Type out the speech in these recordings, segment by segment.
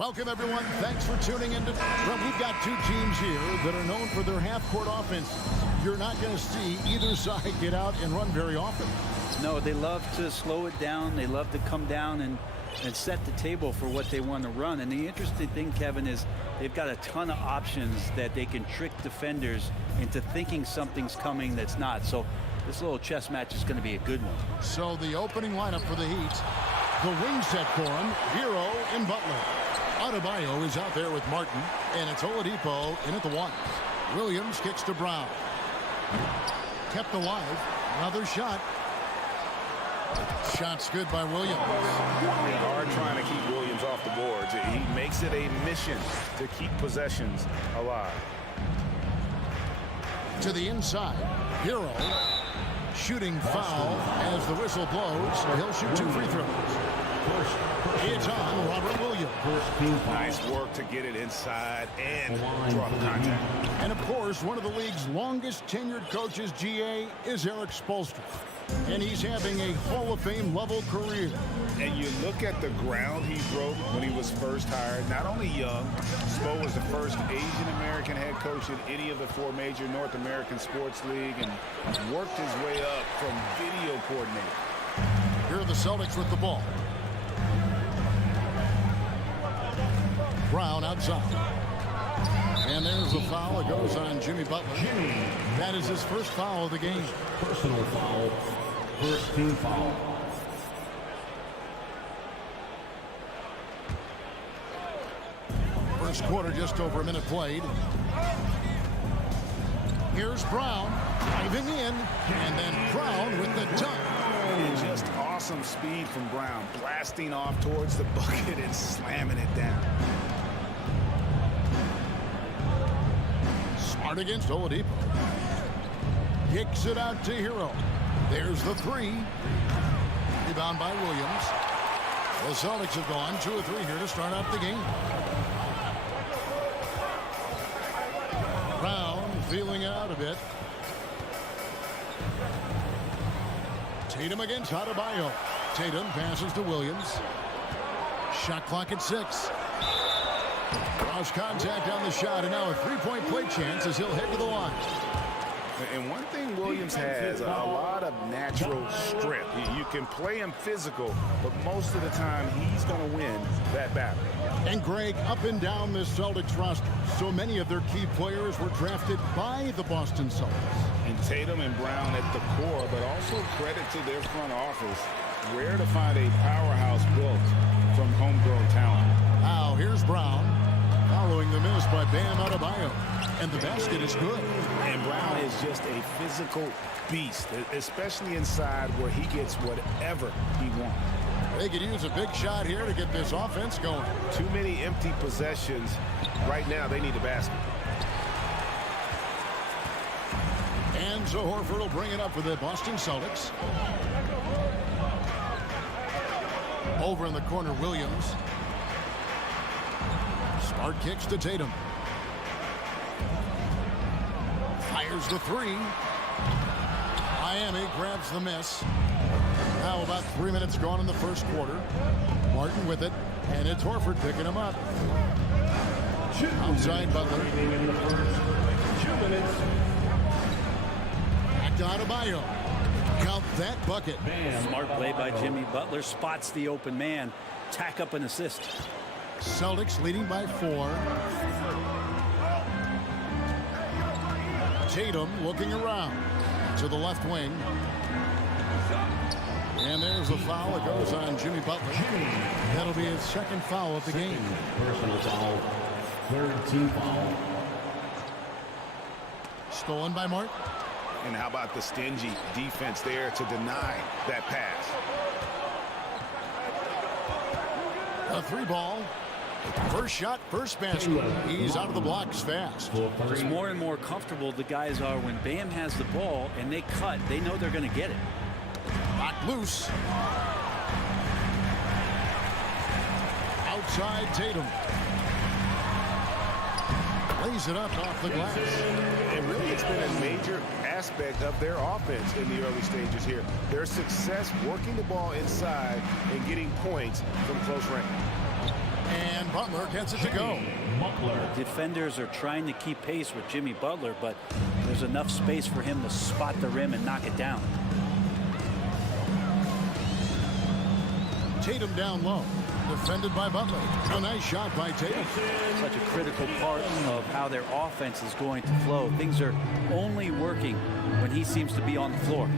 Welcome, everyone. Thanks for tuning in. Well, we've got two teams here that are known for their half-court offense. You're not going to see either side get out and run very often. No, they love to slow it down. They love to come down and set the table for what they want to run. And the interesting thing, Kevin, is they've got a ton of options that they can trick defenders into thinking something's coming that's not. So this little chess match is going to be a good one. So the opening lineup for the Heat, the wing set for him, Hero and Butler. Adebayo is out there with Martin, and it's Oladipo in at the one. Williams kicks to Brown. Kept alive. Another shot. Shot's good by Williams. They are trying to keep Williams off the boards. He makes it a mission to keep possessions alive. To the inside. Hero. Shooting foul as the whistle blows. He'll shoot 2 free throws. It's on Robert Williams. Nice work to get it inside and draw the contact. And, of course, one of the league's longest tenured coaches, GA, is Eric Spoelstra. And he's having a Hall of Fame level career. And you look at the ground he broke when he was first hired. Not only young, Spo was the first Asian-American head coach in any of the 4 major North American sports league and worked his way up from video coordinator. Here are the Celtics with the ball. Brown outside. And there's a foul. It goes on Jimmy Butler. That is his first foul of the game. Personal foul. First team foul. First quarter, just over a minute played. Here's Brown diving in, and then Brown with the dunk. And just awesome speed from Brown, blasting off towards the bucket and slamming it down. Smart against Oladipo. Kicks it out to Hero. There's the 3. Rebound by Williams. The Celtics have gone 2 of 3 here to start out the game. Brown feeling out a bit. Tatum against Adebayo. Tatum passes to Williams. Shot clock at 6. Cross contact on the shot, and now a 3-point play chance as he'll head to the line. And one thing Williams has, a lot of natural strength. You can play him physical, but most of the time he's going to win that battle. And Greg, up and down this Celtics roster, so many of their key players were drafted by the Boston Celtics. And Tatum and Brown at the core, but also credit to their front office. Rare to find a powerhouse built from homegrown talent. Now here's Brown, following the miss by Bam Adebayo. And the basket is good. And Brown is just a physical beast, especially inside where he gets whatever he wants. They could use a big shot here to get this offense going. Too many empty possessions. Right now, they need a basket. And so Horford will bring it up for the Boston Celtics. Over in the corner, Williams. Smart kicks to Tatum. Fires the 3. Miami grabs the miss. Now about 3 minutes gone in the first quarter. Martin with it, and it's Horford picking him up. Outside Butler. Back to Adebayo. Count that bucket. Smart play by Jimmy Butler. Spots the open man. Tack up an assist. Celtics leading by 4. Tatum looking around to the left wing. And there's a foul. It goes on Jimmy Butler. That'll be his second foul of the game. Personal foul. Third team foul. Stolen by Martin. And how about the stingy defense there to deny that pass? A 3-ball. First shot, first basket. He's out of the blocks fast. It's more and more comfortable the guys are when Bam has the ball and they cut. They know they're going to get it. Locked loose. Outside Tatum. Lays it up off the glass. And really, it's been a major aspect of their offense in the early stages here. Their success working the ball inside and getting points from close range. And Butler gets it to go. Defenders are trying to keep pace with Jimmy Butler, but there's enough space for him to spot the rim and knock it down. Tatum down low. Defended by Butler. A nice shot by Tatum. Such a critical part of how their offense is going to flow. Things are only working when he seems to be on the floor.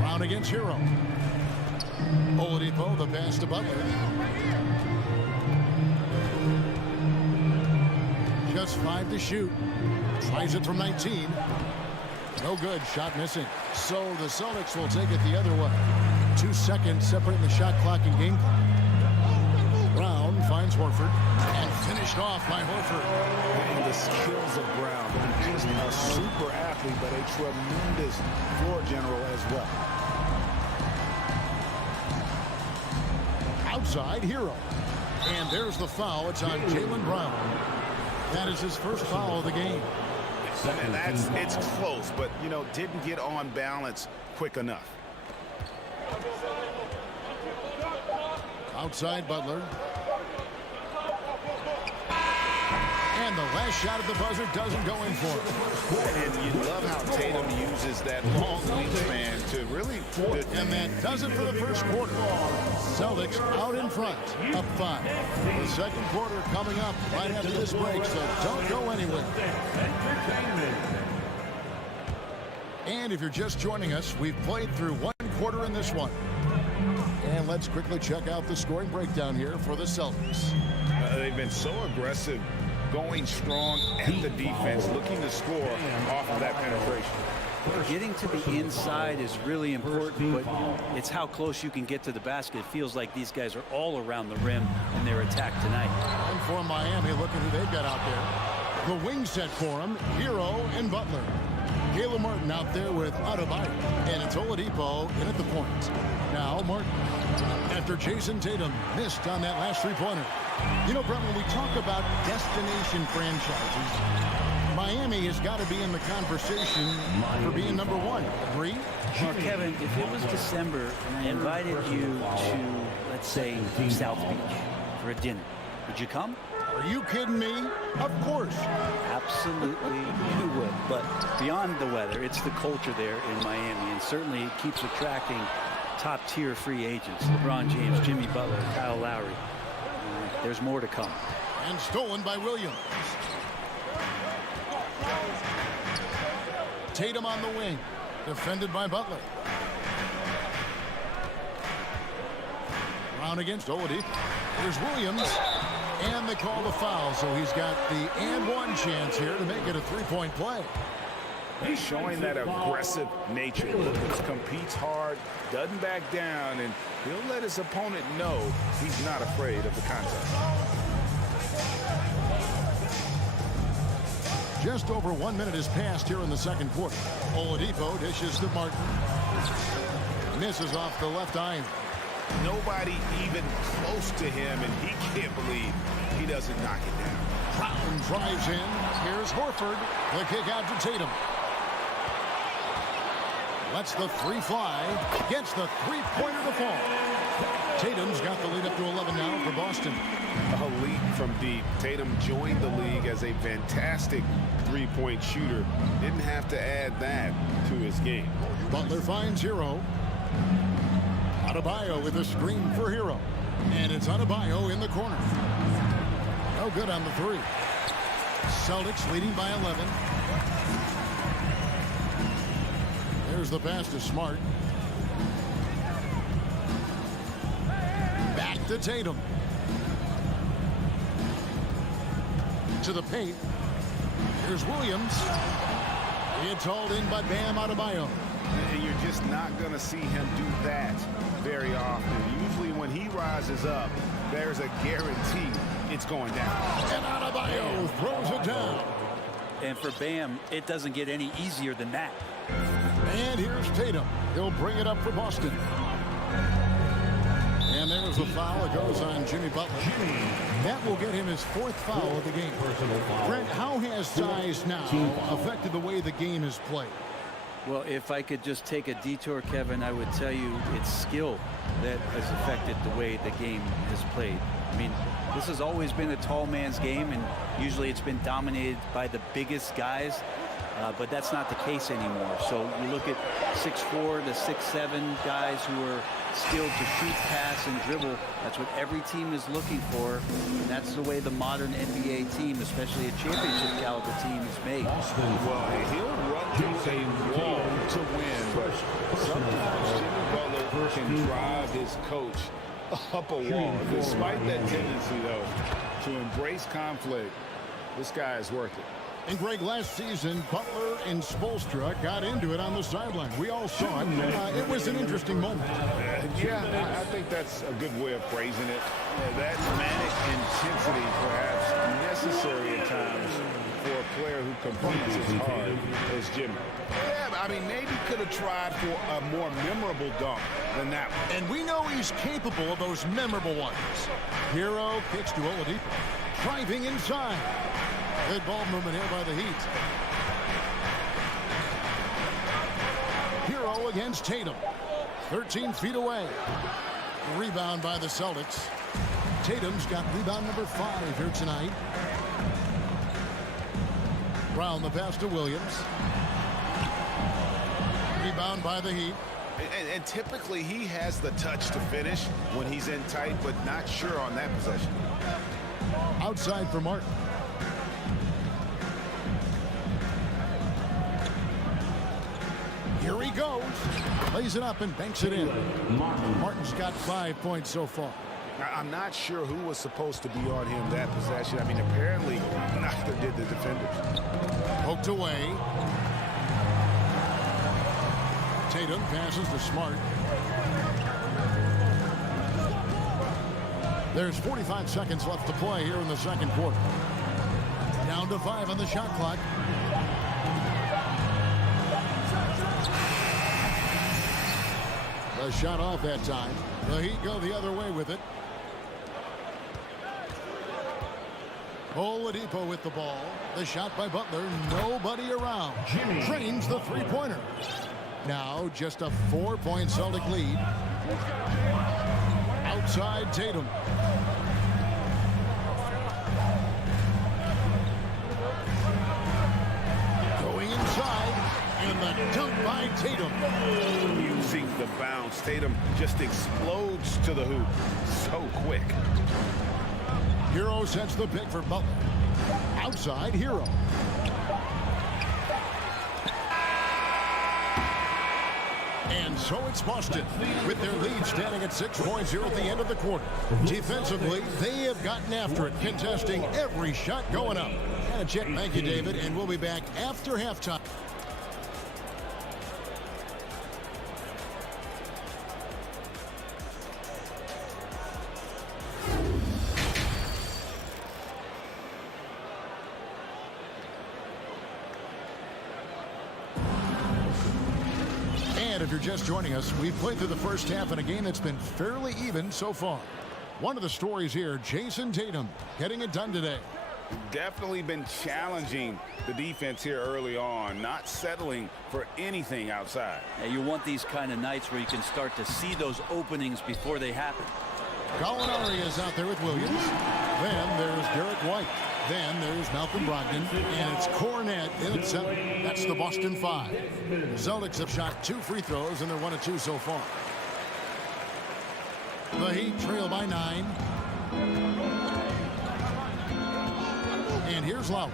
Brown against Hero. Oladipo, the pass to Butler. Just 5 to shoot. Tries it from 19. No good. Shot missing. So the Celtics will take it the other way. 2 seconds separating the shot clock and game clock. Brown finds Horford and finished off by Horford. And the skills of Brown. Just a super athlete, but a tremendous floor general as well. Outside, Hero. And there's the foul. It's on Jaylen Brown. That is his first foul of the game. And it's close, but, you know, didn't get on balance quick enough. Outside Butler. And the last shot at the buzzer doesn't go in for him. And you love how Tatum uses that long wingspan to really... And that does it for the first quarter. Celtics out in front, up 5. The second quarter coming up right after this break, so don't go anywhere. And if you're just joining us, we've played through 1 quarter in this one. And let's quickly check out the scoring breakdown here for the Celtics. They've been so aggressive, going strong at the defense, looking to score off of that penetration. Getting to the inside is really important, but it's how close you can get to the basket. It feels like these guys are all around the rim in their attack tonight. And for Miami, look at who they've got out there. The wing set for them, Hero and Butler. Caleb Martin out there with Adebayo, and it's Oladipo in at the point. Now Martin, after Jason Tatum missed on that last three-pointer. You know, Brett, when we talk about destination franchises, Miami has got to be in the conversation for being number 1. Agree? Well, Kevin, if it was December and I invited you to, let's say, South Beach for a dinner, would you come? Are you kidding me? Of course. Absolutely you would. But beyond the weather, it's the culture there in Miami, and certainly it keeps attracting top-tier free agents. LeBron James, Jimmy Butler, Kyle Lowry. There's more to come. And stolen by Williams. Tatum on the wing. Defended by Butler. Brown against Oladipo. There's Williams. And they call the foul, so he's got the and one chance here to make it a three-point play. He's showing that aggressive nature. Competes hard, doesn't back down, and he'll let his opponent know he's not afraid of the contest. Just over 1 minute has passed here in the second quarter. Oladipo dishes to Martin. Misses off the left iron. Nobody even close to him, and he can't believe he doesn't knock it down. Brown drives in. Here's Horford. The kick out to Tatum. Lets the three fly. Gets the three-pointer to fall. Tatum's got the lead up to 11 now for Boston. A leap from deep. Tatum joined the league as a fantastic three-point shooter. Didn't have to add that to his game. Butler finds Hero. Adebayo with a screen for Hero. And it's Adebayo in the corner. No good on the three. Celtics leading by 11. There's the pass to Smart. Back to Tatum. To the paint. Here's Williams. It's hauled in by Bam Adebayo. And you're just not going to see him do that very often. Usually when he rises up, there's a guarantee it's going down. And Adebayo throws it down. And for Bam, it doesn't get any easier than that. And here's Tatum. He'll bring it up for Boston. And there's the foul. It goes on Jimmy Butler. That will get him his fourth foul of the game. Brent, how has size now affected the way the game is played? Well, if I could just take a detour, Kevin, I would tell you it's skill that has affected the way the game has played. I mean, this has always been a tall man's game, and usually it's been dominated by the biggest guys, but that's not the case anymore. So you look at 6'4" to 6'7" guys who are skilled to shoot, pass, and dribble. That's what every team is looking for, and that's the way the modern NBA team, especially a championship caliber team, is made. Well, he'll run through a wall to win, but sometimes Jimmy Butler can drive his coach up a wall. Despite that tendency, though, to embrace conflict, this guy is worth it. And Greg, last season, Butler and Spoelstra got into it on the sideline. We all saw it. It was an interesting moment. Yeah, I think that's a good way of phrasing it. That manic intensity, perhaps necessary at times for a player who competes as hard as Jimmy. Yeah, I mean, maybe could have tried for a more memorable dunk than that one. And we know he's capable of those memorable ones. Hero kicks to Oladipo. Driving inside. Good ball movement here by the Heat. Hero against Tatum. 13 feet away. Rebound by the Celtics. Tatum's got rebound number 5 here tonight. Brown the pass to Williams. Rebound by the Heat. And typically he has the touch to finish when he's in tight, but not sure on that possession. Outside for Martin. Here he goes. Lays it up and banks it in. Martin's got 5 points so far. I'm not sure who was supposed to be on him that possession. I mean, apparently neither did the defenders. Poked away. Tatum passes to Smart. There's 45 seconds left to play here in the second quarter. Down to 5 on the shot clock. The shot off that time. The Heat go the other way with it. Oladipo with the ball. The shot by Butler. Nobody around. Drains the three-pointer. Now just a 4-point Celtic lead. Outside Tatum. Going inside. And the dunk by Tatum. Using the bounce, Tatum just explodes to the hoop so quick. Hero sets the pick for Butler. Outside Hero. And so it's Boston with their lead standing at 6 points here at the end of the quarter. Defensively, they have gotten after it, contesting every shot going up. And a check. Thank you, David. And we'll be back after halftime. If you're just joining us, we've played through the first half in a game that's been fairly even so far. One of the stories here, Jason Tatum getting it done today. Definitely been challenging the defense here early on, not settling for anything outside. Yeah, you want these kind of nights where you can start to see those openings before they happen. Gallinari is out there with Williams. Then there's Derek White. Then there's Malcolm Brogdon, and it's Cornette in at 7. That's the Boston 5. The Celtics have shot 2 free throws, and they're 1 of 2 so far. The Heat trail by 9. And here's Lowry.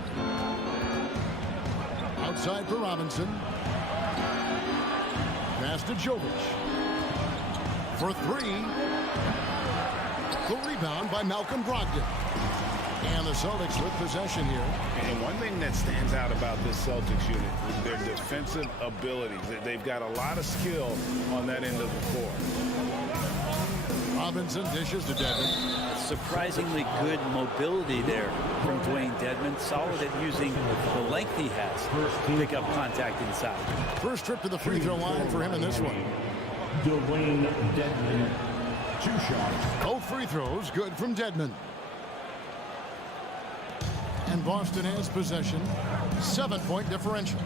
Outside for Robinson. Pass to Jovic. For 3. The rebound by Malcolm Brogdon. And the Celtics with possession here. And one thing that stands out about this Celtics unit is their defensive abilities. They've got a lot of skill on that end of the floor. Robinson dishes to Dedmon. Surprisingly good mobility there from Dwayne Dedmon. Solid at using the length he has to pick up contact inside. First trip to the free throw line for him in this one. Dwayne Dedmon, 2 shots. Both free throws good from Dedmon. And Boston has possession. 7-point differential.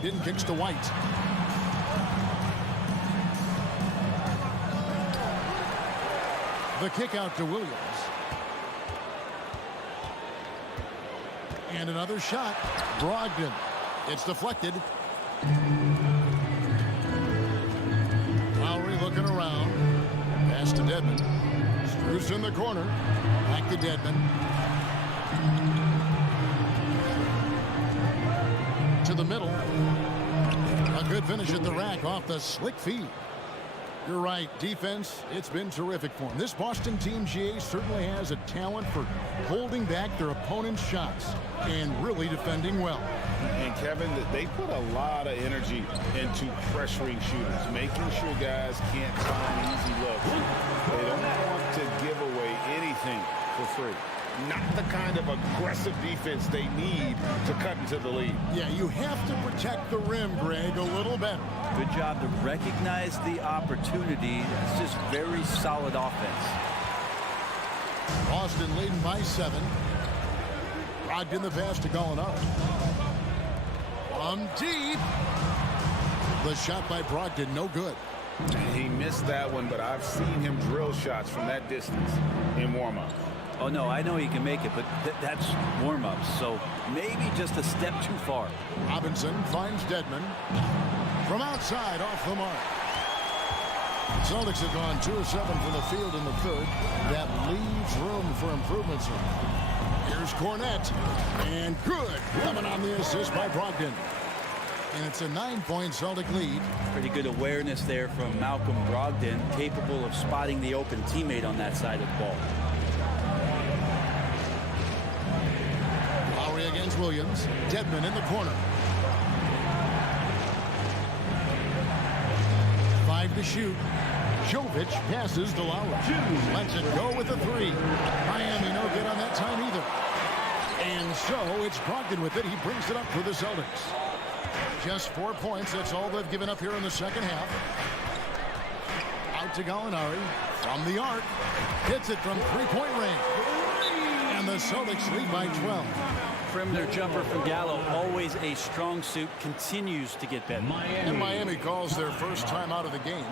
Brogdon kicks to White. The kick out to Williams. And another shot. Brogdon. It's deflected. Lowry looking around. Pass to Dedmon. Screws in the corner. Back to Dedmon. To the middle. A good finish at the rack off the slick feed. You're right. Defense, it's been terrific for him. This Boston team, GA, certainly has a talent for holding back their opponent's shots and really defending well. And Kevin, they put a lot of energy into pressuring shooters, making sure guys can't find easy looks. They don't want to give away anything for free. Not the kind of aggressive defense they need to cut into the lead. Yeah, you have to protect the rim, Greg, a little better. Good job to recognize the opportunity. It's just very solid offense. Boston leading by 7. Brogdon the pass to Gallinari. From deep. The shot by Brogdon, no good. He missed that one, but I've seen him drill shots from that distance in warm-up. Oh, no, I know he can make it, but that's warm-ups, so maybe just a step too far. Robinson finds Dedmon. From outside, off the mark. Celtics have gone 2 of 7 from the field in the third. That leaves room for improvements. Here's Cornette. And good. Coming on the assist by Brogdon. And it's a 9-point Celtic lead. Pretty good awareness there from Malcolm Brogdon, capable of spotting the open teammate on that side of the ball. Lowry against Williams. Dedmon in the corner. 5 to shoot. Jovic passes to Lowry. Lets it go with a 3. Miami no good on that time either. And so it's Brogdon with it. He brings it up for the Celtics. Just 4 points. That's all they've given up here in the second half. Out to Gallinari from the arc. Hits it from 3-point range. And the Celtics lead by 12. Perimeter jumper from Gallo, always a strong suit, continues to get better. And Miami calls their first time out of the game.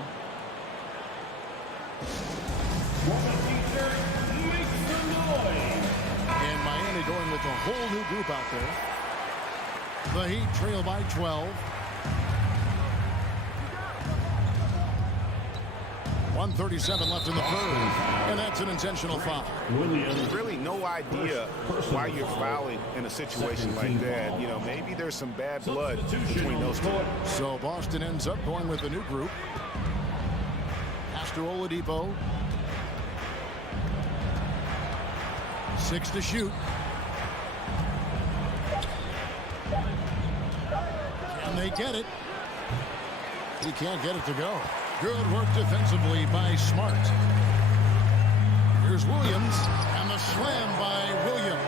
And Miami going with a whole new group out there. The Heat trail by 12. 1:37 left in the third. And that's an intentional foul. Really no idea why you're fouling in a situation like that. You know, maybe there's some bad blood between those two. So Boston ends up going with a new group. Pass to Oladipo. 6 to shoot. And they get it. He can't get it to go. Good work defensively by Smart. Here's Williams, and the slam by Williams.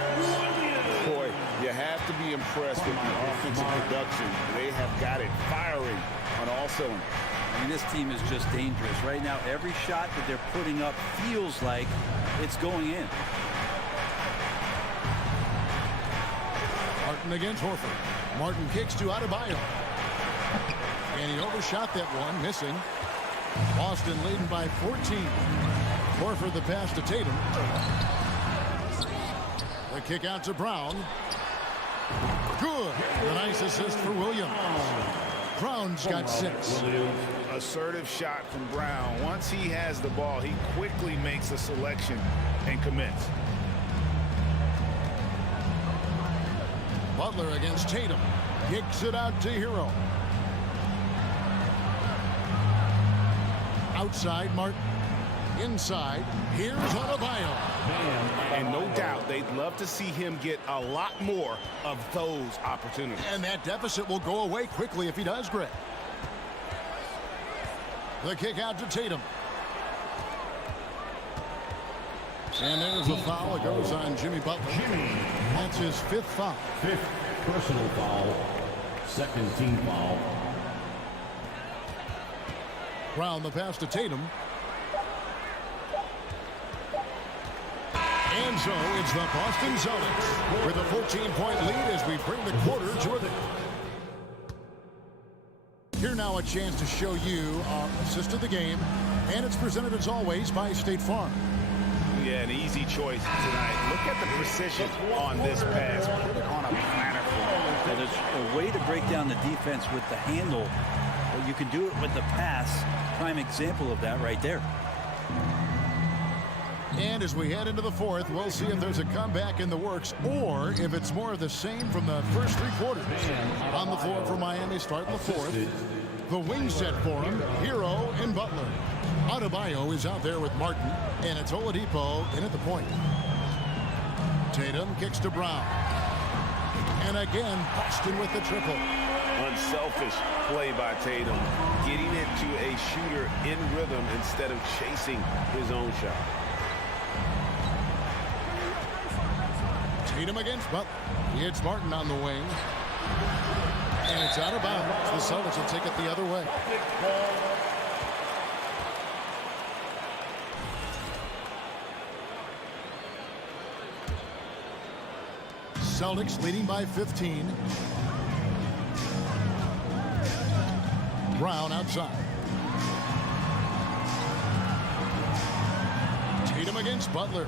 Boy, you have to be impressed with the offensive production. They have got it firing on all cylinders. I mean, this team is just dangerous. Right now, every shot that they're putting up feels like it's going in. Martin against Horford. Martin kicks to Adebayo. And he overshot that one, missing. Boston leading by 14. Horford the pass to Tatum. The kick out to Brown. Good. A nice assist for Williams. Brown's got 6. Assertive shot from Brown. Once he has the ball, he quickly makes a selection and commits. Butler against Tatum. Kicks it out to Hero. Outside, Martin. Inside, here's Adebayo. And no doubt they'd love to see him get a lot more of those opportunities. And that deficit will go away quickly if he does, Greg. The kick out to Tatum. And there's a foul. It goes on Jimmy Butler. That's his 5th foul. 5th personal foul. 2nd team foul. Brown the pass to Tatum. And so it's the Boston Celtics with a 14-point lead as we bring the quarter to a... Here now a chance to show you our assist of the game. And it's presented as always by State Farm. Yeah, an easy choice tonight. Look at the precision on this pass. Put it on a platter for him. There's a way to break down the defense with the handle, but you can do it with the pass. Prime example of that right there. And as we head into the fourth, we'll see if there's a comeback in the works or if it's more of the same from the first three quarters. On the floor for Miami starting the fourth. The wing set for him, Hero and Butler. Adebayo is out there with Martin, and it's Oladipo in at the point. Tatum kicks to Brown. And again, Boston with the triple. Unselfish play by Tatum, getting it to a shooter in rhythm instead of chasing his own shot. Tatum against Butler. It's Martin on the wing. And it's out of bounds. The Celtics will take it the other way. Celtics leading by 15. Brown outside. Tatum against Butler.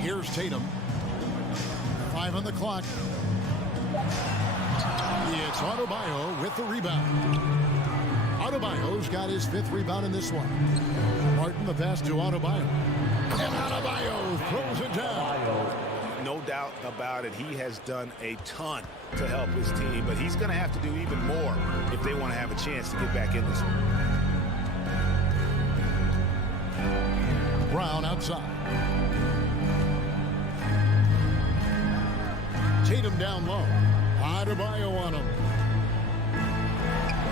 Here's Tatum. 5 on the clock. It's Adebayo with the rebound. Adebayo's got his 5th rebound in this one. Martin the pass to Adebayo. And Adebayo throws it down. No doubt about it. He has done a ton to help his team, but he's going to have to do even more if they want to have a chance to get back in this one. Brown outside. Tatum down low. Adebayo on him.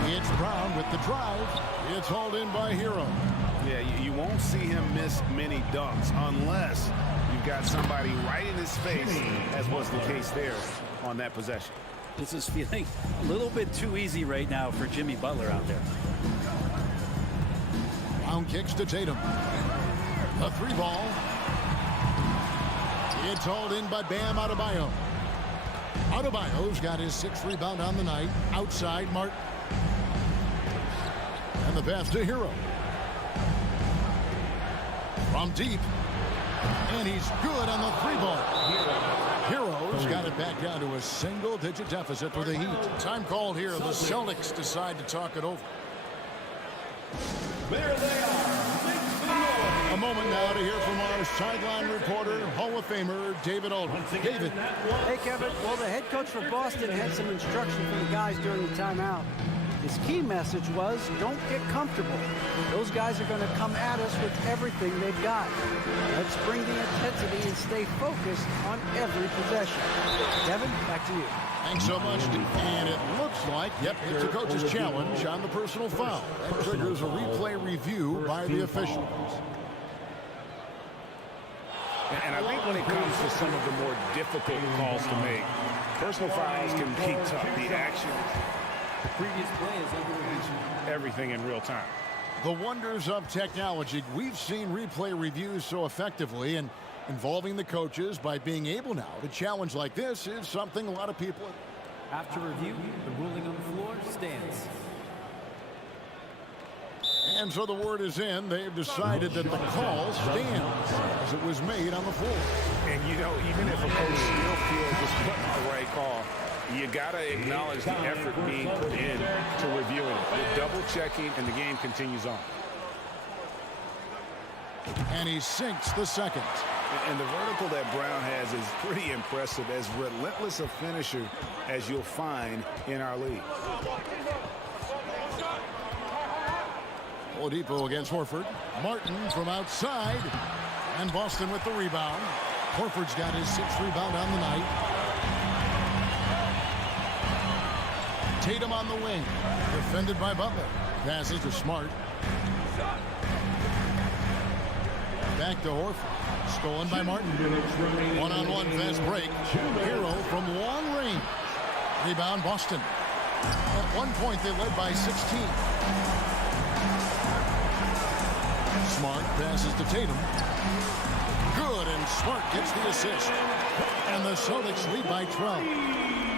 It's Brown with the drive. It's hauled in by Hero. Yeah, you won't see him miss many dunks unless you've got somebody right in his face, as was the case there on that possession. This is feeling a little bit too easy right now for Jimmy Butler out there. Brown kicks to Tatum. The 3 ball. It's hauled in by Bam Adebayo. Adebayo's got his 6th rebound on the night. Outside Martin. And the pass to Hero. From deep. And he's good on the 3 ball. Hero's got it back down to a single-digit deficit for the Heat. Time called here. The Celtics decide to talk it over. There they are. A moment now to hear from our sideline reporter, Hall of Famer David Aldridge. David. Hey, Kevin. Well, the head coach for Boston had some instruction for the guys during the timeout. His key message was, don't get comfortable. Those guys are going to come at us with everything they've got. Let's bring the intensity and stay focused on every possession. Kevin, back to you. Thanks so much. And it looks like, yep, it's a coach's challenge on the personal foul. That triggers a replay review by the officials. And I think when it comes to some of the more difficult calls to make, personal fouls can be tough. The action, Previous play is under review. everything in real time. The wonders of technology. We've seen replay reviews so effectively, and involving the coaches by being able now to challenge like this is something a lot of people. After review, the ruling on the floor stands. And so the word is in. They've decided that the call stands as it was made on the floor. And, you know, even if a coach still feels this wasn't the right call, you got to acknowledge the effort being put in to reviewing it. They're double-checking, and the game continues on. And he sinks the second. And the vertical that Brown has is pretty impressive, as relentless a finisher as you'll find in our league. Oladipo against Horford. Martin from outside. And Boston with the rebound. Horford's got his 6th rebound on the night. Tatum on the wing. Defended by Butler. Passes to Smart. Back to Horford. Stolen by Martin. One-on-one fast break. Hero from long range. Rebound Boston. At one point they led by 16. Smart passes to Tatum. Good, and Smart gets the assist. And the Celtics lead by 12.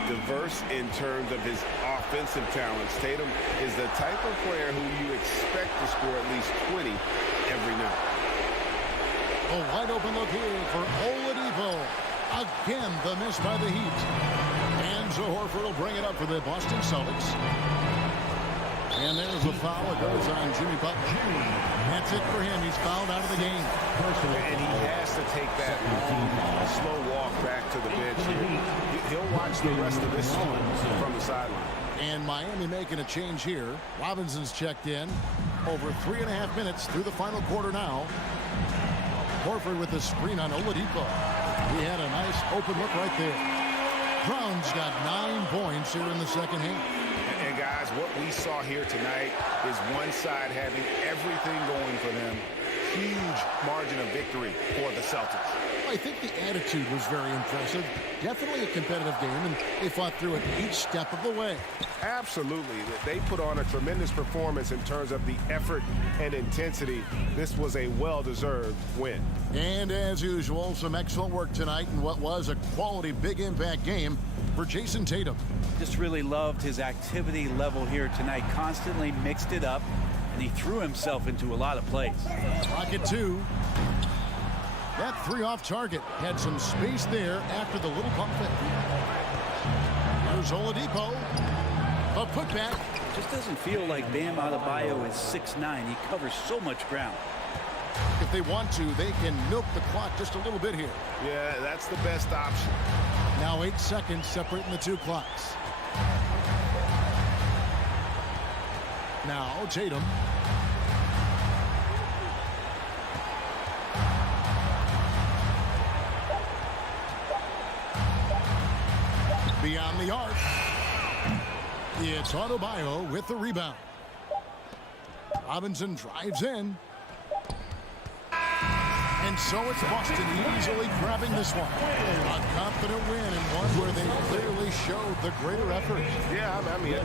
Diverse in terms of his offensive talents. Tatum is the type of player who you expect to score at least 20 every night. A wide open look here for Oladipo. Again, the miss by the Heat. And so Horford will bring it up for the Boston Celtics. And there's the foul. It goes on Jimmy Butler. That's it for him. He's fouled out of the game. And he has to take that long, slow walk back to the bench here. He'll watch the rest of this one from the sideline. And Miami making a change here. Robinson's checked in. Over 3.5 minutes through the final quarter now. Horford with the screen on Oladipo. He had a nice open look right there. Brown's got 9 points here in the second half. And guys, what we saw here tonight is one side having everything going for them. Huge margin of victory for the Celtics. I think the attitude was very impressive. Definitely a competitive game, and they fought through it each step of the way. Absolutely. They put on a tremendous performance in terms of the effort and intensity. This was a well-deserved win. And as usual, some excellent work tonight in what was a quality big impact game for Jason Tatum. Just really loved his activity level here tonight. Constantly mixed it up, and he threw himself into a lot of plays. Rocket 2. That 3 off target had some space there after the little pump fake. There's Oladipo. A putback. Just doesn't feel like Bam Adebayo is 6'9". He covers so much ground. If they want to, they can milk the clock just a little bit here. Yeah, that's the best option. Now 8 seconds separating the two clocks. Now Tatum. Beyond the arc. It's Adebayo with the rebound. Robinson drives in. And so it's Boston easily grabbing this one. A confident win and one where they clearly showed the greater effort. Yeah, I mean,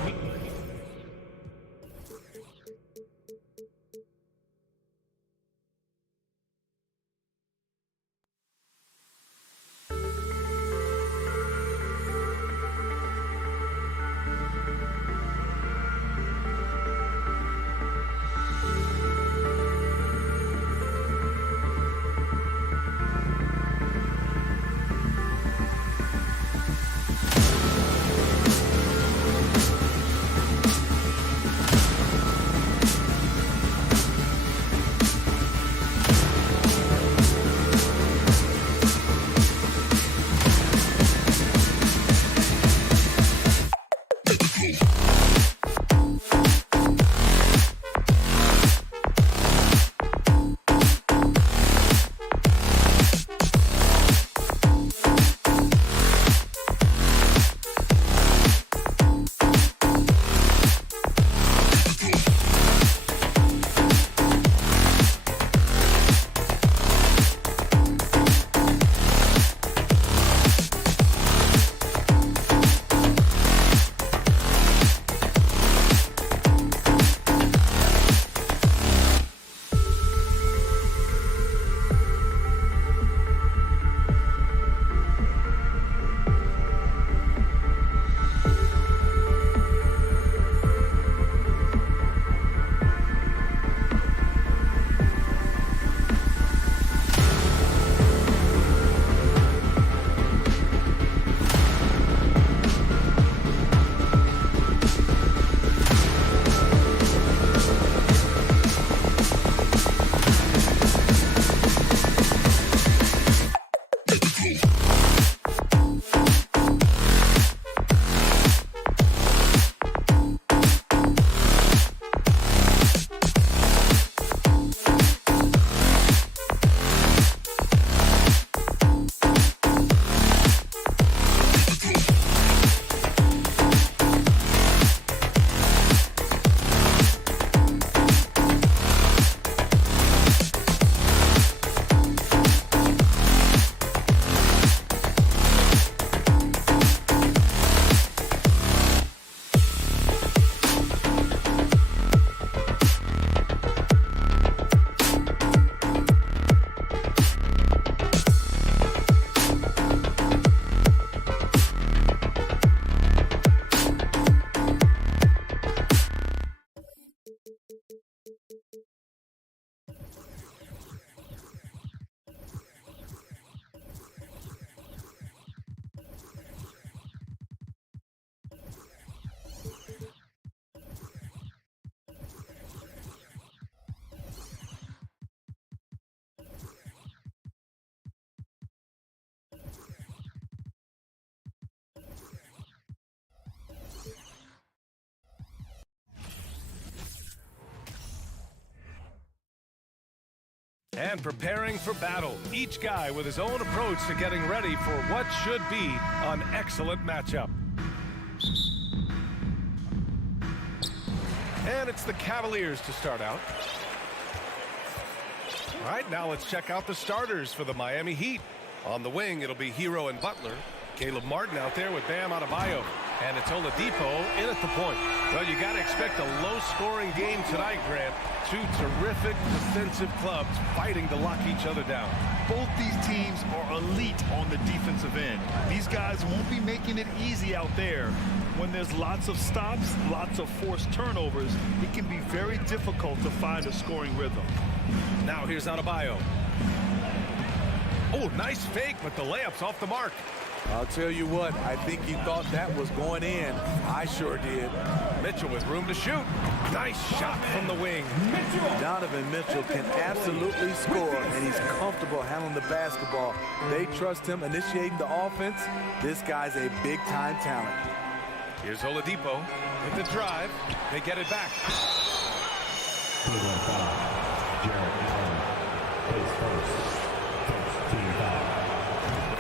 And preparing for battle. Each guy with his own approach to getting ready for what should be an excellent matchup. And it's the Cavaliers to start out. All right, now let's check out the starters for the Miami Heat. On the wing, it'll be Hero and Butler. Caleb Martin out there with Bam Adebayo. And it's Oladipo in at the point. Well, you got to expect a low-scoring game tonight, Grant. Two terrific defensive clubs fighting to lock each other down. Both these teams are elite on the defensive end. These guys won't be making it easy out there. When there's lots of stops, lots of forced turnovers, it can be very difficult to find a scoring rhythm. Now here's Adebayo. Oh, nice fake, but the layup's off the mark. I'll tell you what, I think he thought that was going in. I sure did. Mitchell with room to shoot. Nice shot from the wing. Donovan Mitchell can absolutely score, and he's comfortable handling the basketball. They trust him initiating the offense. This guy's a big-time talent. Here's Oladipo with the drive. They get it back.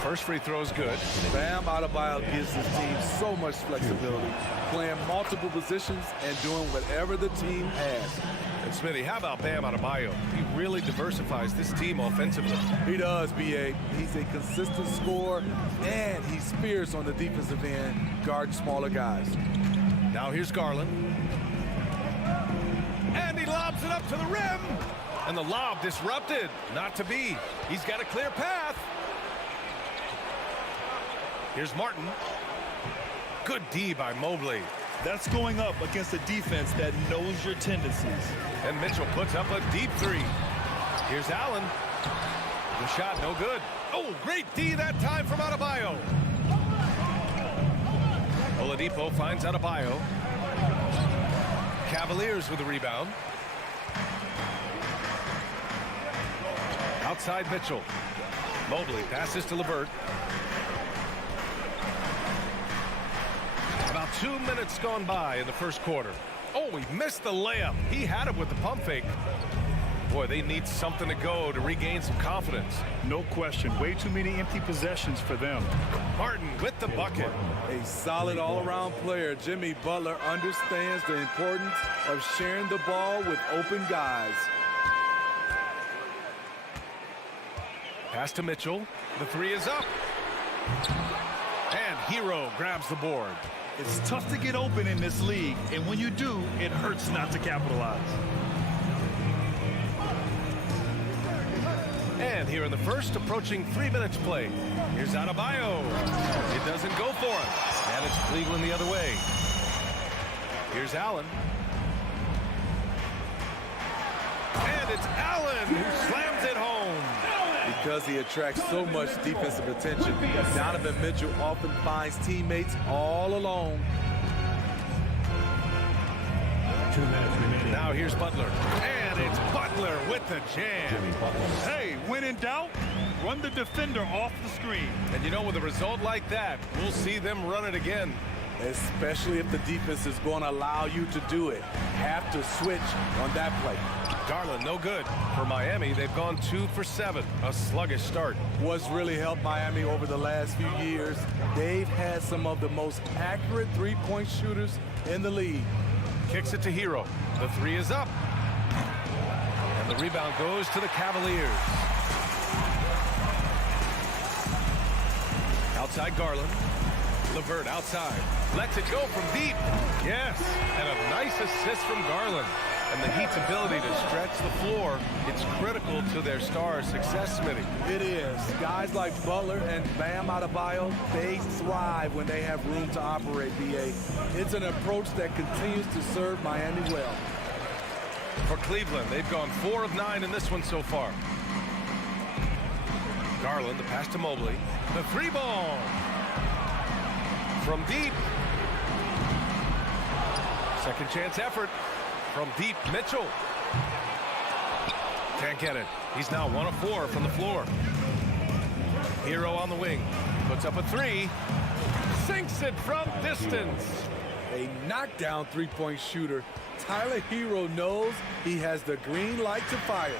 First free throw is good. Bam Adebayo gives his team so much flexibility, playing multiple positions and doing whatever the team has. And Smitty, how about Bam Adebayo? He really diversifies this team offensively. He does, B.A. He's a consistent scorer, and he's fierce on the defensive end, guarding smaller guys. Now here's Garland. And he lobs it up to the rim. And the lob disrupted. Not to be. He's got a clear path. Here's Martin. Good D by Mobley. That's going up against a defense that knows your tendencies. And Mitchell puts up a deep three. Here's Allen. The shot no good. Oh, great D that time from Adebayo. Oladipo finds Adebayo. Cavaliers with the rebound. Outside Mitchell. Mobley passes to LeVert. About 2 minutes gone by in the first quarter. Oh, he missed the layup. He had it with the pump fake. Boy, they need something to go to regain some confidence. No question. Way too many empty possessions for them. Martin with the bucket. A solid all-around player. Jimmy Butler understands the importance of sharing the ball with open guys. Pass to Mitchell. The three is up. And Hero grabs the board. It's tough to get open in this league, and when you do, it hurts not to capitalize. And here in the first, approaching 3 minutes play. Here's Adebayo. It doesn't go for him. And it's Cleveland the other way. Here's Allen. And it's Allen who slams it home. Because he attracts so much defensive attention, Donovan Mitchell often finds teammates all alone. 2 minutes remaining. Now here's Butler. And it's Butler with the jam. Hey, when in doubt, run the defender off the screen. And you know, with a result like that, we'll see them run it again. Especially if the defense is going to allow you to do it. Have to switch on that play. Garland, no good. For Miami, they've gone 2 for 7. A sluggish start. What's really helped Miami over the last few years, they've had some of the most accurate three-point shooters in the league. Kicks it to Hero. The three is up. And the rebound goes to the Cavaliers. Outside Garland. LeVert outside. Lets it go from deep. Yes. And a nice assist from Garland. And the Heat's ability to stretch the floor, it's critical to their star success, Smitty. It is. Guys like Butler and Bam Adebayo, they thrive when they have room to operate, B.A. It's an approach that continues to serve Miami well. For Cleveland, they've gone 4 of 9 in this one so far. Garland, the pass to Mobley. The three ball. From deep. Second chance effort. From deep, Mitchell. Can't get it. He's now 1 of 4 from the floor. Hero on the wing. Puts up a three. Sinks it from distance. A knockdown three-point shooter. Tyler Hero knows he has the green light to fire.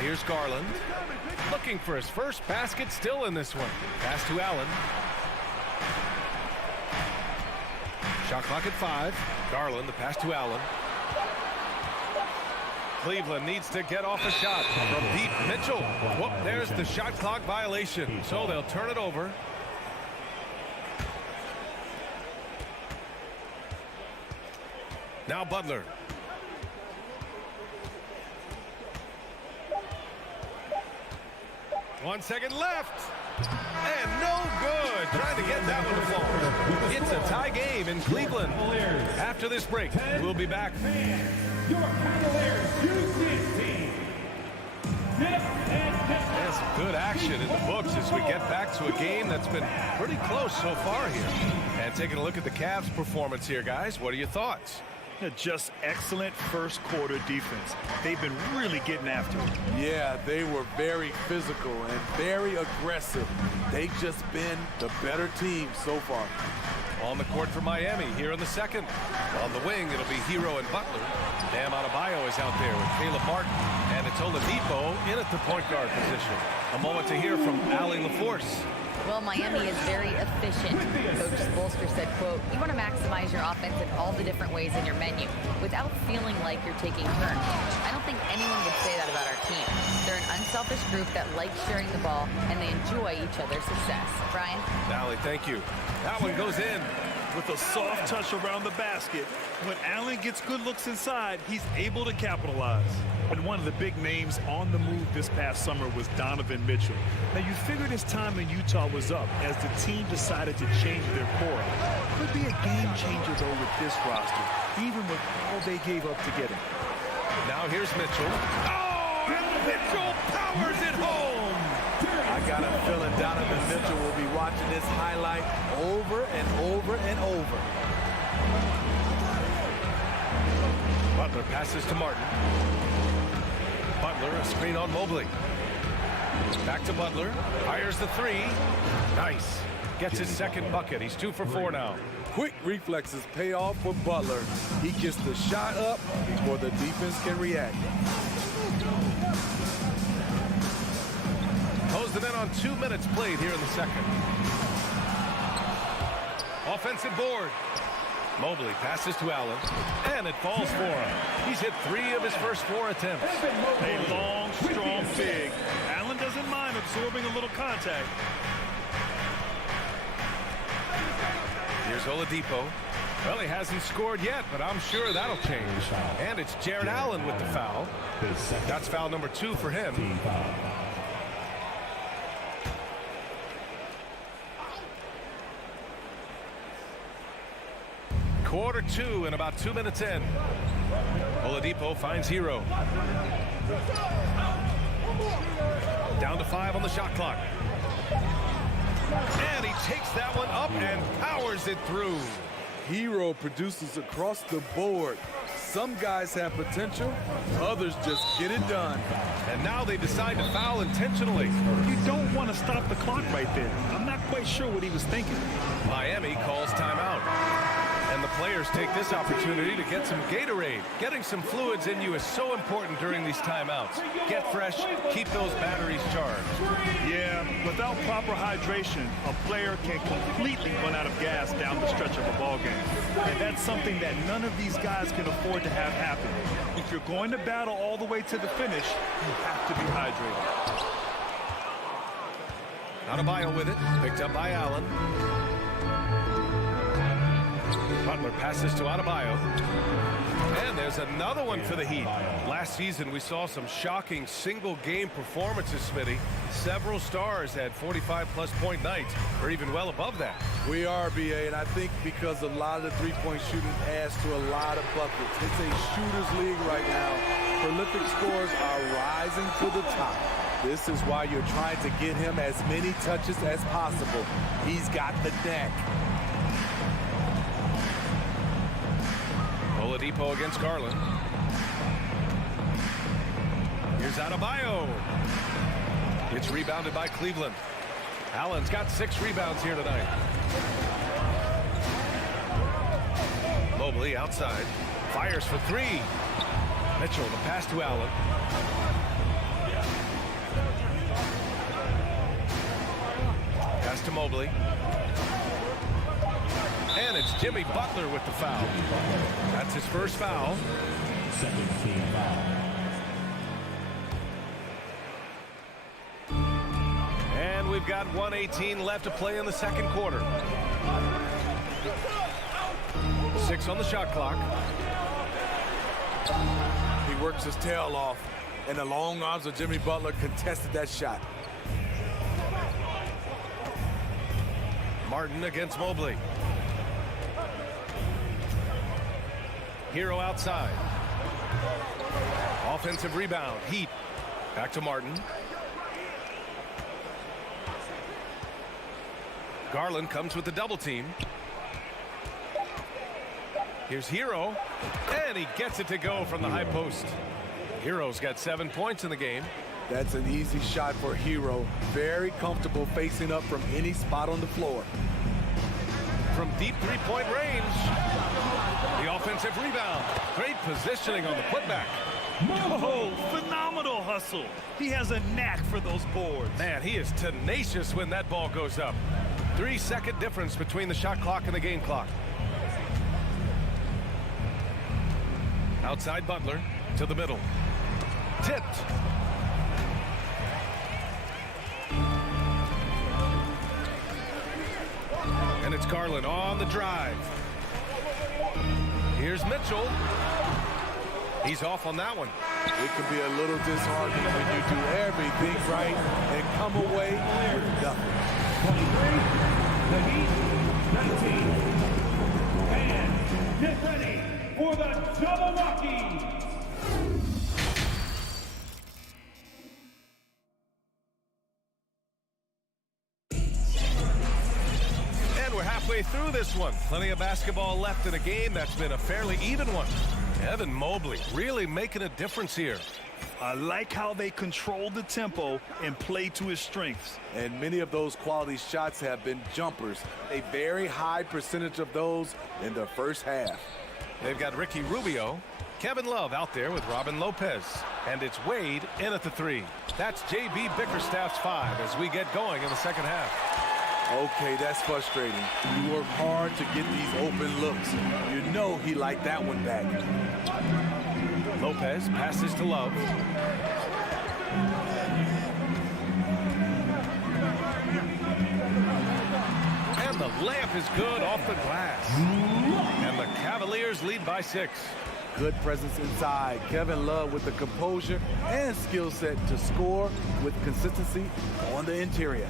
And here's Garland. Looking for his first basket still in this one. Pass to Allen. Shot clock at 5. Garland, the pass to Allen. Cleveland needs to get off a shot from deep. Mitchell. Whoop, there's the shot clock violation. So they'll turn it over. Now Butler. One second left. And no good. Trying to get that one to fall. It's a tie game in Cleveland. After this break, we'll be back. Your Cavaliers U16. There's some good action in the books as we get back to a game that's been pretty close so far here. And taking a look at the Cavs' performance here, guys. What are your thoughts? Just excellent first quarter defense. They've been really getting after it. Yeah, they were very physical and very aggressive. They've just been the better team so far. On the court for Miami here in the second. On the wing, it'll be Hero and Butler. Bam Adebayo is out there with Caleb Martin. And it's Oladipo in at the point guard position. A moment to hear from Allie LaForce. Well, Miami is very efficient. Coach Spoelstra said, quote, you want to maximize your offense in all the different ways in your menu without feeling like you're taking turns. I don't think anyone would say that about our team. They're an unselfish group that likes sharing the ball, and they enjoy each other's success. Brian? Allie, thank you. That one goes in. With a soft touch around the basket, when Allen gets good looks inside, he's able to capitalize. And one of the big names on the move this past summer was Donovan Mitchell. Now, you figured his time in Utah was up as the team decided to change their core. Could be a game changer, though, with this roster, even with all they gave up to get him. Now here's Mitchell. Oh, and Mitchell powers it home. I got a feeling Donovan Mitchell will be watching this highlight over and over and over. Butler passes to Martin. Butler, a screen on Mobley. Back to Butler. Fires the three. Nice. Gets his second bucket. He's 2 for 4 now. Quick reflexes pay off for Butler. He gets the shot up before the defense can react. Closed it in on 2 minutes played here in the second. Offensive board. Mobley passes to Allen, and it falls for him. He's hit 3 of his first 4 attempts. A long, strong big. Allen doesn't mind absorbing a little contact. Here's Oladipo. Well, he hasn't scored yet, but I'm sure that'll change. And it's Jared Allen with the foul. That's foul number 2 for him. Quarter 2 and about 2 minutes in. Oladipo finds Hero. Down to 5 on the shot clock. And he takes that one up and powers it through. Hero produces across the board. Some guys have potential, others just get it done. And now they decide to foul intentionally. You don't want to stop the clock right there. I'm not quite sure what he was thinking. Miami calls timeout. And the players take this opportunity to get some Gatorade. Getting some fluids in you is so important during these timeouts. Get fresh, keep those batteries charged. Yeah, without proper hydration, a player can completely run out of gas down the stretch of a ball game. And that's something that none of these guys can afford to have happen. If you're going to battle all the way to the finish, you have to be hydrated. Adebayo with it, picked up by Allen. Butler passes to Adebayo. And there's another one for the Heat. Last season, we saw some shocking single-game performances, Smitty. Several stars had 45-plus point nights, or even well above that. We are, BA, and I think because a lot of the three-point shooting adds to a lot of buckets. It's a shooter's league right now. Prolific scorers are rising to the top. This is why you're trying to get him as many touches as possible. He's got the knack. Oladipo against Garland. Here's Adebayo. It's rebounded by Cleveland. Allen's got 6 rebounds here tonight. Mobley outside. Fires for 3. Mitchell, the pass to Allen. pass to Mobley. And it's Jimmy Butler with the foul. That's his first foul. Second team foul. And we've got 1:18 left to play in the second quarter. 6 on the shot clock. He works his tail off, and the long arms of Jimmy Butler contested that shot. Martin against Mobley. Hero outside. Offensive rebound. Heat. Back to Martin. Garland comes with the double team. Here's Hero. And he gets it to go from the high post. Hero's got 7 points in the game. That's an easy shot for Hero. Very comfortable facing up from any spot on the floor. From deep three-point range. The offensive rebound. Great positioning on the putback. Oh, phenomenal hustle. He has a knack for those boards. Man, he is tenacious when that ball goes up. 3-second difference between the shot clock and the game clock. Outside Butler to the middle. Tipped. And it's Garland on the drive. Here's Mitchell. He's off on that one. It can be a little disheartening when you do everything right and come away with nothing. 23, the Heat, 19. And get ready for the double Rockies. And we're halfway through this one. Plenty of basketball left in a game that's been a fairly even one. Evan Mobley really making a difference here. I like how they control the tempo and play to his strengths. And many of those quality shots have been jumpers. A very high percentage of those in the first half. They've got Ricky Rubio, Kevin Love out there with Robin Lopez. And it's Wade in at the 3. That's J.B. Bickerstaff's 5 as we get going in the second half. Okay, that's frustrating. You work hard to get these open looks. You know he liked that one back. Lopez passes to Love. And the layup is good off the glass. And the Cavaliers lead by 6. Good presence inside. Kevin Love with the composure and skill set to score with consistency on the interior.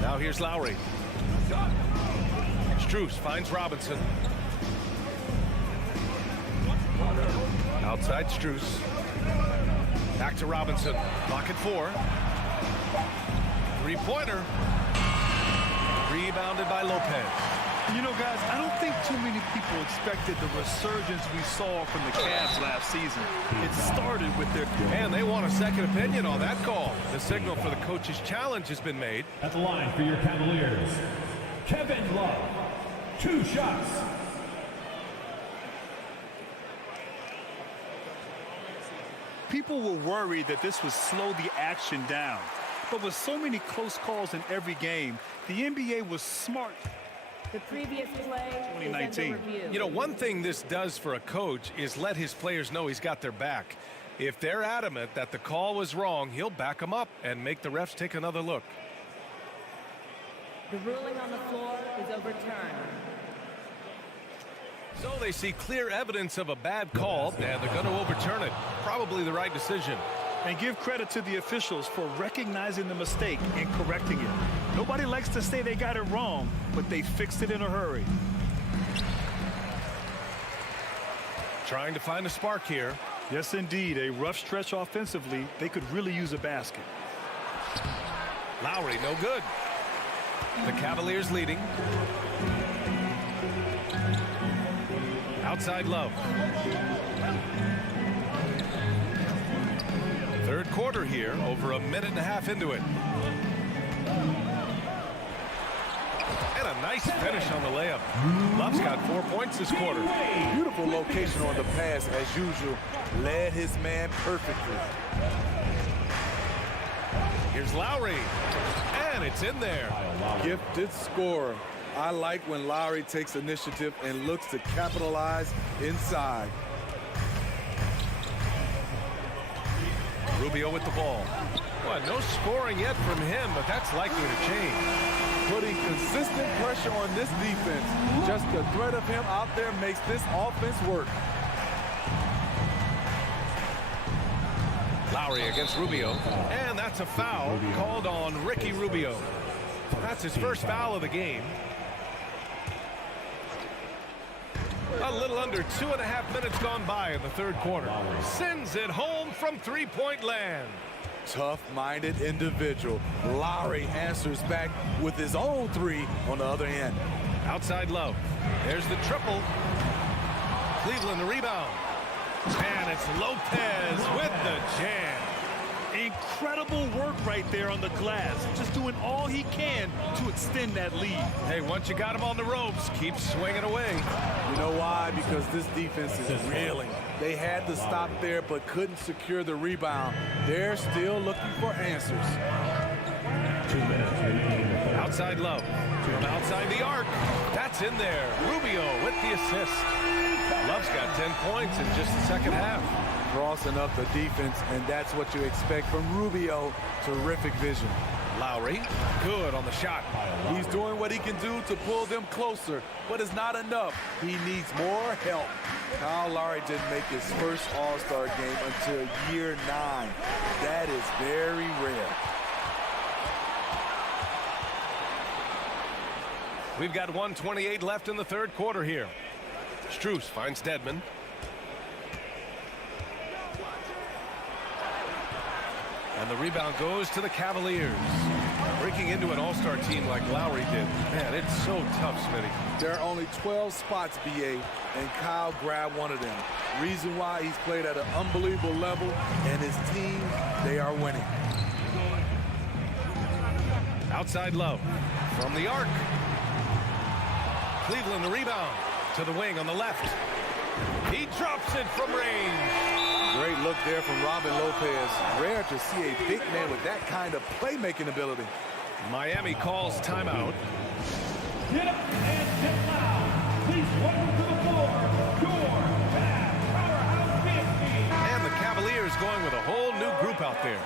Now here's Lowry. Strus finds Robinson. Outside Strus. Back to Robinson. Clock at 4. Three-pointer. Rebounded by Lopez. You know, guys, I don't think too many people expected the resurgence we saw from the Cavs last season. It started with their... And they want a second opinion on that call. The signal for the coach's challenge has been made. At the line for your Cavaliers, Kevin Love. 2 shots. People were worried that this would slow the action down. But with so many close calls in every game, the NBA was smart. The previous play 2019. is under review. You know, one thing this does for a coach is let his players know he's got their back. If they're adamant that the call was wrong, he'll back them up and make the refs take another look. The ruling on the floor is overturned. So they see clear evidence of a bad call, and they're going to overturn it. Probably the right decision. And give credit to the officials for recognizing the mistake and correcting it. Nobody likes to say they got it wrong, but they fixed it in a hurry. Trying to find a spark here. Yes, indeed. A rough stretch offensively. They could really use a basket. Lowry, no good. The Cavaliers leading. Outside Love. Third quarter here, over a minute and a half into it. And a nice finish on the layup. Love's got 4 points this quarter. Beautiful location on the pass as usual. Led his man perfectly. Here's Lowry. And it's in there. Gifted scorer. I like when Lowry takes initiative and looks to capitalize inside. Rubio with the ball. Well, no scoring yet from him, but that's likely to change. Putting consistent pressure on this defense. Just the threat of him out there makes this offense work. Lowry against Rubio, and that's a foul called on Ricky Rubio. That's his first foul of the game. A little under 2.5 minutes gone by in the third quarter. Sends it home from three-point land. Tough-minded individual. Lowry answers back with his own three on the other end. Outside Love. There's the triple. Cleveland the rebound. And it's Lopez with the jam. Incredible work right there on the glass. Just doing all he can to extend that lead. Hey, once you got him on the ropes, keep swinging away. You know why? Because this defense is reeling. They had to stop there but couldn't secure the rebound. They're still looking for answers. 2 minutes remaining. Outside Love. From outside the arc. That's in there. Rubio with the assist. Love's got 10 points in just the second half. Crossing up the defense, and that's what you expect from Rubio. Terrific vision. Lowry, good on the shot. He's doing what he can do to pull them closer, but it's not enough. He needs more help. Kyle Lowry didn't make his first All-Star game until year 9. That is very rare. We've got 1:28 left in the third quarter here. Strus finds Dedmon. And the rebound goes to the Cavaliers. Breaking into an all-star team like Lowry did. Man, it's so tough, Smitty. There are only 12 spots, BA, and Kyle grabbed one of them. Reason why he's played at an unbelievable level, and his team, they are winning. Outside Love from the arc. Cleveland the rebound to the wing on the left. He drops it from range. Great look there from Robin Lopez. Rare to see a big man with that kind of playmaking ability. Miami calls timeout. Get up and get loud. Please welcome to the floor, your powerhouse dance team. And the Cavaliers going with a whole new group out there.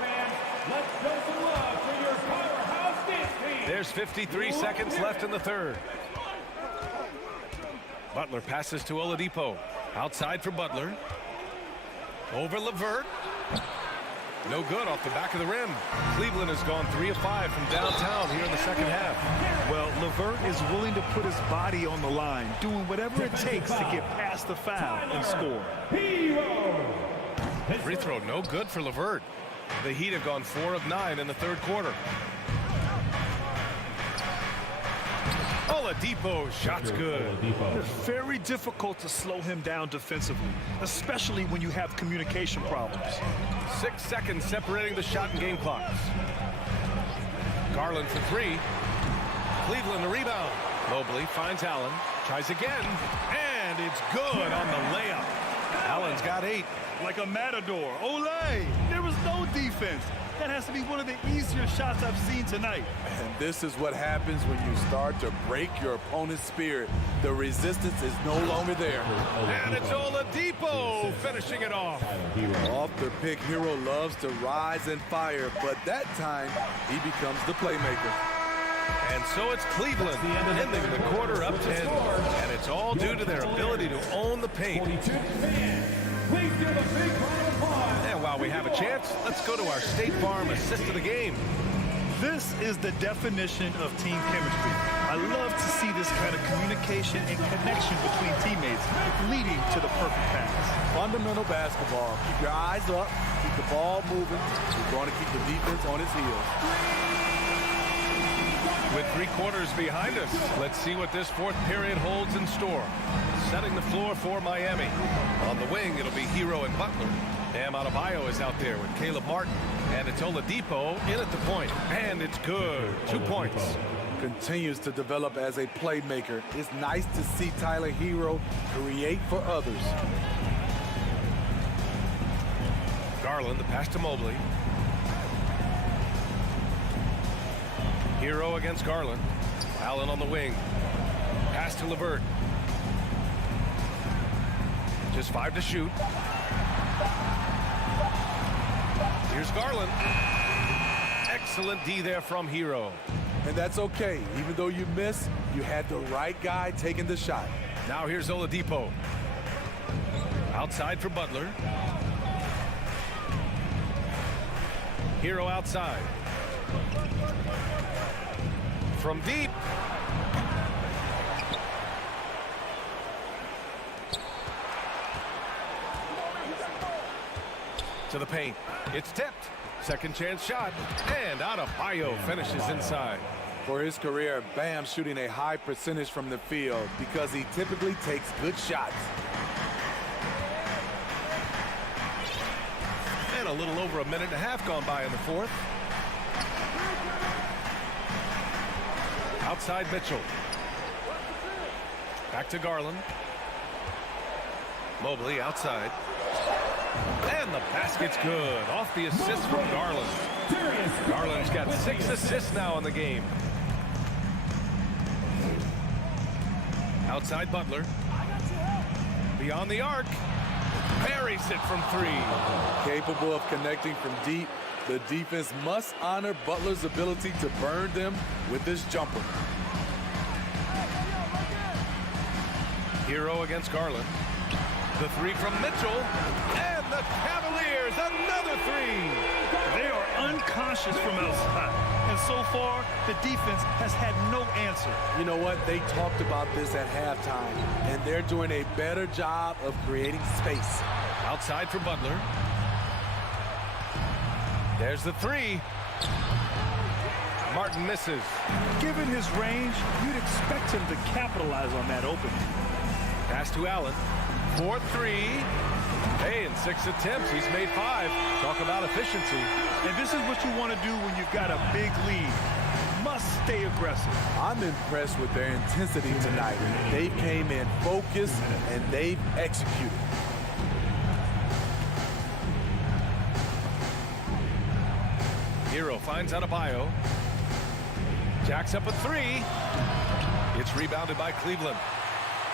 Let's show some love for your powerhouse dance team. There's 53 seconds left in the third. Butler passes to Oladipo. Outside for Butler. Over LeVert. No good off the back of the rim. Cleveland has gone 3 of 5 from downtown here in the second half. Well, LeVert is willing to put his body on the line, doing whatever it takes to get past the foul and score. Free throw no good for LeVert. The Heat have gone 4 of 9 in the third quarter. Oladipo, shot's good. It's very difficult to slow him down defensively, especially when you have communication problems. 6 seconds separating the shot and game clocks. Garland for 3. Cleveland the rebound. Mobley finds Allen. Tries again. And it's good on the layup. Allen's got 8. Like a matador. Olay! There was no defense. That has to be one of the easier shots I've seen tonight. And this is what happens when you start to break your opponent's spirit. The resistance is no longer there. And it's Oladipo finishing it off. Off the pick, Hero loves to rise and fire, but that time he becomes the playmaker. And so it's Cleveland ending the quarter up 10. And it's all due to their ability to own the paint. Please give a big round of applause. And while we have a chance, let's go to our State Farm assist of the game. This is the definition of team chemistry. I love to see this kind of communication and connection between teammates leading to the perfect pass. Fundamental basketball. Keep your eyes up, keep the ball moving. You're going to keep the defense on its heels. With 3 quarters behind us, let's see what this fourth period holds in store. Setting the floor for Miami. On the wing, it'll be Hero and Butler. Bam Adebayo is out there with Caleb Martin. And it's Oladipo in at the point. And it's good. 2 points. Continues to develop as a playmaker. It's nice to see Tyler Hero create for others. Garland, the pass to Mobley. Hero against Garland. Allen on the wing. Pass to LeVert. Just 5 to shoot. Here's Garland. Excellent D there from Hero. And that's okay. Even though you miss, you had the right guy taking the shot. Now here's Oladipo. Outside for Butler. Hero outside. From deep. To the paint. It's tipped. Second chance shot. And Adebayo finishes inside. For his career, Bam shooting a high percentage from the field because he typically takes good shots. And a little over a minute and a half gone by in the fourth. Outside Mitchell. Back to Garland. Mobley outside. And the basket's good. Off the assist from Garland. Garland's got 6 assists now in the game. Outside Butler. Beyond the arc. Buries it from 3. Capable of connecting from deep, the defense must honor Butler's ability to burn them with this jumper. Hero against Garland. The 3 from Mitchell. And the Cavaliers, another 3. They are unconscious from outside. And so far, the defense has had no answer. You know what? They talked about this at halftime, and they're doing a better job of creating space. Outside for Butler. There's the 3. Martin misses. Given his range, you'd expect him to capitalize on that opening. Pass to Allen. 4-3. Hey, in 6 attempts, he's made 5. Talk about efficiency. And this is what you want to do when you've got a big lead. Must stay aggressive. I'm impressed with their intensity tonight. They came in focused, and they've executed. Hero finds Adebayo. Jacks up a 3. It's rebounded by Cleveland.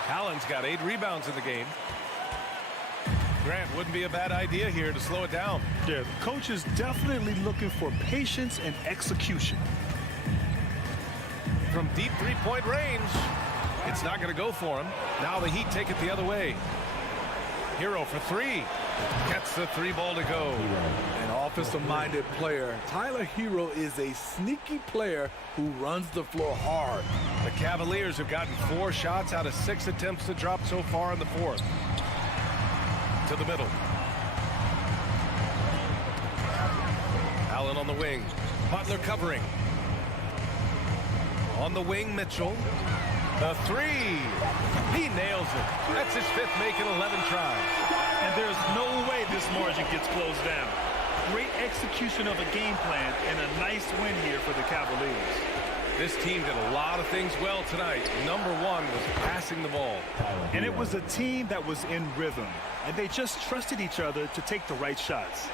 Allen's got 8 rebounds in the game. Grant, wouldn't be a bad idea here to slow it down. Yeah, the coach is definitely looking for patience and execution. From deep 3-point range, it's not going to go for him. Now the Heat take it the other way. Hero for 3. Gets the 3 ball to go. An offensive-minded player. Tyler Hero is a sneaky player who runs the floor hard. The Cavaliers have gotten 4 shots out of 6 attempts to drop so far in the fourth. To the middle. Allen on the wing. Butler covering. On the wing, Mitchell. The 3. He nails it. That's his 5th make in 11 tries. And there's no way this margin gets closed down. Great execution of a game plan and a nice win here for the Cavaliers. This team did a lot of things well tonight. Number 1 was passing the ball. And it was a team that was in rhythm. And they just trusted each other to take the right shots.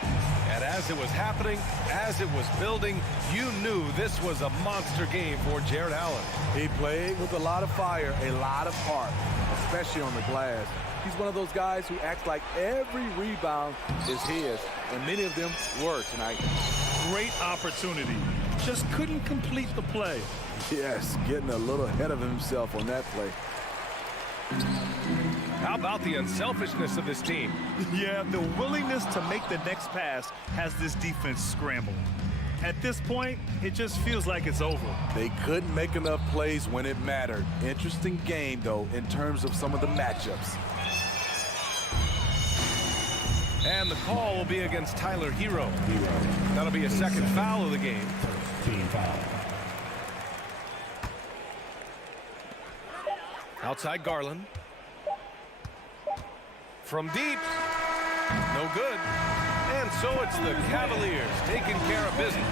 And as it was happening, as it was building, you knew this was a monster game for Jared Allen. He played with a lot of fire, a lot of heart, especially on the glass. He's one of those guys who acts like every rebound is his, and many of them were tonight. Great opportunity. Just couldn't complete the play. Yes, getting a little ahead of himself on that play. How about the unselfishness of this team? Yeah, the willingness to make the next pass has this defense scrambling. At this point, it just feels like it's over. They couldn't make enough plays when it mattered. Interesting game, though, in terms of some of the matchups. And the call will be against Tyler Hero. That'll be a second foul of the game. Team foul. Outside Garland. From deep. No good. And so it's the Cavaliers taking care of business.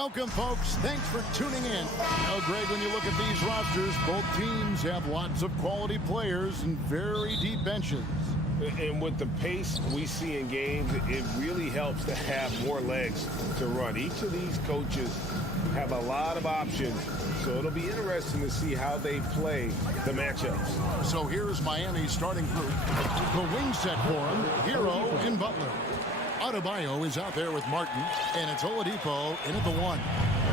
Welcome, folks. Thanks for tuning in. Now, Greg, when you look at these rosters, both teams have lots of quality players and very deep benches. And with the pace we see in games, it really helps to have more legs to run. Each of these coaches have a lot of options, so it'll be interesting to see how they play the matchups. So here's Miami's starting group. The wing set for him, Hero and Butler. Adebayo is out there with Martin, and it's Oladipo in at the 1.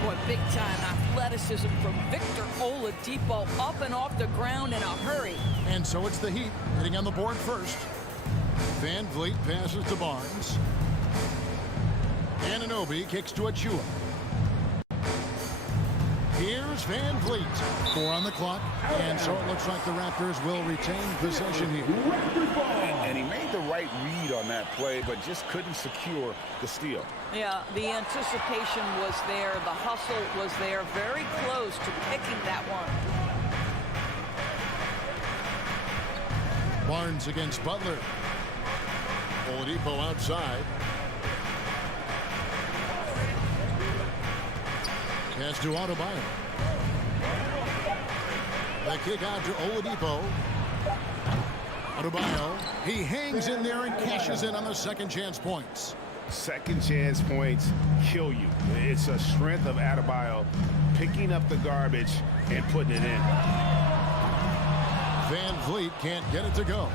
Boy, big-time athleticism from Victor Oladipo, up and off the ground in a hurry. And so it's the Heat hitting on the board first. Van Vliet passes to Barnes. Anunoby kicks to Achua. Here's Van Vliet. 4 on the clock, and so it looks like the Raptors will retain possession here. And he made the right read on that play, but just couldn't secure the steal. Yeah, the anticipation was there. The hustle was there. Very close to picking that one. Barnes against Butler. Oladipo outside. Pass to Adebayo. The kick out to Oladipo. Adebayo, he hangs in there and cashes in on the second chance points. Second chance points kill you. It's a strength of Adebayo picking up the garbage and putting it in. Van Vliet can't get it to go.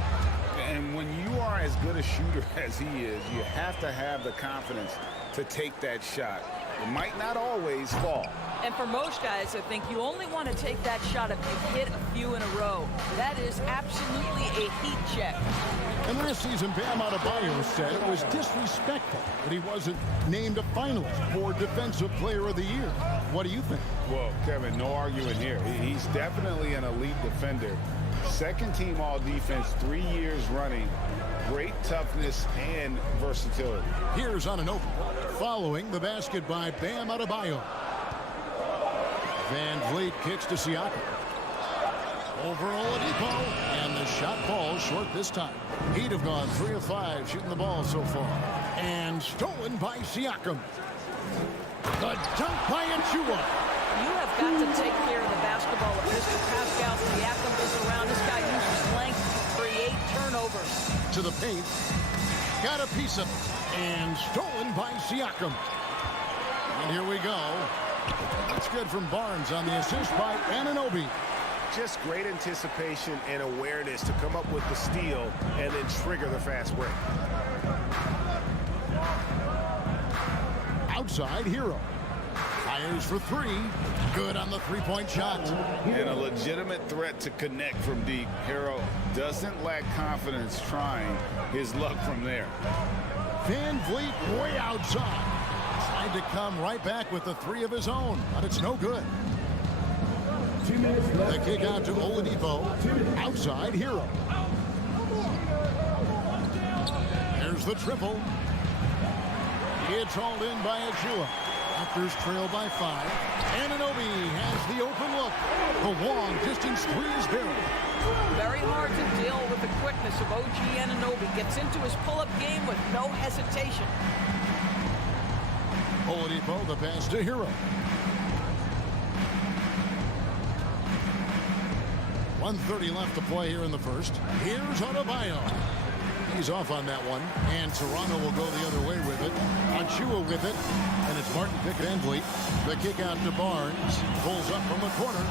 And when you are as good a shooter as he is, you have to have the confidence to take that shot. It might not always fall. And for most guys, I think you only want to take that shot if you hit a few in a row. That is absolutely a heat check. And last season, Bam Adebayo said it was disrespectful that he wasn't named a finalist for Defensive Player of the Year. What do you think? Well, Kevin, no argument here. He's definitely an elite defender. Second team all defense, 3 years running. Great toughness and versatility. Here's Anunoby following the basket by Bam Adebayo. Van Vliet kicks to Siakam. Over Oladipo, and the shot falls short this time. Heat have gone 3 of 5 shooting the ball so far. And stolen by Siakam. The dunk by Achua. You have got to take care of the basketball with Mr. Pascal Siakam is around. This guy uses length to create turnovers. To the paint. Got a piece of it. And stolen by Siakam. And here we go. That's good from Barnes on the assist by Anunoby. Just great anticipation and awareness to come up with the steal and then trigger the fast break. Outside, Hero. Fires for 3. Good on the three-point shot. And a legitimate threat to connect from deep. Hero doesn't lack confidence trying his luck from there. Van Vliet way outside. Tried to come right back with the 3 of his own, but it's no good. The kick out to Oladipo. Outside, Hero. There's the triple. It's hauled in by Achua. Raptors trail by 5. Anunoby has the open look. The long distance 3 is buried. Very hard to deal with the quickness of OG Anunoby. Gets into his pull-up game with no hesitation. Oladipo, the pass to Hero. 1:30 left to play here in the first. Here's Adebayo. He's off on that one, and Toronto will go the other way with it. Achua with it, and it's Martin Pickett and Vliet. The kick out to Barnes. Pulls up from the corner.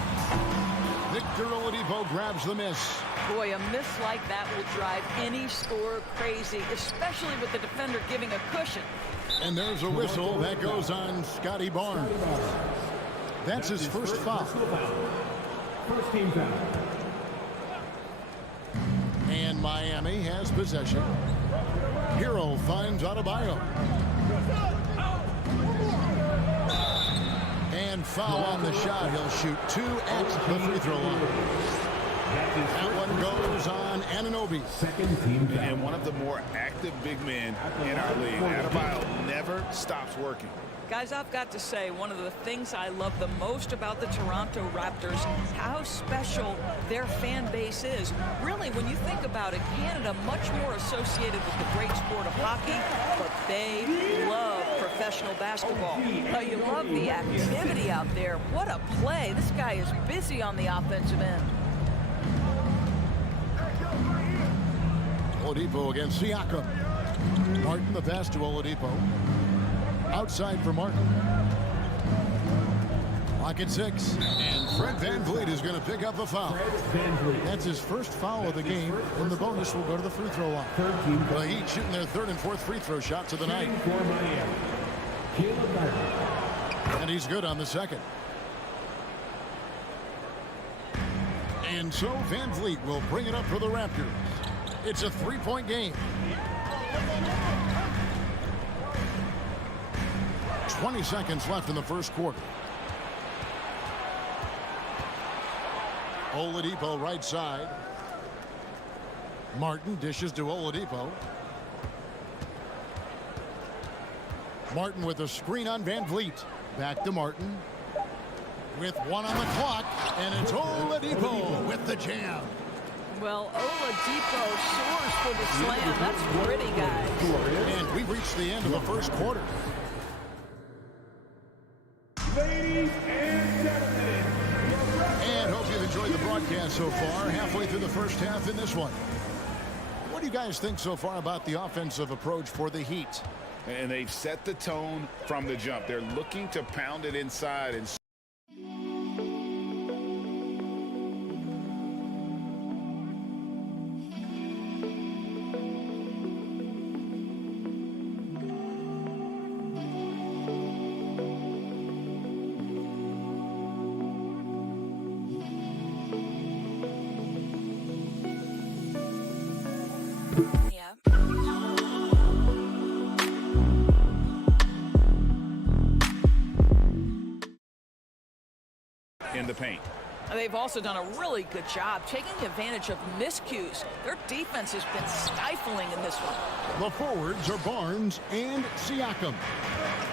Victor Oladipo grabs the miss. Boy, a miss like that will drive any scorer crazy, especially with the defender giving a cushion. And there's a whistle that goes on Scotty Barnes. That's his first foul. First team foul. And Miami has possession. Hero finds Adebayo. And foul on the shot. He'll shoot 2 at the free throw line. That one goes on Anunoby. Second team foul. And one of the more active big men in our league. Adebayo never stops working. Guys, I've got to say, one of the things I love the most about the Toronto Raptors, how special their fan base is. Really, when you think about it, Canada much more associated with the great sport of hockey, but they love professional professional basketball. You love the activity out there. What a play. This guy is busy on the offensive end. Oladipo against Siakam. Martin the pass to Oladipo. Outside for Martin. Clock at 6. And Fred VanVleet is going to pick up a foul. That's his first foul of the game. And the bonus will go to the free throw line. The Heat shooting their third and fourth free throw shots of the night. And he's good on the second. And so VanVleet will bring it up for the Raptors. It's a three-point game. 20 seconds left in the first quarter. Oladipo right side. Martin dishes to Oladipo. Martin with a screen on VanVleet. Back to Martin. With 1 on the clock. And it's Oladipo with the jam. Well, Oladipo soars for the slam. That's pretty, guys. And we've reached the end of the first quarter. Ladies and gentlemen, and hope you've enjoyed the broadcast so far. Halfway through the first half in this one. What do you guys think so far about the offensive approach for the Heat? And they've set the tone from the jump. They're looking to pound it inside and in the paint. They've also done a really good job taking advantage of miscues. Their defense has been stifling in this one. The forwards are Barnes and Siakam.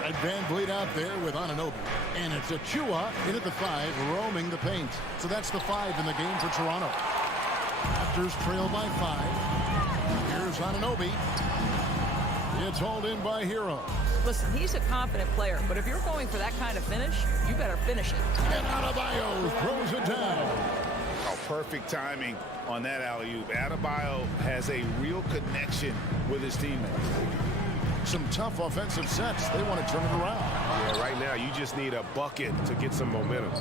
Red VanVleet out there with Anunoby. And it's Achua in at the 5, roaming the paint. So that's the 5 in the game for Toronto. Raptors trail by 5. Here's Anunoby. It's hauled in by Hero. Listen, he's a confident player, but if you're going for that kind of finish, you better finish it. And Adebayo throws it down. Oh, perfect timing on that alley-oop. Adebayo has a real connection with his teammates. Some tough offensive sets. They want to turn it around. Yeah, right now you just need a bucket to get some momentum.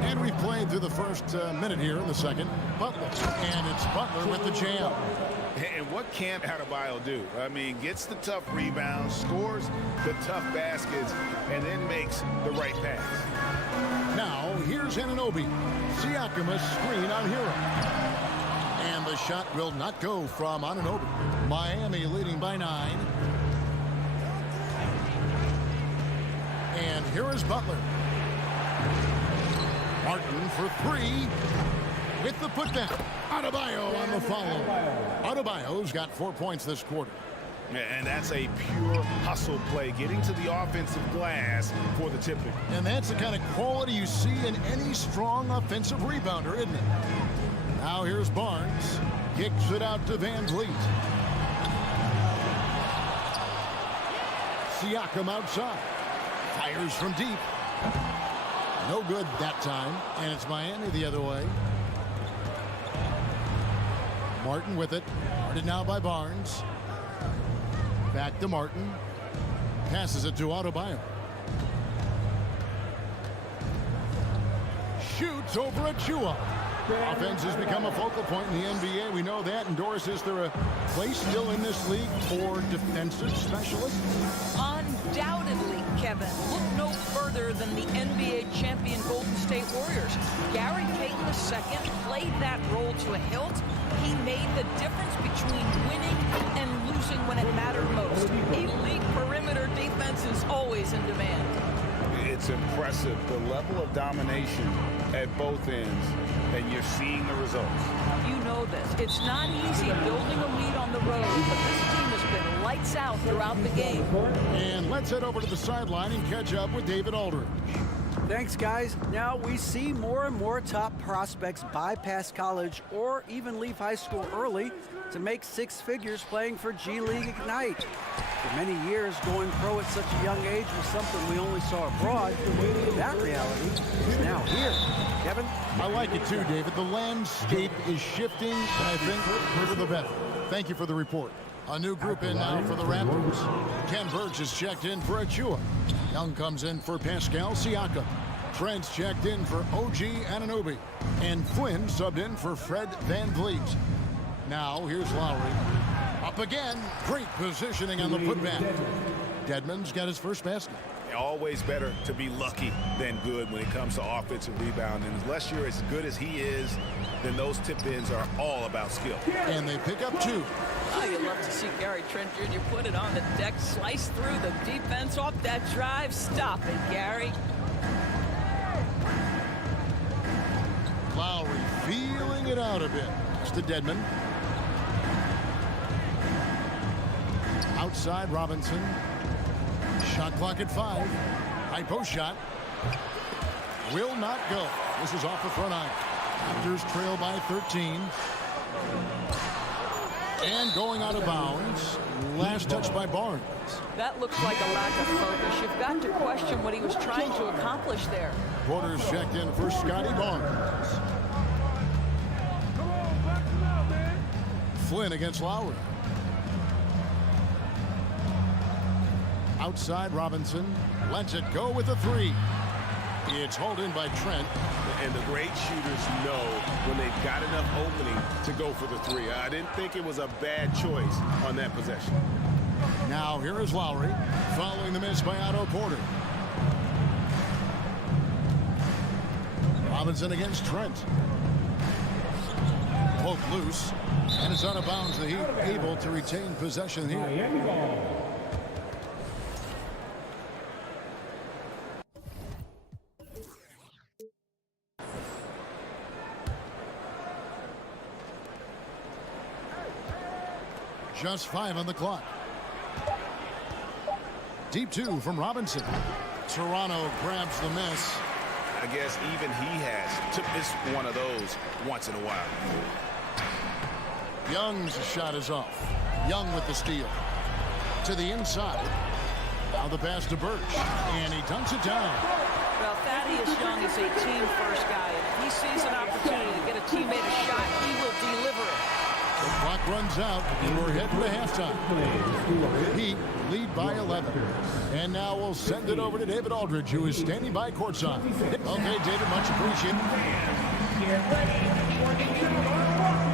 And we've played through the first minute here in the second. Butler. And it's Butler with the jam. And what can't Adebayo do? I mean, gets the tough rebounds, scores the tough baskets, and then makes the right pass. Now, here's Anunoby. Siakam a screen on Hero. And the shot will not go from Anunoby. Miami leading by 9. And here is Butler. Martin for 3. With the putback. Adebayo on the follow. Adebayo's got 4 points this quarter. And that's a pure hustle play, getting to the offensive glass for the tipping. And that's the kind of quality you see in any strong offensive rebounder, isn't it? Now here's Barnes. Kicks it out to VanVleet. Siakam outside. Fires from deep. No good that time. And it's Miami the other way. Martin with it. Guarded now by Barnes. Back to Martin. Passes it to Adebayo. Shoots over Achua. Offense has become a focal point in the NBA. We know that. And Doris, is there a place still in this league for defensive specialists? Undoubtedly, Kevin. Look no further than the NBA champion Golden State Warriors. Gary Payton II played that role to a hilt. He made the difference between winning and losing when it mattered most. Elite perimeter defense is always in demand. It's impressive, the level of domination at both ends, and you're seeing the results. You know this. It's not easy building a lead on the road, but this team has been lights out throughout the game. And let's head over to the sideline and catch up with David Aldridge. Thanks, guys. Now we see more and more top prospects bypass college or even leave high school early to make six figures playing for G League Ignite. For many years, going pro at such a young age was something we only saw abroad. That reality is now here. Kevin? I like it too, David. The landscape is shifting, and I think for the better. Thank you for the report. A new group in now for the Raptors. Ken Burge is checked in for Achua. Young comes in for Pascal Siakam. Trent's checked in for OG Anunoby. And Flynn subbed in for Fred VanVleet. Now, here's Lowry. Up again. Great positioning on the putback. Dedmon's got his first basket. Always better to be lucky than good when it comes to offensive rebounding. Unless you're as good as he is, then those tip-ins are all about skill. And they pick up two. Oh, you love to see Gary Trent Jr. put it on the deck, slice through the defense off that drive. Stop it, Gary. Lowry feeling it out a bit. It's to Dedmon. Outside Robinson. Shot clock at 5. High post shot. Will not go. This is off the front iron. Raptors trail by 13. And going out of bounds. Last touch by Barnes. That looks like a lack of focus. You've got to question what he was trying to accomplish there. Porter's checked in for Scotty Barnes. Flynn against Lowry. Outside Robinson. Lets it go with a 3. It's hauled in by Trent. And the great shooters know when they've got enough opening to go for the 3. I didn't think it was a bad choice on that possession. Now here is Lowry following the miss by Otto Porter. Robinson against Trent. Poke loose. And it's out of bounds. The Heat able to retain possession here. Just 5 on the clock. Deep 2 from Robinson. Toronto grabs the miss. I guess even he has to miss one of those once in a while. Young's shot is off. Young with the steal. To the inside. Now the pass to Birch. And he dunks it down. Well, Thaddeus Young is a team-first guy. If he sees an opportunity to get a teammate a shot, he will deliver it. The clock runs out, and we're heading to halftime. Heat lead by 11. And now we'll send it over to David Aldridge, who is standing by courtside. Okay, David, much appreciated. Get ready for the Rockies.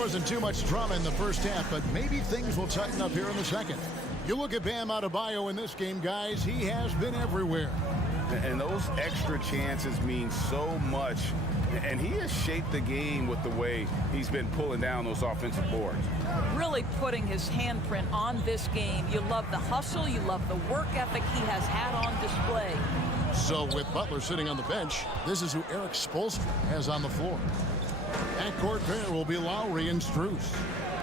Wasn't too much drama in the first half, but maybe things will tighten up here in the second. You look at Bam Adebayo in this game, guys. He has been everywhere. And those extra chances mean so much. And he has shaped the game with the way he's been pulling down those offensive boards. Really putting his handprint on this game. You love the hustle. You love the work ethic he has had on display. So with Butler sitting on the bench, this is who Eric Spoelstra has on the floor. At court pair will be Lowry and Strus.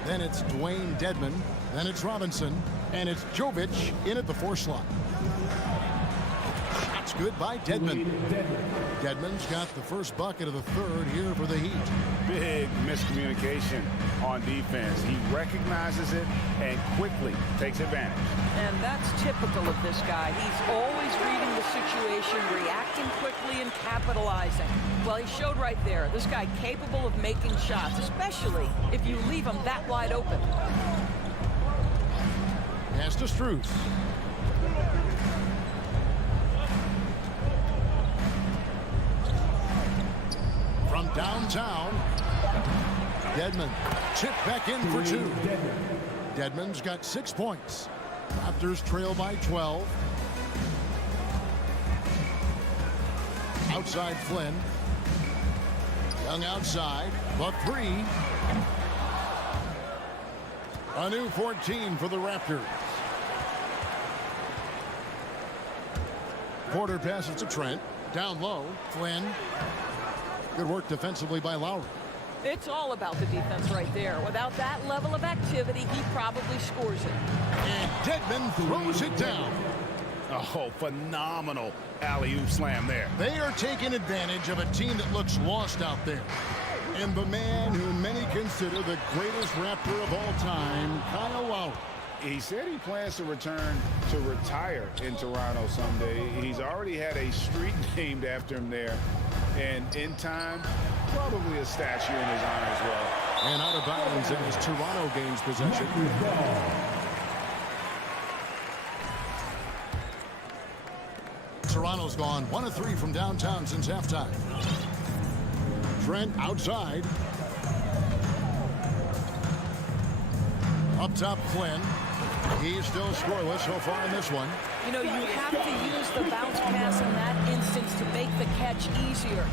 Then it's Dwayne Dedmon. Then it's Robinson. And it's Jovic in at the 4 slot. Shots good by Dedmon. Dedmon's got the first bucket of the third here for the Heat. Big miscommunication on defense. He recognizes it and quickly takes advantage. And that's typical of this guy. He's always reading the situation, reacting quickly and capitalizing. Well, he showed right there. This guy capable of making shots, especially if you leave him that wide open. Pass to Strus. From downtown, Dedmon chip back in for 2. Dedmon's got 6 points. Raptors trail by 12. Outside Flynn. Young outside, but 3. A new 14 for the Raptors. Porter passes to Trent. Down low, Flynn. Good work defensively by Lowry. It's all about the defense right there. Without that level of activity, he probably scores it. And Dedmon throws it down. Oh, phenomenal alley-oop slam there. They are taking advantage of a team that looks lost out there. And the man who many consider the greatest Raptor of all time, Kyle Lowry. He said he plans to return to retire in Toronto someday. He's already had a street named after him there. And in time, probably a statue in his honor as well. And out of bounds, and as Toronto gains possession. Toronto's gone 1 of 3 from downtown since halftime. Trent outside. Up top, Flynn. He's still scoreless so far in this one. You know, you have to use the bounce pass in that instance to make the catch easier.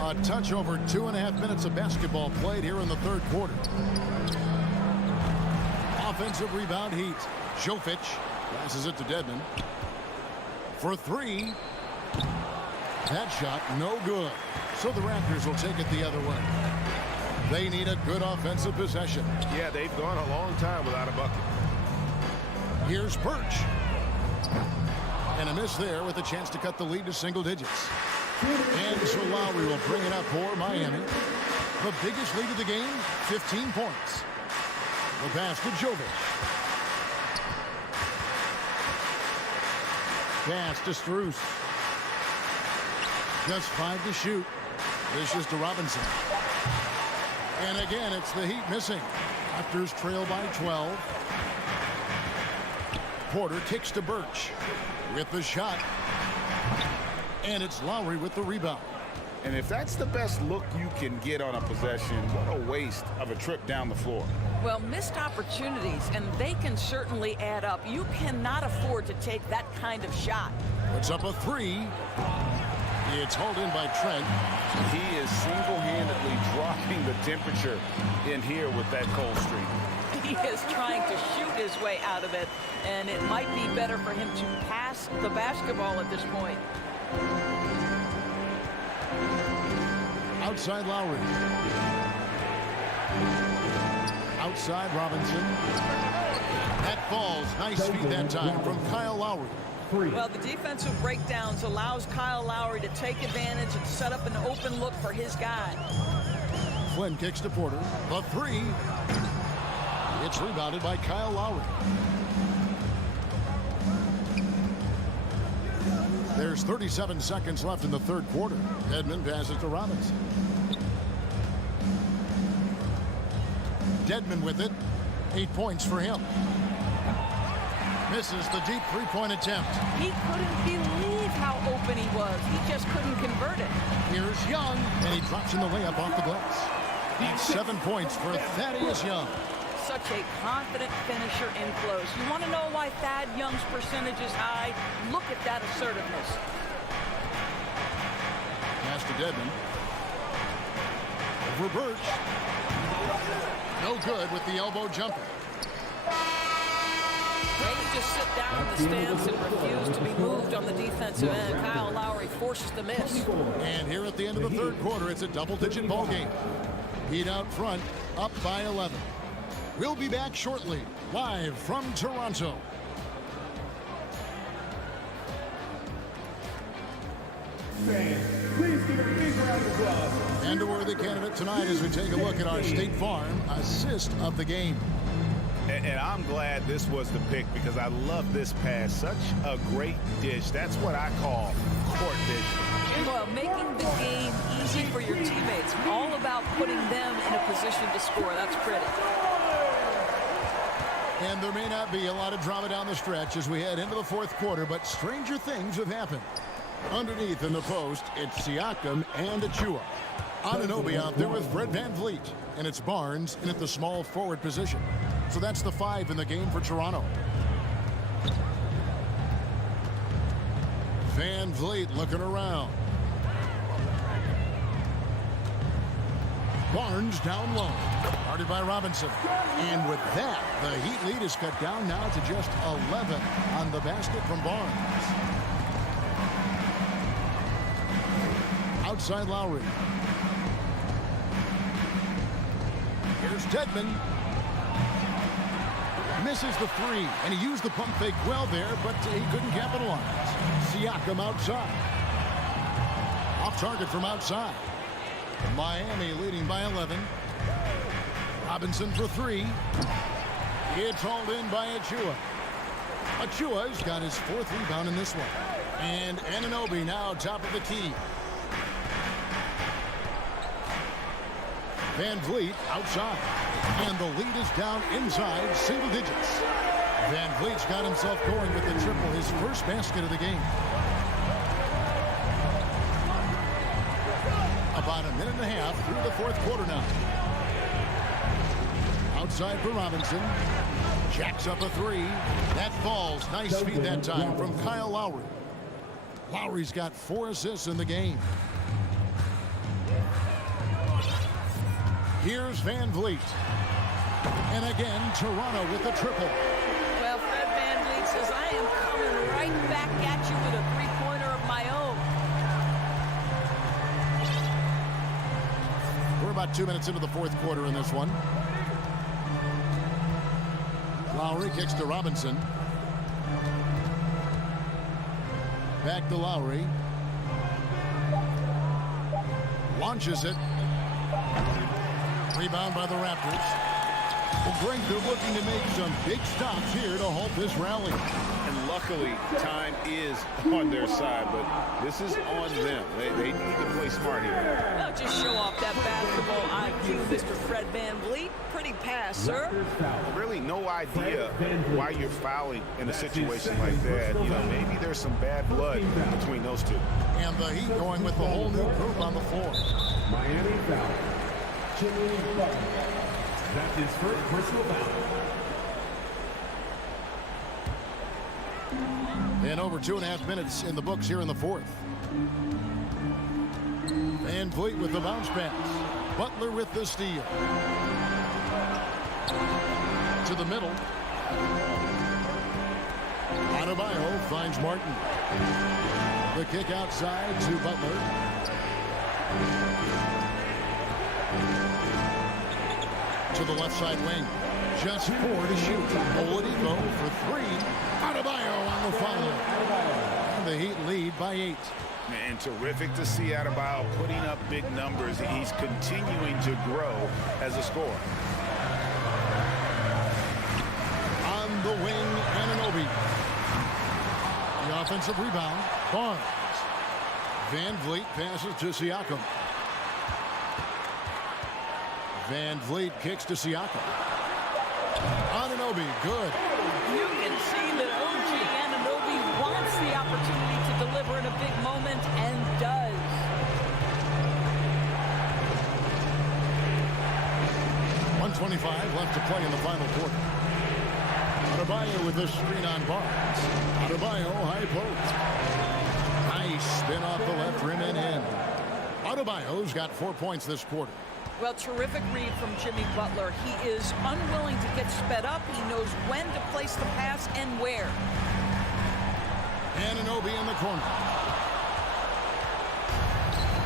A touch over 2.5 minutes of basketball played here in the third quarter. Offensive rebound Heat. Jovic passes it to Dedmon. For 3. That shot no good. So the Raptors will take it the other way. They need a good offensive possession. Yeah, they've gone a long time without a bucket. Here's Birch. And a miss there with a chance to cut the lead to single digits. And so Lowry will bring it up for Miami. The biggest lead of the game, 15 points. The pass to Jovic. Pass to Strus. Just 5 to shoot. Dishes to Robinson. And again, it's the Heat missing. Raptors trail by 12. Porter kicks to Birch with the shot. And it's Lowry with the rebound. And if that's the best look you can get on a possession, what a waste of a trip down the floor. Well, missed opportunities, and they can certainly add up. You cannot afford to take that kind of shot. Puts up a 3. It's hauled in by Trent. He is single-handedly dropping the temperature in here with that cold streak. He is trying to shoot his way out of it, and it might be better for him to pass the basketball at this point. Outside Lowry. Outside Robinson. That falls. Nice feed that time from Kyle Lowry. Well, the defensive breakdowns allows Kyle Lowry to take advantage and set up an open look for his guy. Flynn kicks to Porter. The 3. It's rebounded by Kyle Lowry. There's 37 seconds left in the third quarter. Dedmon passes to Robinson. Dedmon with it. 8 points for him. Misses the deep three-point attempt. He couldn't believe how open he was. He just couldn't convert it. Here's Young, and he drops in the layup off the glass. That's 7 points for Thaddeus Young. Such a confident finisher in close. You want to know why Thad Young's percentage is high? Look at that assertiveness. Pass to Dedmon. Over Birch. No good with the elbow jumper. Ready to sit down in the stance and refuse to be moved on the defensive end. Kyle Lowry forces the miss. And here at the end of the third quarter, it's a double-digit ball game. Heat out front, up by 11. We'll be back shortly, live from Toronto. Please give a big round of applause. And a worthy candidate tonight as we take a look at our State Farm assist of the game. And I'm glad this was the pick because I love this pass. Such a great dish. That's what I call court vision. Well, making the game easy for your teammates. All about putting them in a position to score. That's pretty. And there may not be a lot of drama down the stretch as we head into the fourth quarter, but stranger things have happened. Underneath in the post, it's Siakam and Achua. Anunoby out there with Fred VanVleet. And it's Barnes in at the small forward position. So that's the 5 in the game for Toronto. VanVleet looking around. Barnes down low. Guarded by Robinson. And with that, the Heat lead is cut down now to just 11 on the basket from Barnes. Outside Lowry. Here's Dedmon. Misses the three, and he used the pump fake well there, but he couldn't capitalize. Siakam outside. Off target from outside. Miami leading by 11. Robinson for three. It's hauled in by Achua. Achua's got his 4th rebound in this one. And Anunoby now top of the key. Van Vliet outside. And the lead is down inside single digits. Van Vliet's got himself going with the triple, his first basket of the game. About a minute and a half through the 4th quarter now. Outside for Robinson. Jacks up a three. That falls. Nice feed that time from Kyle Lowry. Lowry's got 4 assists in the game. Here's Van Vliet. And again, Toronto with the triple. Well, Fred Van Vliet says, I am coming right back at you with a three-pointer of my own. We're about 2 minutes into the 4th quarter in this one. Lowry kicks to Robinson. Back to Lowry. Launches it. Rebound by the Raptors. Well, Greg, they're looking to make some big stops here to halt this rally. And luckily, time is on their side, but this is on them. They need to play smart here. Now just show off that basketball IQ, Mr. Fred Van Vliet. Pretty pass, sir. Really no idea why you're fouling in a situation like that. You know, maybe there's some bad blood between those two. And the Heat going with the whole new group on the floor. Miami foul. Jimmy Butler. That's his first personal foul. And over 2.5 minutes in the books here in the 4th. Van Vliet with the bounce pass. Butler with the steal. To the middle. Adebayo finds Martin. The kick outside to Butler. To the left side wing. Just 4 to shoot. Oladipo for 3. Adebayo on the follow. And the Heat lead by 8. Man, terrific to see Adebayo putting up big numbers. He's continuing to grow as a scorer. On the wing, Anunoby. The offensive rebound, Barnes. Van Vliet passes to Siakam. Van Vliet kicks to Siakam. Anunoby, good. You can see that OG Anunoby wants the opportunity to deliver in a big moment and does. .125 left to play in the final quarter. Adebayo with the screen on Barnes. Adebayo high post. Nice spin off the left rim and in. Adebayo's got 4 points this quarter. Well, terrific read from Jimmy Butler. He is unwilling to get sped up. He knows when to place the pass and where. Anunoby in the corner.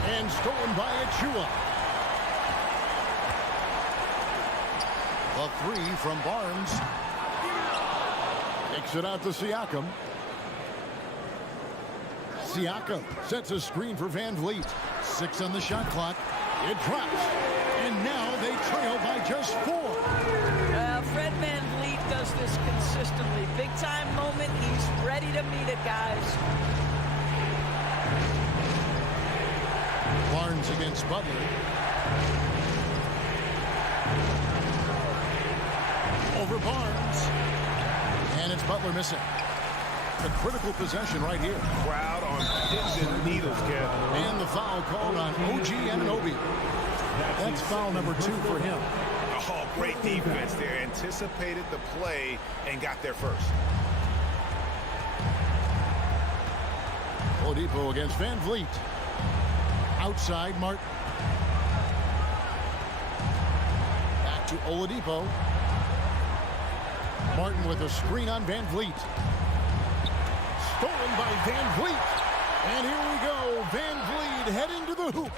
And stolen by Achua. The 3 from Barnes. Takes it out to Siakam. Siakam sets a screen for Van Vliet. 6 on the shot clock. It drops. And now they trail by just 4. Fred Van Vliet does this consistently. Big time moment. He's ready to meet it, guys. Barnes against Butler. Over Barnes. And it's Butler missing. A critical possession right here. Crowd on pins and needles, Kevin. And the foul called on OG Anunoby. That's foul number 2 for him. Oh, great defense there. Anticipated the play and got there first. Oladipo against Van Vliet. Outside Martin. to Oladipo. Martin with a screen on Van Vliet. Stolen by Van Vliet. And here we go. Van Vliet heading to the hoop.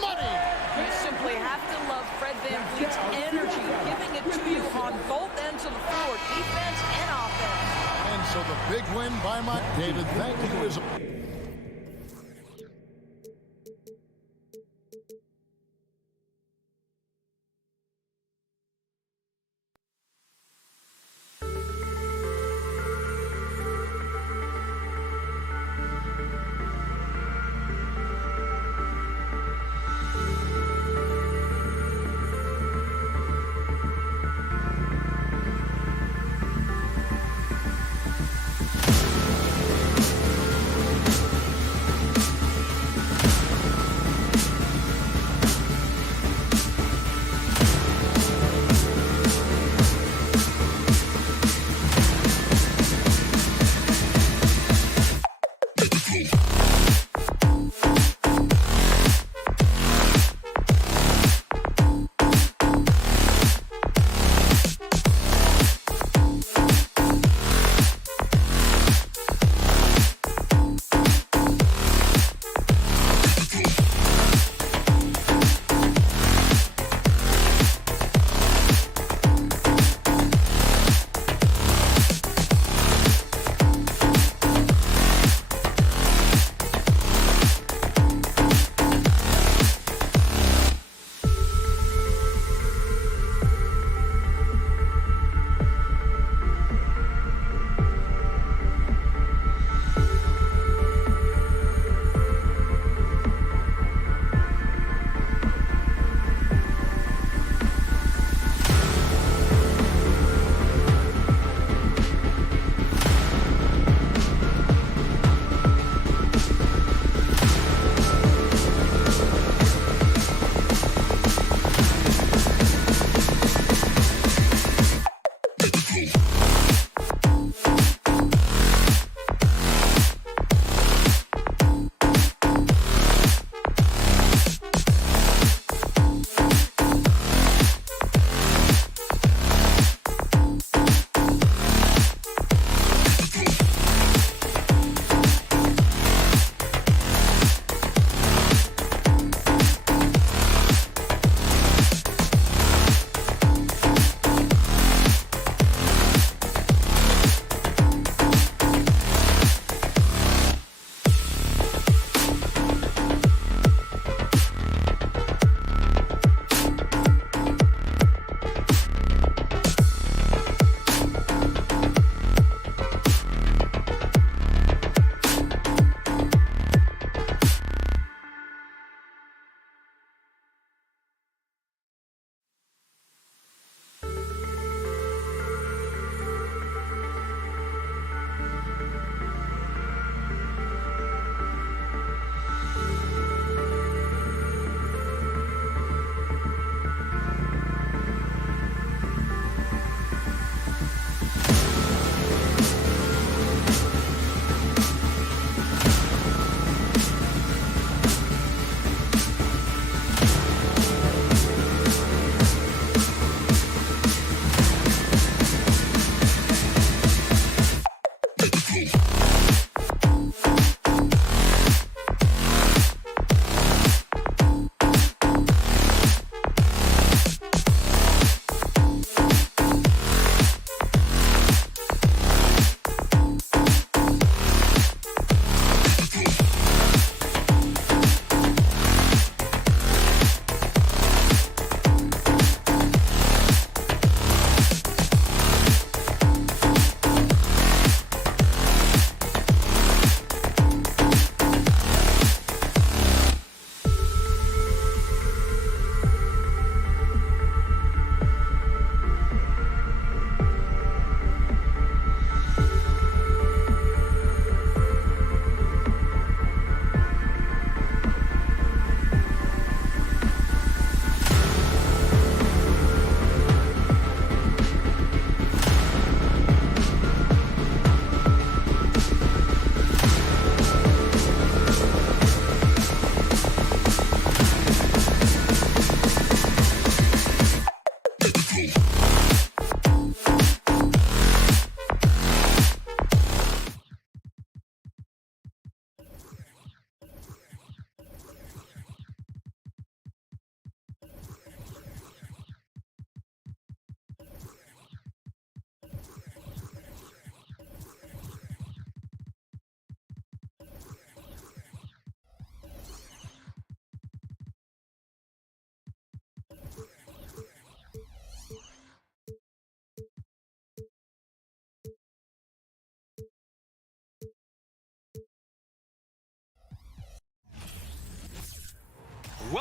Money! You simply have to love Fred Van Vliet's energy, giving it to you on both ends of the floor, defense and offense. And so the big win by Mike. David, thank you.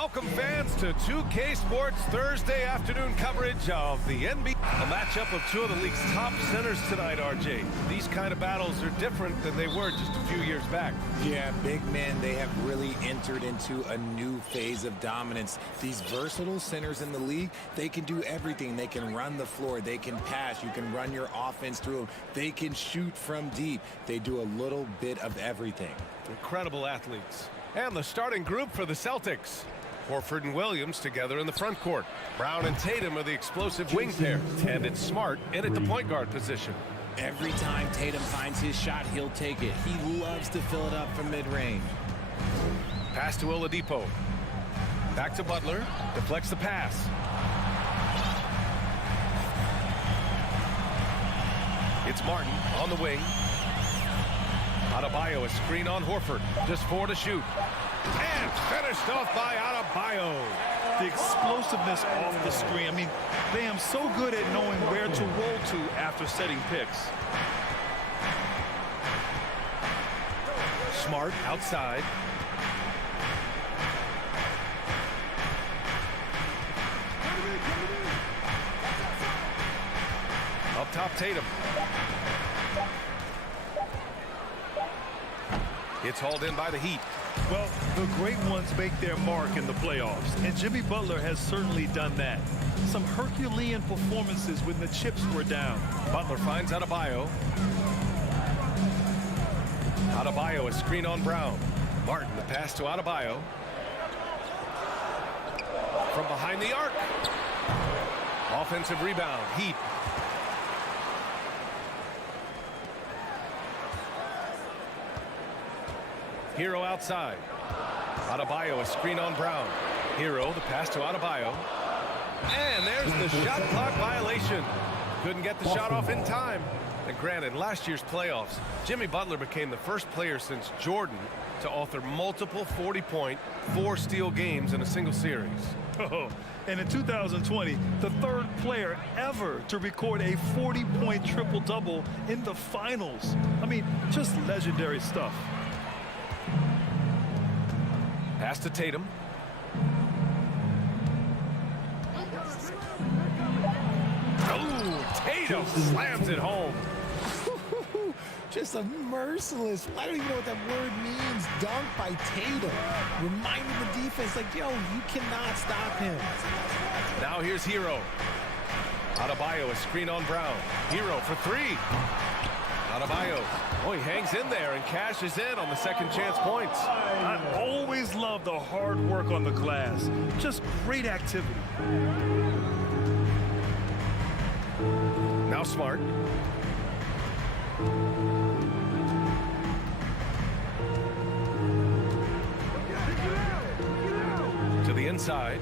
Welcome, fans, to 2K Sports Thursday afternoon coverage of the NBA. A matchup of two of the league's top centers tonight, RJ. These kind of battles are different than they were just a few years back. Yeah, big men, they have really entered into a new phase of dominance. These versatile centers in the league, they can do everything. They can run the floor. They can pass. You can run your offense through them. They can shoot from deep. They do a little bit of everything. Incredible athletes. And the starting group for the Celtics. Horford and Williams together in the front court. Brown and Tatum are the explosive wing pair. And it's Smart in at the point guard position. Every time Tatum finds his shot, he'll take it. He loves to fill it up from mid-range. Pass to Oladipo. Back to Butler. Deflects the pass. It's Martin on the wing. Adebayo, a screen on Horford. Just 4 to shoot. And finished off by Adebayo. The explosiveness off the screen. I mean, Bam so good at knowing where to roll to after setting picks. Smart outside. Up top, Tatum. It's hauled in by the Heat. Well, the great ones make their mark in the playoffs, and Jimmy Butler has certainly done that. Some Herculean performances when the chips were down. Butler finds Adebayo. Adebayo, a screen on Brown. Martin, the pass to Adebayo. From behind the arc. Offensive rebound, Heat. Hero outside. Adebayo, a screen on Brown. Hero, the pass to Adebayo. And there's the shot clock violation. Couldn't get the shot off in time. And granted, last year's playoffs, Jimmy Butler became the first player since Jordan to author multiple 40-point, 4-steal games in a single series. Oh, and in 2020, the third player ever to record a 40-point triple-double in the finals. I mean, just legendary stuff. Pass to Tatum. Oh, Tatum slams it home. Just a merciless, I don't even know what that word means, dunk by Tatum. Reminding the defense, like, yo, you cannot stop him. Now here's Hero. Adebayo, a screen on Brown. Hero for 3. Adebayo, oh, he hangs in there and cashes in on the second chance points. I always love the hard work on the glass. Just great activity. Now Smart. To the inside.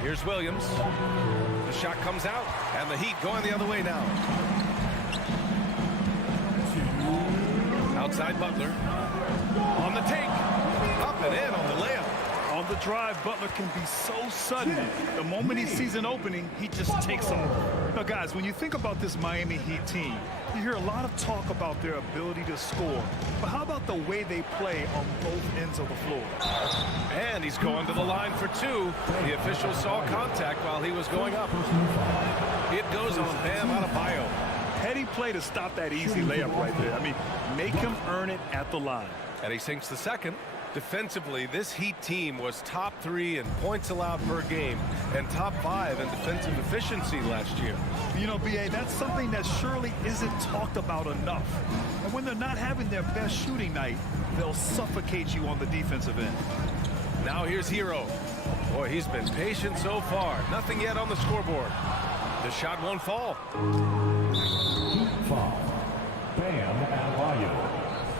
Here's Williams. The shot comes out, and the Heat going the other way now. Outside Butler. On the take. Up and in on the layup. On the drive, Butler can be so sudden. The moment he sees an opening, he just takes off. Now, guys, when you think about this Miami Heat team, you hear a lot of talk about their ability to score. But how about the way they play on both ends of the floor? And he's going to the line for 2. The official saw contact while he was going up. It goes on Bam Adebayo. Heady play to stop that easy layup right there. I mean, make him earn it at the line. And he sinks the second. Defensively, this Heat team was top 3 in points allowed per game and top 5 in defensive efficiency last year. You know, B.A., that's something that surely isn't talked about enough. And when they're not having their best shooting night, they'll suffocate you on the defensive end. Now here's Hero. Boy, he's been patient so far. Nothing yet on the scoreboard. The shot won't fall. Bam Adebayo.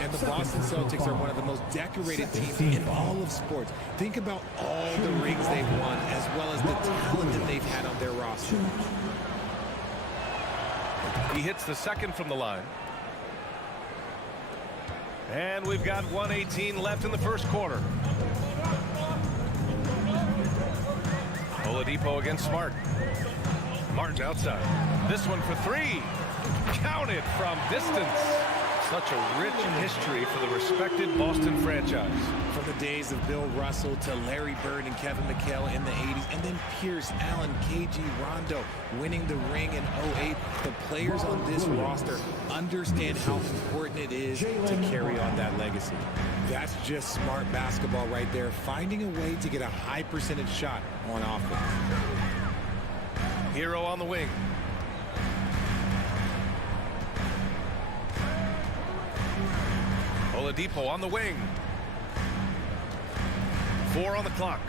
And the Boston Celtics are one of the most decorated teams in all of sports. Think about all the rings they've won, as well as the talent that they've had on their roster. He hits the second from the line. And we've got 1:18 left in the first quarter. Oladipo against Smart. Martin outside. This one for 3. Counted from distance. such a rich history for the respected Boston franchise. From the days of Bill Russell to Larry Bird and Kevin McHale in the 80s, and then Pierce, Allen, KG, Rondo winning the ring in 08. The players on this roster understand how important it is to carry on that legacy. That's just smart basketball right there, finding a way to get a high percentage shot on offense. Hero on the wing. Oladipo on the wing. 4 on the clock.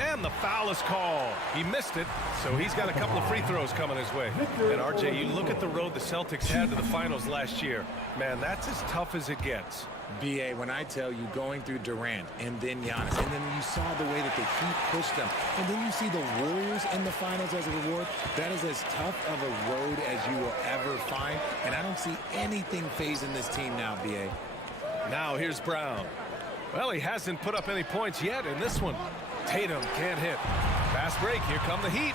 And the foul is called. He missed it, so he's got a couple of free throws coming his way. And RJ, you look at the road the Celtics had to the finals last year. Man, that's as tough as it gets. BA, when I tell you going through Durant and then Giannis, and then you saw the way that the Heat pushed them, and then you see the Warriors in the finals as a reward, that is as tough of a road as you will ever find, and I don't see anything phasing this team now, BA. Now here's Brown. Well, he hasn't put up any points yet in this one. Tatum can't hit. Fast break. Here come the Heat.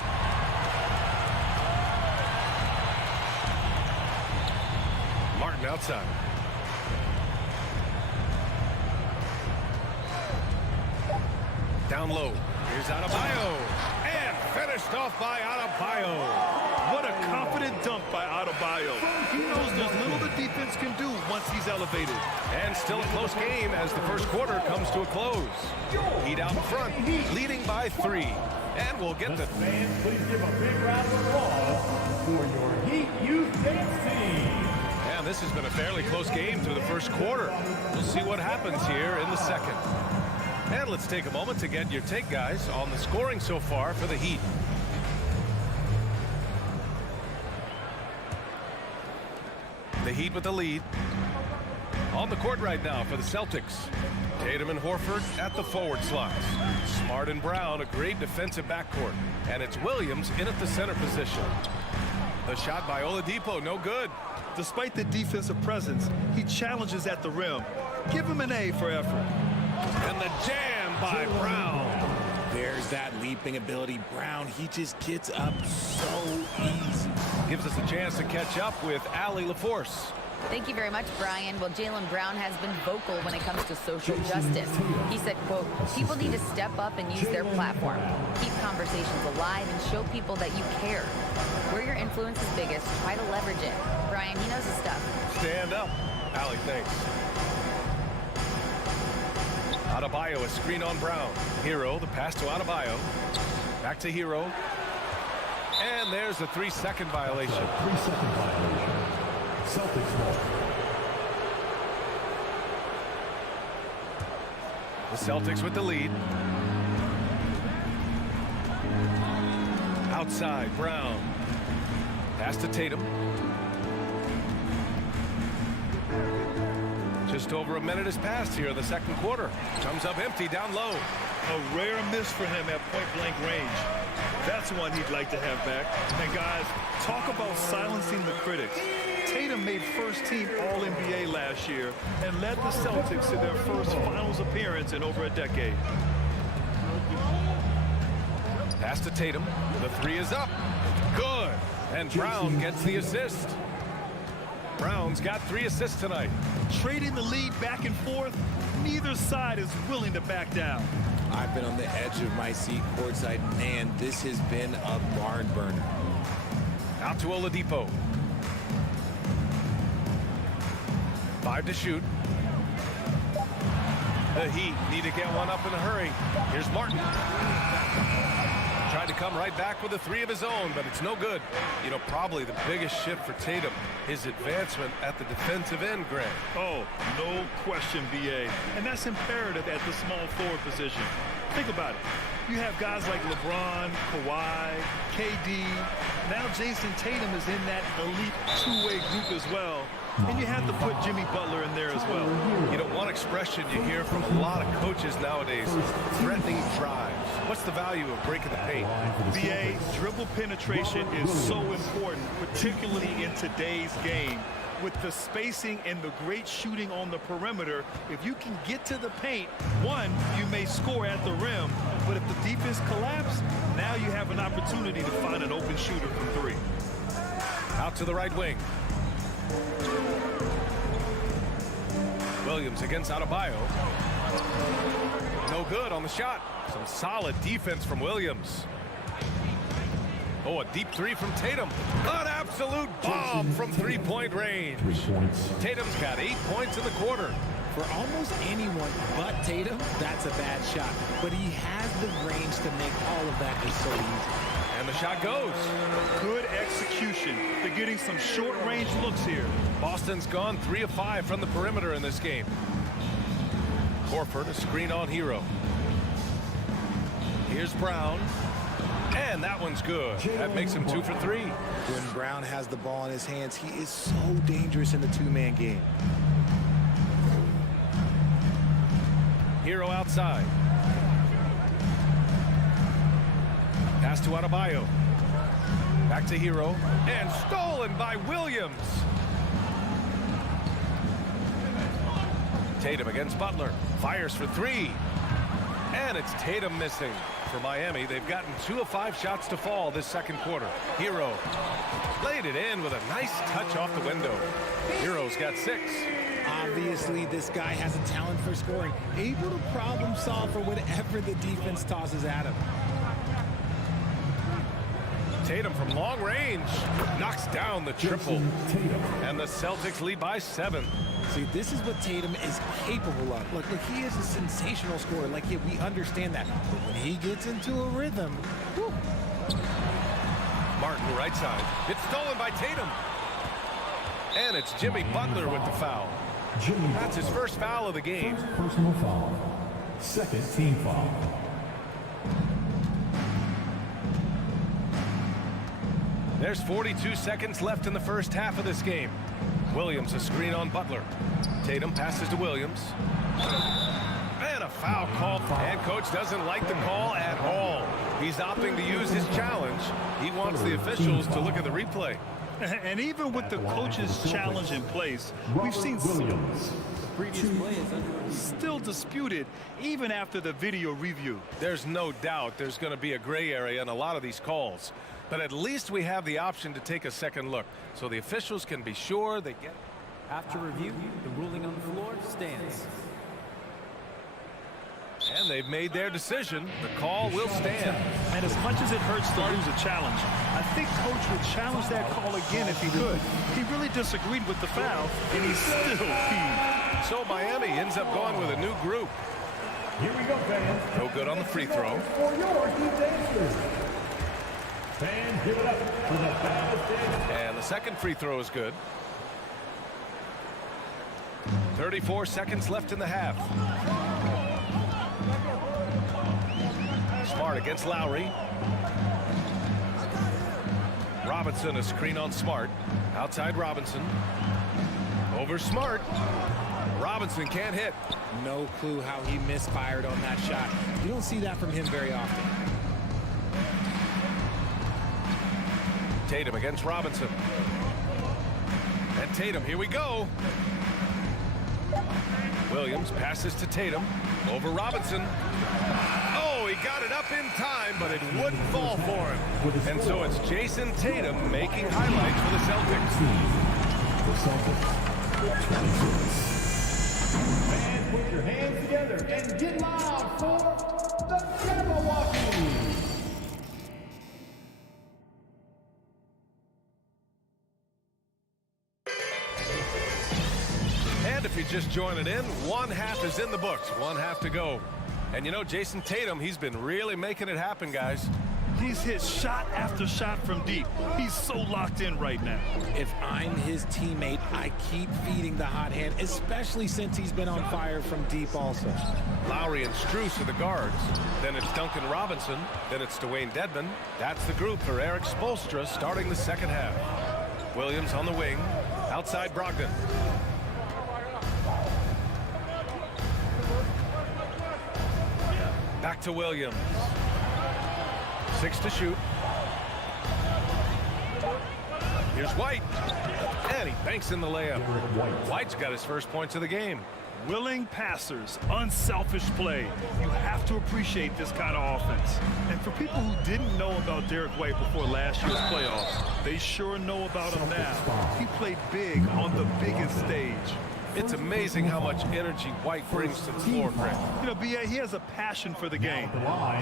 Martin outside. Down low. Here's Adebayo. And finished off by Adebayo. What a confident dunk by Adebayo. He knows there's little the defense can do once he's elevated. And still a close game as the first quarter comes to a close. Heat out in front, leading by 3. And we'll get the fans, please give a big round of applause for your Heat Youth Dance Team. And this has been a fairly close game through the first quarter. We'll see what happens here in the second. And let's take a moment to get your take, guys, on the scoring so far for the Heat. The Heat with the lead. On the court right now for the Celtics. Tatum and Horford at the forward slots. Smart and Brown, a great defensive backcourt. And it's Williams in at the center position. The shot by Oladipo, no good. Despite the defensive presence, he challenges at the rim. Give him an A for effort. And the jam by Brown. There's that leaping ability. Brown, he just gets up so easy. Gives us a chance to catch up with Allie LaForce. Thank you very much, Brian. Well, Jaylen Brown has been vocal when it comes to social justice. He said, quote, people need to step up and use their platform. Keep conversations alive and show people that you care. Where your influence is biggest, try to leverage it. Brian, he knows his stuff. Stand up. Allie, thanks. Adebayo, a screen on Brown. Hero, the pass to Adebayo. Back to Hero. And there's a 3-second violation. 3-second violation. Celtics ball. The Celtics with the lead. Outside, Brown. Pass to Tatum. Just over a minute has passed here in the second quarter. Comes up empty down low. A rare miss for him at point-blank range. That's one he'd like to have back. And guys, talk about silencing the critics. Tatum made first-team All-NBA last year and led the Celtics to their first finals appearance in over a decade. Pass to Tatum. The 3 is up. Good. And Brown gets the assist. Brown's got 3 assists tonight. Trading the lead back and forth, neither side is willing to back down. I've been on the edge of my seat courtside. Man, this has been a barn burner. Out to Oladipo. 5 to shoot. The Heat need to get one up in a hurry. Here's Martin. Tried to come right back with a 3 of his own, but it's no good. You know, probably the biggest shift for Tatum, his advancement at the defensive end, Grant. Oh, no question, BA. And that's imperative at the small forward position. Think about it. You have guys like LeBron, Kawhi, KD. Now Jason Tatum is in that elite two-way group as well. And you have to put Jimmy Butler in there as well. You know, one expression you hear from a lot of coaches nowadays, threatening drives. What's the value of breaking the paint? BA, dribble penetration is so important, particularly in today's game. With the spacing and the great shooting on the perimeter, if you can get to the paint, one, you may score at the rim, but if the defense collapses, now you have an opportunity to find an open shooter from 3. Out to the right wing. Williams against Adebayo. No good on the shot. Some solid defense from Williams. Oh, a deep three from Tatum. An absolute bomb from three-point range. Tatum's got 8 points in the quarter. For almost anyone but Tatum, that's a bad shot. But he has the range to make all of that just so easy. And the shot goes. Good execution. They're getting some short-range looks here. Boston's gone 3 of 5 from the perimeter in this game. Horford, a screen on Hero. Here's Brown. And that one's good. That makes him 2 for 3. When Brown has the ball in his hands, he is so dangerous in the two-man game. Hero outside. Pass to Adebayo. Back to Hero. And stolen by Williams. Tatum against Butler. Fires for 3. And it's Tatum missing. For Miami, they've gotten 2 of 5 shots to fall this second quarter. Hero laid it in with a nice touch off the window. Hero's got 6. Obviously, this guy has a talent for scoring, able to problem solve for whatever the defense tosses at him. Tatum from long range knocks down the triple. And the Celtics lead by 7. See, this is what Tatum is capable of. Look, he is a sensational scorer. Like, yeah, we understand that. But when he gets into a rhythm, whew. Martin right side. It's stolen by Tatum. And it's Jimmy Butler with the foul. That's his first foul of the game. First personal foul. Second team foul. There's 42 seconds left in the first half of this game. Williams a screen on Butler. Tatum passes to Williams. And a foul call. And coach doesn't like the call at all. He's opting to use his challenge. He wants the officials to look at the replay. And even with the coach's challenge in place, we've seen Williams. The previous play is under still disputed even after the video review. There's no doubt there's going to be a gray area in a lot of these calls. But at least we have the option to take a second look so the officials can be sure they get. After review, the ruling on the floor stands. And they've made their decision. The call will stand. And as much as it hurts to lose a challenge, I think coach would challenge that call again if he could. He really disagreed with the foul, and he's still keen. So Miami ends up going with a new group. Here we go, fans. No good on the free throw. For your team dancers. Fans, give it up for the fastest dance. And the second free throw is good. 34 seconds left in the half. Smart against Lowry. Robinson a screen on Smart. Outside Robinson. Over Smart. Robinson can't hit. No clue how he misfired on that shot. You don't see that from him very often. Tatum against Robinson. And Tatum, here we go. Williams passes to Tatum. Over Robinson. Oh, he got it up in time, but it wouldn't fall for him. And so it's Jason Tatum making highlights for the Celtics. The Celtics, 26. Fans, put your hands together and get loud for the Jabberwockies. And if you're just joining in, one half is in the books. One half to go. And you know, Jason Tatum, he's been really making it happen, guys. He's hit shot after shot from deep. He's so locked in right now. If I'm his teammate, I keep feeding the hot hand, especially since he's been on fire from deep also. Lowry and Strus are the guards. Then it's Duncan Robinson. Then it's Dwayne Dedmon. That's the group for Eric Spoelstra starting the second half. Williams on the wing. Outside Brogdon. Back to Williams. 6 to shoot. Here's White. And he banks in the layup. White's got his first points of the game. Willing passers, unselfish play. You have to appreciate this kind of offense. And for people who didn't know about Derek White before last year's playoffs, they sure know about him now. He played big on the biggest stage. It's amazing how much energy White brings to the floor, Greg. You know, B.A., he has a passion for the game.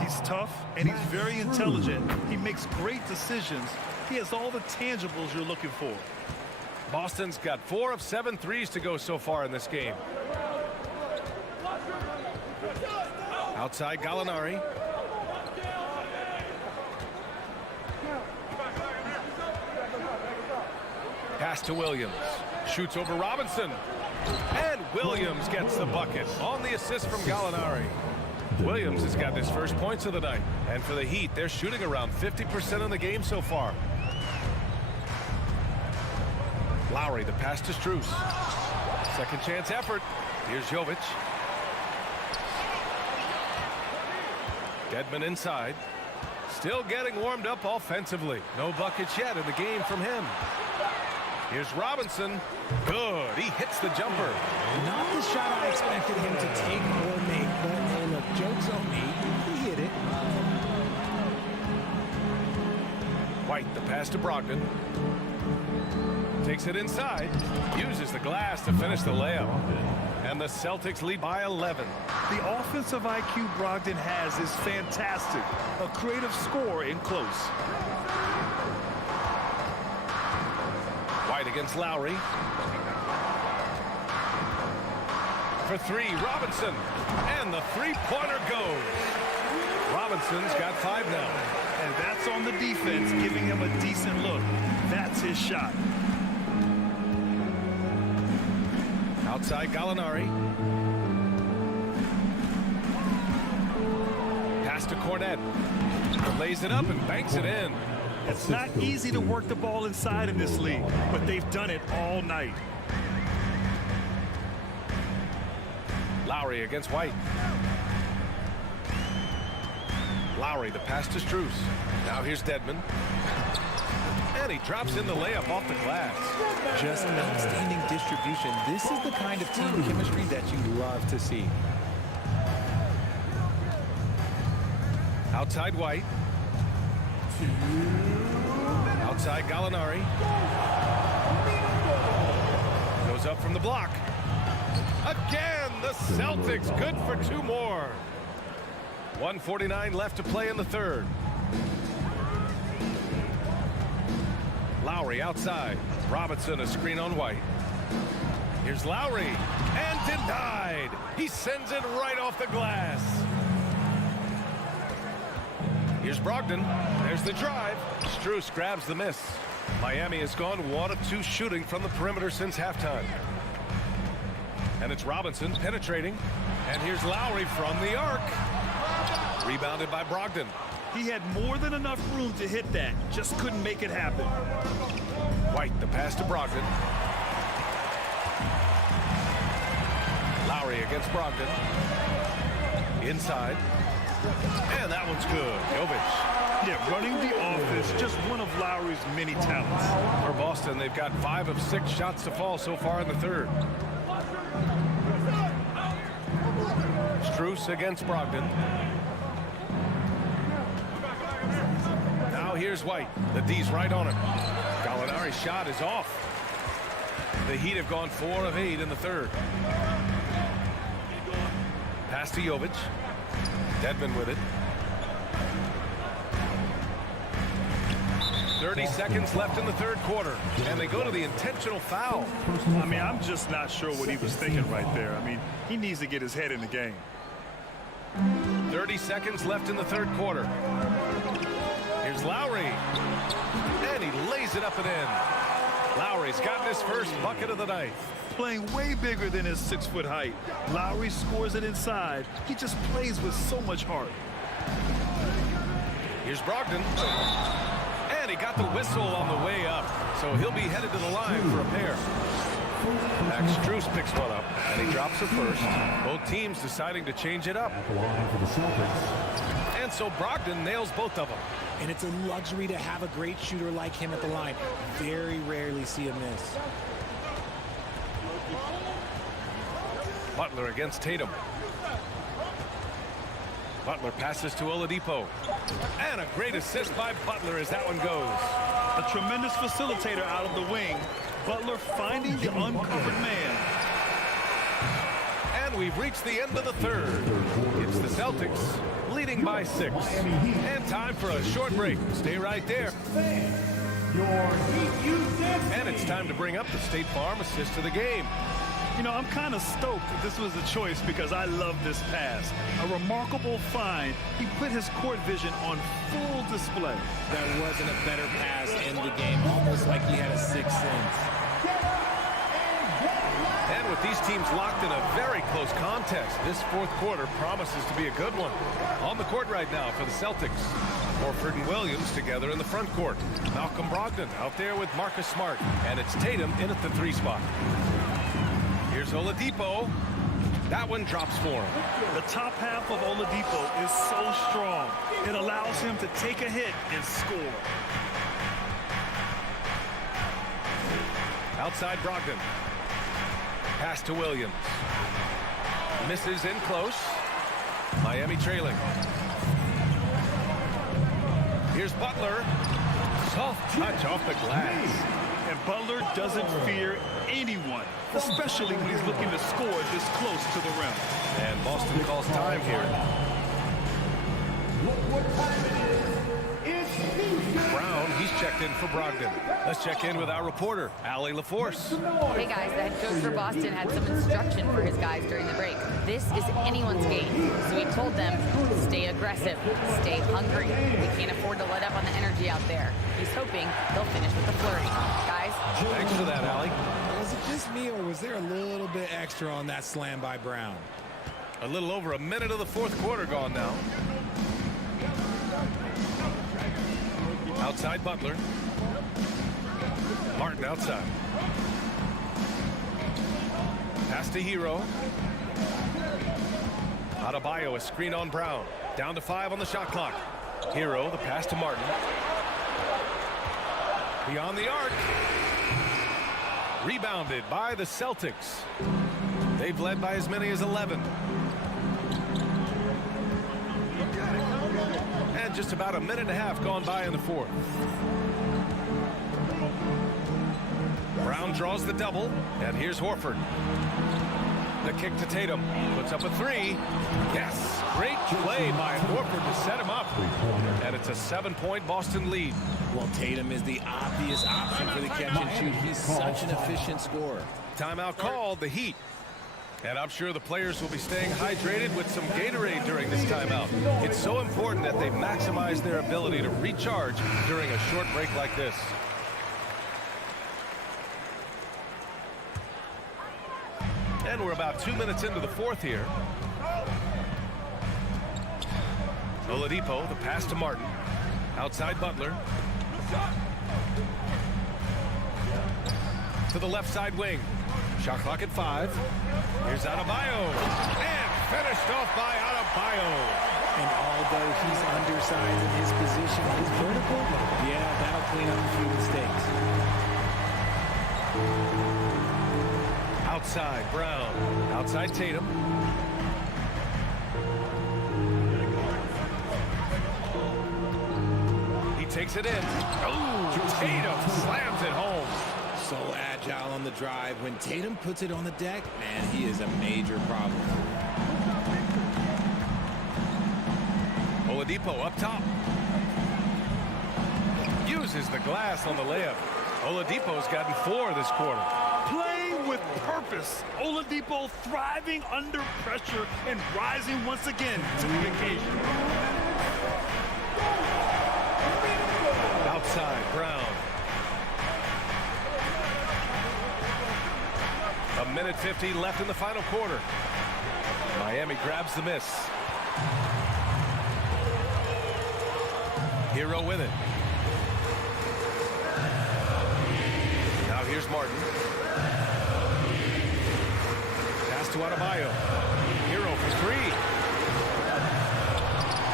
He's tough, and he's very intelligent. He makes great decisions. He has all the tangibles you're looking for. Boston's got 4 of 7 threes to go so far in this game. Outside Gallinari. Pass to Williams. Shoots over Robinson. And Williams gets the bucket on the assist from Gallinari. Williams has got his first points of the night. And for the Heat, they're shooting around 50% in the game so far. Lowry, the pass to Strus. Second chance effort. Here's Jovic. Dedmon inside. Still getting warmed up offensively. No buckets yet in the game from him. Here's Robinson. Good. He hits the jumper. Not the shot I expected him to take or make, but hey, look, joke's on me. He hit it. White, the pass to Brogdon. Takes it inside. Uses the glass to finish the layup. And the Celtics lead by 11. The offensive IQ Brogdon has is fantastic. A creative scorer in close. White against Lowry. For 3, Robinson. And the three-pointer goes. Robinson's got 5 now. And that's on the defense, giving him a decent look. That's his shot. Outside Gallinari. Pass to Cornet. Lays it up and banks it in. It's not easy to work the ball inside in this league, but they've done it all night. Lowry against White. Lowry, the pass to Strus. Now here's Dedmon. And he drops in the layup off the glass. Just outstanding distribution. This is the kind of team chemistry that you love to see. Outside White. Outside Gallinari. Goes up from the block. Again, the Celtics good for 2 more. 1:49 left to play in the third. Lowry outside. Robinson a screen on White. Here's Lowry. And denied. He sends it right off the glass. Here's Brogdon. There's the drive. Strus grabs the miss. Miami has gone 1 of 2 shooting from the perimeter since halftime. And it's Robinson penetrating. And here's Lowry from the arc. Rebounded by Brogdon. He had more than enough room to hit that. Just couldn't make it happen. White, the pass to Brogdon. Lowry against Brogdon. Inside. And that one's good. Jovic. Yeah, running the offense, just one of Lowry's many talents. For Boston, they've got 5 of 6 shots to fall so far in the third. Strus against Brogdon. Now here's White. The D's right on him. Gallinari's shot is off. The Heat have gone 4 of 8 in the third. Pass to Jovic. Dedmon with it. 30 seconds left in the third quarter. And they go to the intentional foul. I mean, I'm just not sure what he was thinking right there. I mean, he needs to get his head in the game. 30 seconds left in the third quarter. Here's Lowry. And he lays it up and in. Lowry's gotten his first bucket of the night. Playing way bigger than his 6-foot height. Lowry scores it inside. He just plays with so much heart. Here's Brogdon. And he got the whistle on the way up. So he'll be headed to the line for a pair. Max Strus picks one up, and he drops it first. Both teams deciding to change it up. And so Brogdon nails both of them. And it's a luxury to have a great shooter like him at the line. Very rarely see a miss. Butler against Tatum. Butler passes to Oladipo. And a great assist by Butler as that one goes. A tremendous facilitator out of the wing. Butler finding the uncovered man. And we've reached the end of the third. It's the Celtics leading by 6. And time for a short break. Stay right there. And it's time to bring up the State Farm assist of the game. You know, I'm kind of stoked that this was a choice because I love this pass. A remarkable find. He put his court vision on full display. There wasn't a better pass in the game, almost like he had a sixth sense. And with these teams locked in a very close contest, this fourth quarter promises to be a good one. On the court right now for the Celtics, Horford and Williams together in the front court. Malcolm Brogdon out there with Marcus Smart. And it's Tatum in at the 3 spot. Here's Oladipo. That one drops for him. The top half of Oladipo is so strong. It allows him to take a hit and score. Outside Brogdon. Pass to Williams. Misses in close. Miami trailing. Here's Butler. Soft touch off the glass. And Butler doesn't fear anyone, especially when he's looking to score this close to the rim. And Boston calls time here. Brown, he's checked in for Brogdon. Let's check in with our reporter, Allie LaForce. Hey guys, the head coach for Boston had some instruction for his guys during the break. This is anyone's game, so he told them, stay aggressive, stay hungry. We can't afford to let up on the energy out there. He's hoping they'll finish with the flurry. Guys? Thanks for that, Allie. Was it just me, or was there a little bit extra on that slam by Brown? A little over a minute of the fourth quarter gone now. Outside Butler. Martin outside. Pass to Hero. Adebayo, a screen on Brown. Down to 5 on the shot clock. Hero, the pass to Martin. Beyond the arc. Rebounded by the Celtics. They've led by as many as 11. And just about a minute and a half gone by in the fourth. Brown draws the double, and here's Horford. The kick to Tatum. Puts up a 3. Yes, great play by Horford to set him up. And it's a 7-point Boston lead. Well, Tatum is the obvious option for the catch and shoot. He's such an efficient scorer. Timeout called, the Heat. And I'm sure the players will be staying hydrated with some Gatorade during this timeout. It's so important that they maximize their ability to recharge during a short break like this. And we're about 2 minutes into the fourth here. Oladipo, the pass to Martin. Outside Butler. To the left side wing. Shot clock at 5. Here's Adebayo. And finished off by Adebayo. And although he's undersized in his position, he's vertical. Yeah, that'll clean up a few mistakes. Outside Brown. Outside Tatum. He takes it in. Oh, Tatum slams it home. So agile on the drive. When Tatum puts it on the deck, man, he is a major problem. Oladipo up top. Uses the glass on the layup. Oladipo's gotten 4 this quarter. Playing with purpose. Oladipo thriving under pressure and rising once again to the occasion. Outside Brown. A minute 50 left in the final quarter. Miami grabs the miss. Hero with it. Now here's Martin. Pass to Adebayo. Hero for 3.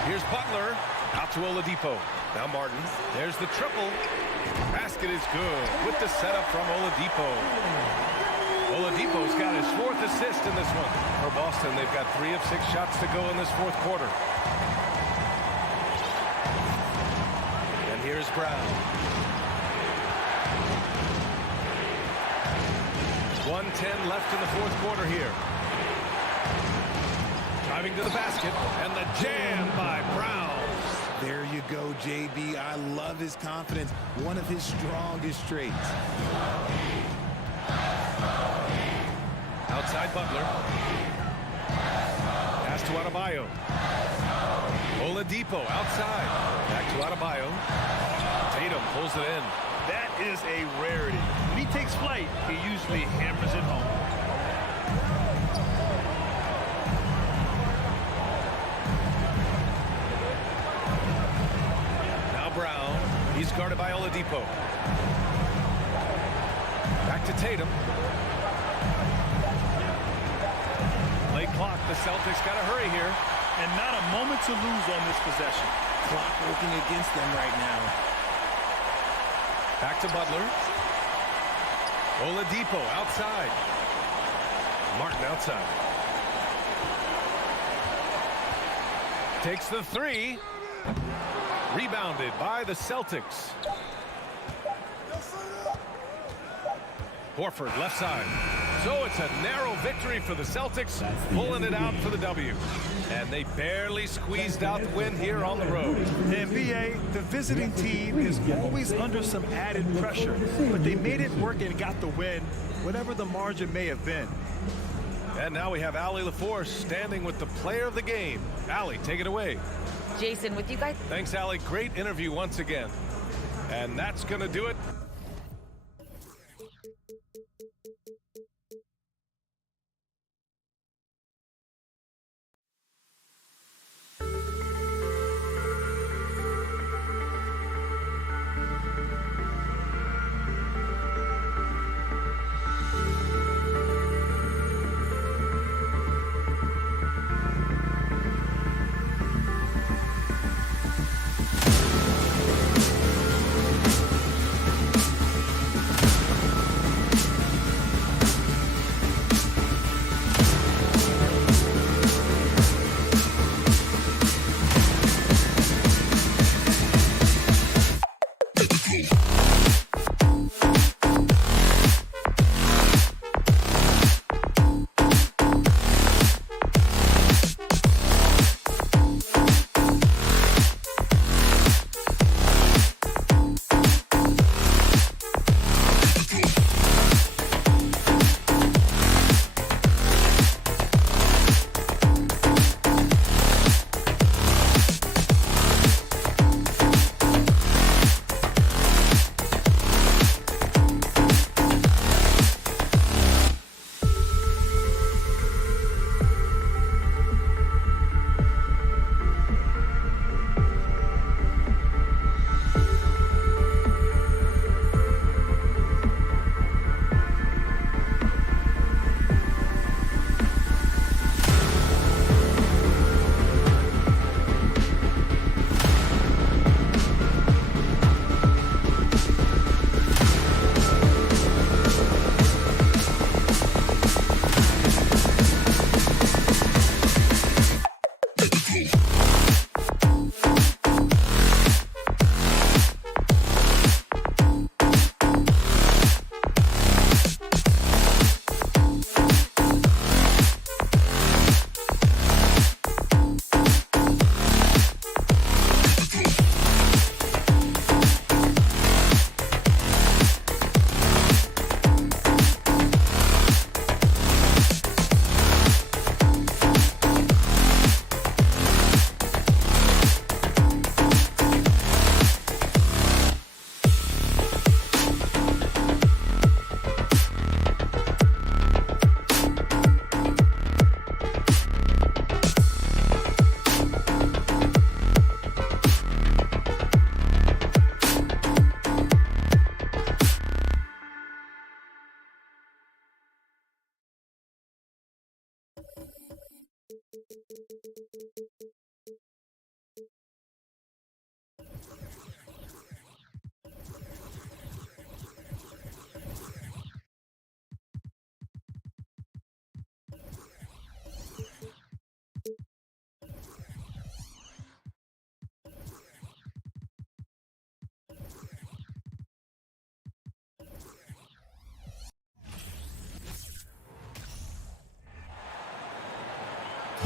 Here's Butler. Out to Oladipo. Now Martin. There's the triple. Basket is good with the setup from Oladipo. Oladipo's got his 4th assist in this one. For Boston, they've got 3 of 6 shots to go in this 4th quarter. And here's Brown. 1:10 left in the 4th quarter here. Driving to the basket, and the jam by Brown. There you go, JB. I love his confidence. One of his strongest traits. Outside Butler. Pass to Adebayo. Oladipo outside. Back to Adebayo. Tatum pulls it in. That is a rarity. When he takes flight, he usually hammers it home. Brown. He's guarded by Oladipo. Back to Tatum. Play clock. The Celtics got to hurry here. And not a moment to lose on this possession. Clock working against them right now. Back to Butler. Oladipo outside. Martin outside. Takes the 3. Rebounded by the Celtics. Horford left side. So it's a narrow victory for the Celtics, pulling it out for the W. And they barely squeezed out the win here on the road. And VA, the visiting team is always under some added pressure, but they made it work and got the win, whatever the margin may have been. And now we have Allie LaForce standing with the player of the game. Allie, take it away. Jason, with you guys. Thanks, Allie. Great interview once again. And that's going to do it.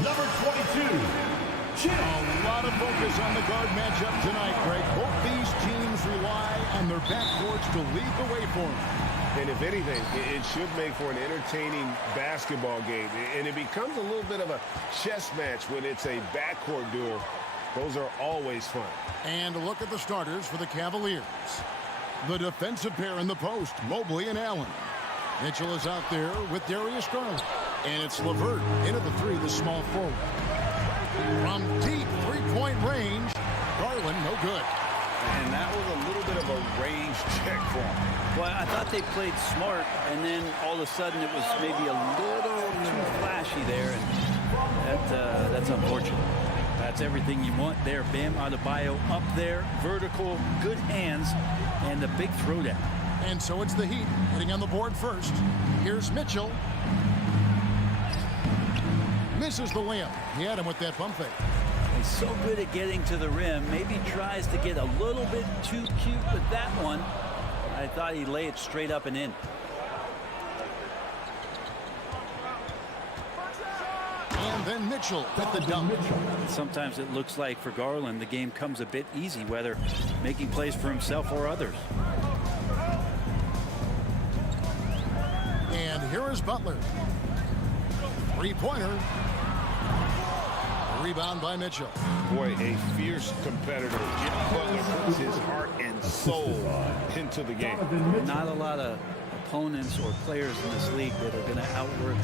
number 22. A lot of focus on the guard matchup tonight, Greg. Both these teams rely on their backcourts to lead the way for them. And if anything, it should make for an entertaining basketball game. And it becomes a little bit of a chess match when it's a backcourt duel. Those are always fun. And look at the starters for the Cavaliers. The defensive pair in the post, Mobley and Allen. Mitchell is out there with Darius Garland. And it's LeVert into the three, the small forward. From deep three-point range, Garland no good. And that was a little bit of a range check for him. Well, I thought they played smart, and then all of a sudden it was maybe a little too flashy there, and that's unfortunate. That's everything you want there. Bam Adebayo up there, vertical, good hands, and a big throwdown. And so it's the Heat hitting on the board first. Here's Mitchell. Misses the layup. He had him with that pump fake. He's so good at getting to the rim. Maybe tries to get a little bit too cute with that one. I thought he'd lay it straight up and in. And then Mitchell with the dunk. Sometimes it looks like for Garland the game comes a bit easy, whether making plays for himself or others. And here is Butler. Three-pointer. Rebound by Mitchell. Boy, a fierce competitor. Butler puts his heart and soul into the game. Not a lot of opponents or players in this league that are going to outwork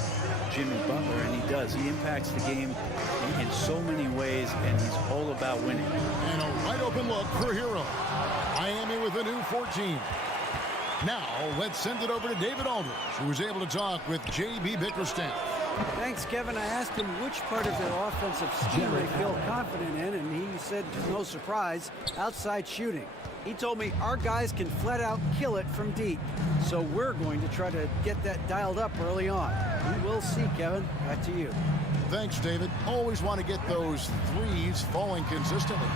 Jimmy Butler, and he does. He impacts the game in so many ways, and he's all about winning. And a wide open look for Hero. Miami with a new 14. Now, let's send it over to David Aldridge, who was able to talk with J.B. Bickerstaff. Thanks, Kevin. I asked him which part of their offensive scheme they feel confident in, and he said, no surprise, outside shooting. He told me our guys can flat out kill it from deep, so we're going to try to get that dialed up early on. We will see, Kevin. Back to you. Thanks, David. Always want to get those threes falling consistently.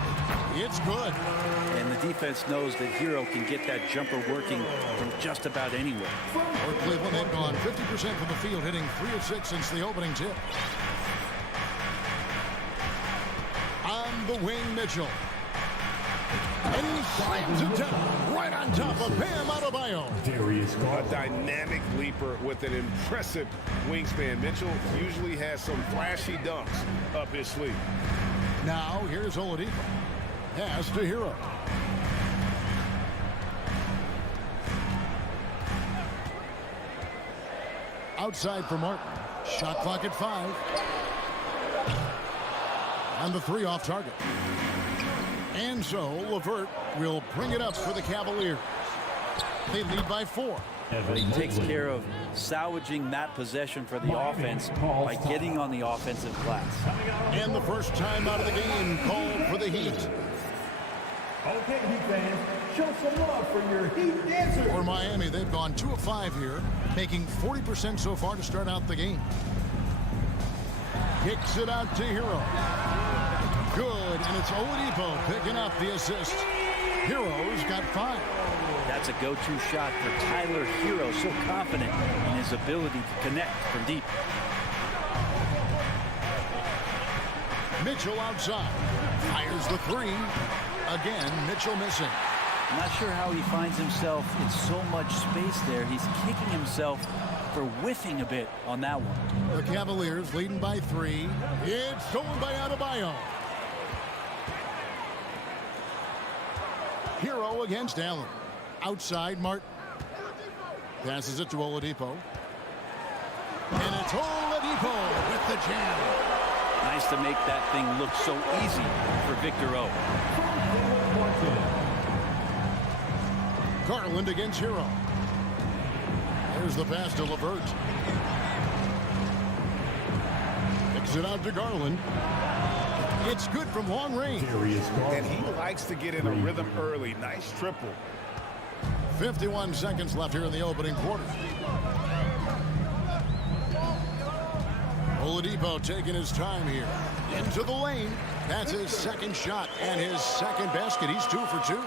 It's good. And the defense knows that Hero can get that jumper working from just about anywhere. For Cleveland, they've gone 50% from the field, hitting 3 of 6 since the opening tip. On the wing, Mitchell. And he slams it down right on top of Bam Adebayo. A dynamic leaper with an impressive wingspan. Mitchell usually has some flashy dunks up his sleeve. Now here's Oladipo. Pass to Hero. Outside for Martin. Shot clock at 5. And the 3 off target. And so LeVert will bring it up for the Cavaliers. They lead by 4. He takes care of salvaging that possession for the offense by getting on the offensive glass. And the first time out of the game called for the Heat. Okay, Heat fans, show some love for your Heat dancers. For Miami, they've gone 2 of 5 here, making 40% so far to start out the game. Kicks it out to Hero. Good, and it's Oladipo picking up the assist. Hero's got 5. That's a go-to shot for Tyler Hero, so confident in his ability to connect from deep. Mitchell outside. Fires the 3. Again, Mitchell missing. I'm not sure how he finds himself in so much space there. He's kicking himself for whiffing a bit on that one. The Cavaliers leading by 3. It's stolen by Adebayo. Hero against Allen. Outside, Martin. Passes it to Oladipo. And it's Oladipo with the jam. Nice to make that thing look so easy for Victor O. Garland against Hero. There's the pass to LeVert. Kicks it out to Garland. It's good from long range. And he likes to get in a rhythm early. Nice triple. 51 seconds left here in the opening quarter. Oladipo taking his time here. Into the lane. That's his second shot and his second basket. He's 2 for 2.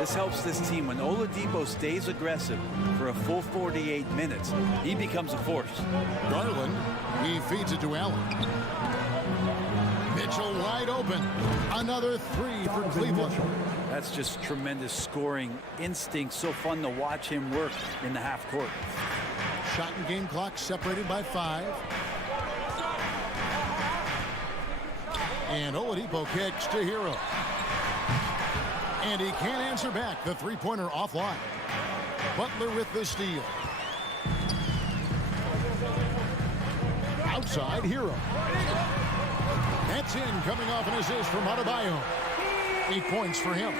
This helps this team. When Oladipo stays aggressive for a full 48 minutes, he becomes a force. Garland, he feeds it to Allen. Mitchell wide open. Another three for Cleveland. That's just tremendous scoring instinct. So fun to watch him work in the half court. Shot and game clock separated by 5. And Oladipo kicks to Hero. And he can't answer back. The three-pointer offline. Butler with the steal. Outside, Hero. That's in, coming off an assist from Adebayo. 8 points for him.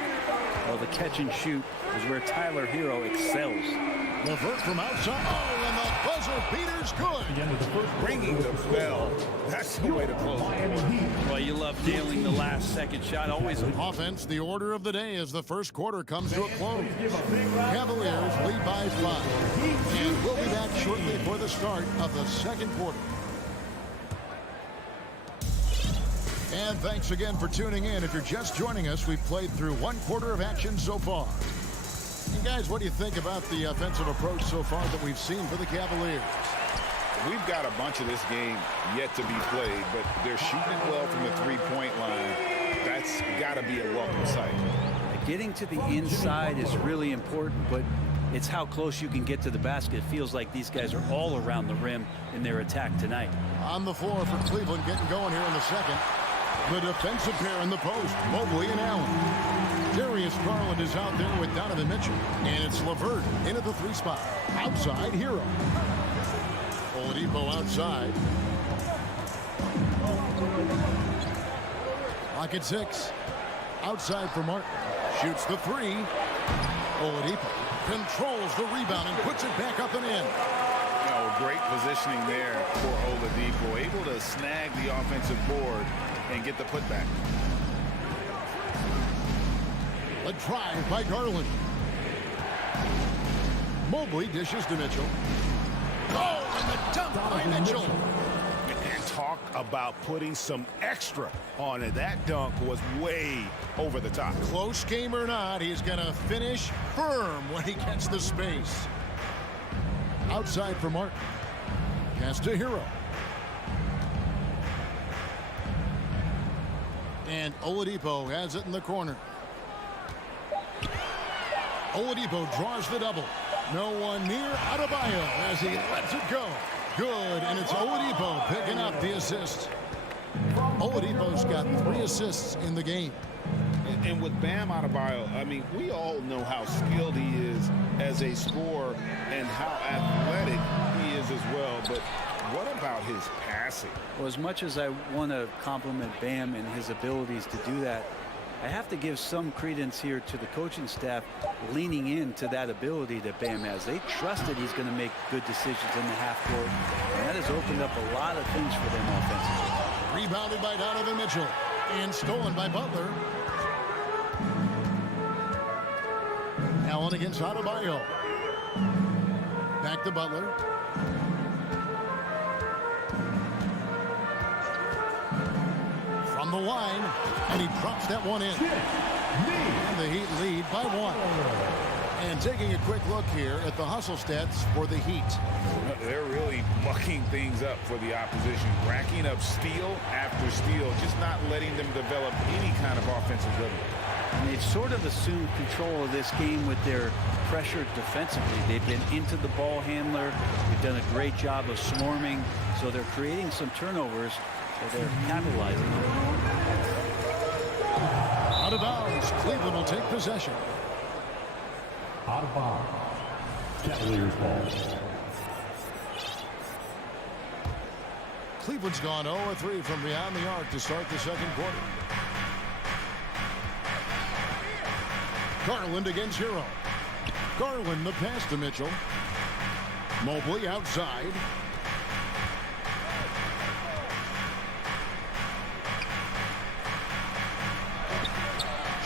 Well, the catch and shoot is where Tyler Hero excels. LeVert from outside. Oh, and the buzzer beater's good. Ringing the bell. That's the way to close it. Well, you love nailing the last second shot. Always offense. The order of the day as the first quarter comes to a close. Cavaliers lead by 5. And we'll be back shortly for the start of the second quarter. And thanks again for tuning in. If you're just joining us, we've played through one quarter of action so far. And guys, what do you think about the offensive approach so far that we've seen for the Cavaliers? We've got a bunch of this game yet to be played, but they're shooting it well from the three-point line. That's got to be a welcome sight. Getting to the inside is really important, but it's how close you can get to the basket. It feels like these guys are all around the rim in their attack tonight. On the floor for Cleveland, getting going here in the second. The defensive pair in the post, Mobley and Allen. Darius Garland is out there with Donovan Mitchell. And it's LeVert into the 3 spot. Outside, Hero. Oladipo outside. Lock at 6. Outside for Martin. Shoots the 3. Oladipo controls the rebound and puts it back up and in. Great positioning there for Oladipo. Able to snag the offensive board and get the putback. A drive by Garland. Mobley dishes to Mitchell. Oh, and the dunk by Mitchell. And talk about putting some extra on it. That dunk was way over the top. Close game or not, he's going to finish firm when he gets the space. Outside for Martin. Pass to Hero. And Oladipo has it in the corner. Oladipo draws the double. No one near Adebayo as he lets it go. Good, and it's Oladipo picking up the assist. Oladipo's got 3 assists in the game. And with Bam Adebayo, I mean, we all know how skilled he is as a scorer and how athletic he is as well. But what about his passing? Well, as much as I want to compliment Bam and his abilities to do that, I have to give some credence here to the coaching staff leaning into that ability that Bam has. They trust that he's going to make good decisions in the half court, and that has opened up a lot of things for them offensively. Rebounded by Donovan Mitchell and stolen by Butler. Allen against Adebayo. Back to Butler. From the line, and he drops that one in. And the Heat lead by 1. And taking a quick look here at the hustle stats for the Heat. They're really mucking things up for the opposition, racking up steal after steal, just not letting them develop any kind of offensive rhythm. And they've sort of assumed control of this game with their pressure defensively. They've been into the ball handler. They've done a great job of swarming. So they're creating some turnovers that they're capitalizing on. Out of bounds. Cleveland will take possession. Out of bounds. Cavaliers ball. Cleveland's gone 0-3 from beyond the arc to start the second quarter. Garland against Hero. Garland the pass to Mitchell. Mobley outside.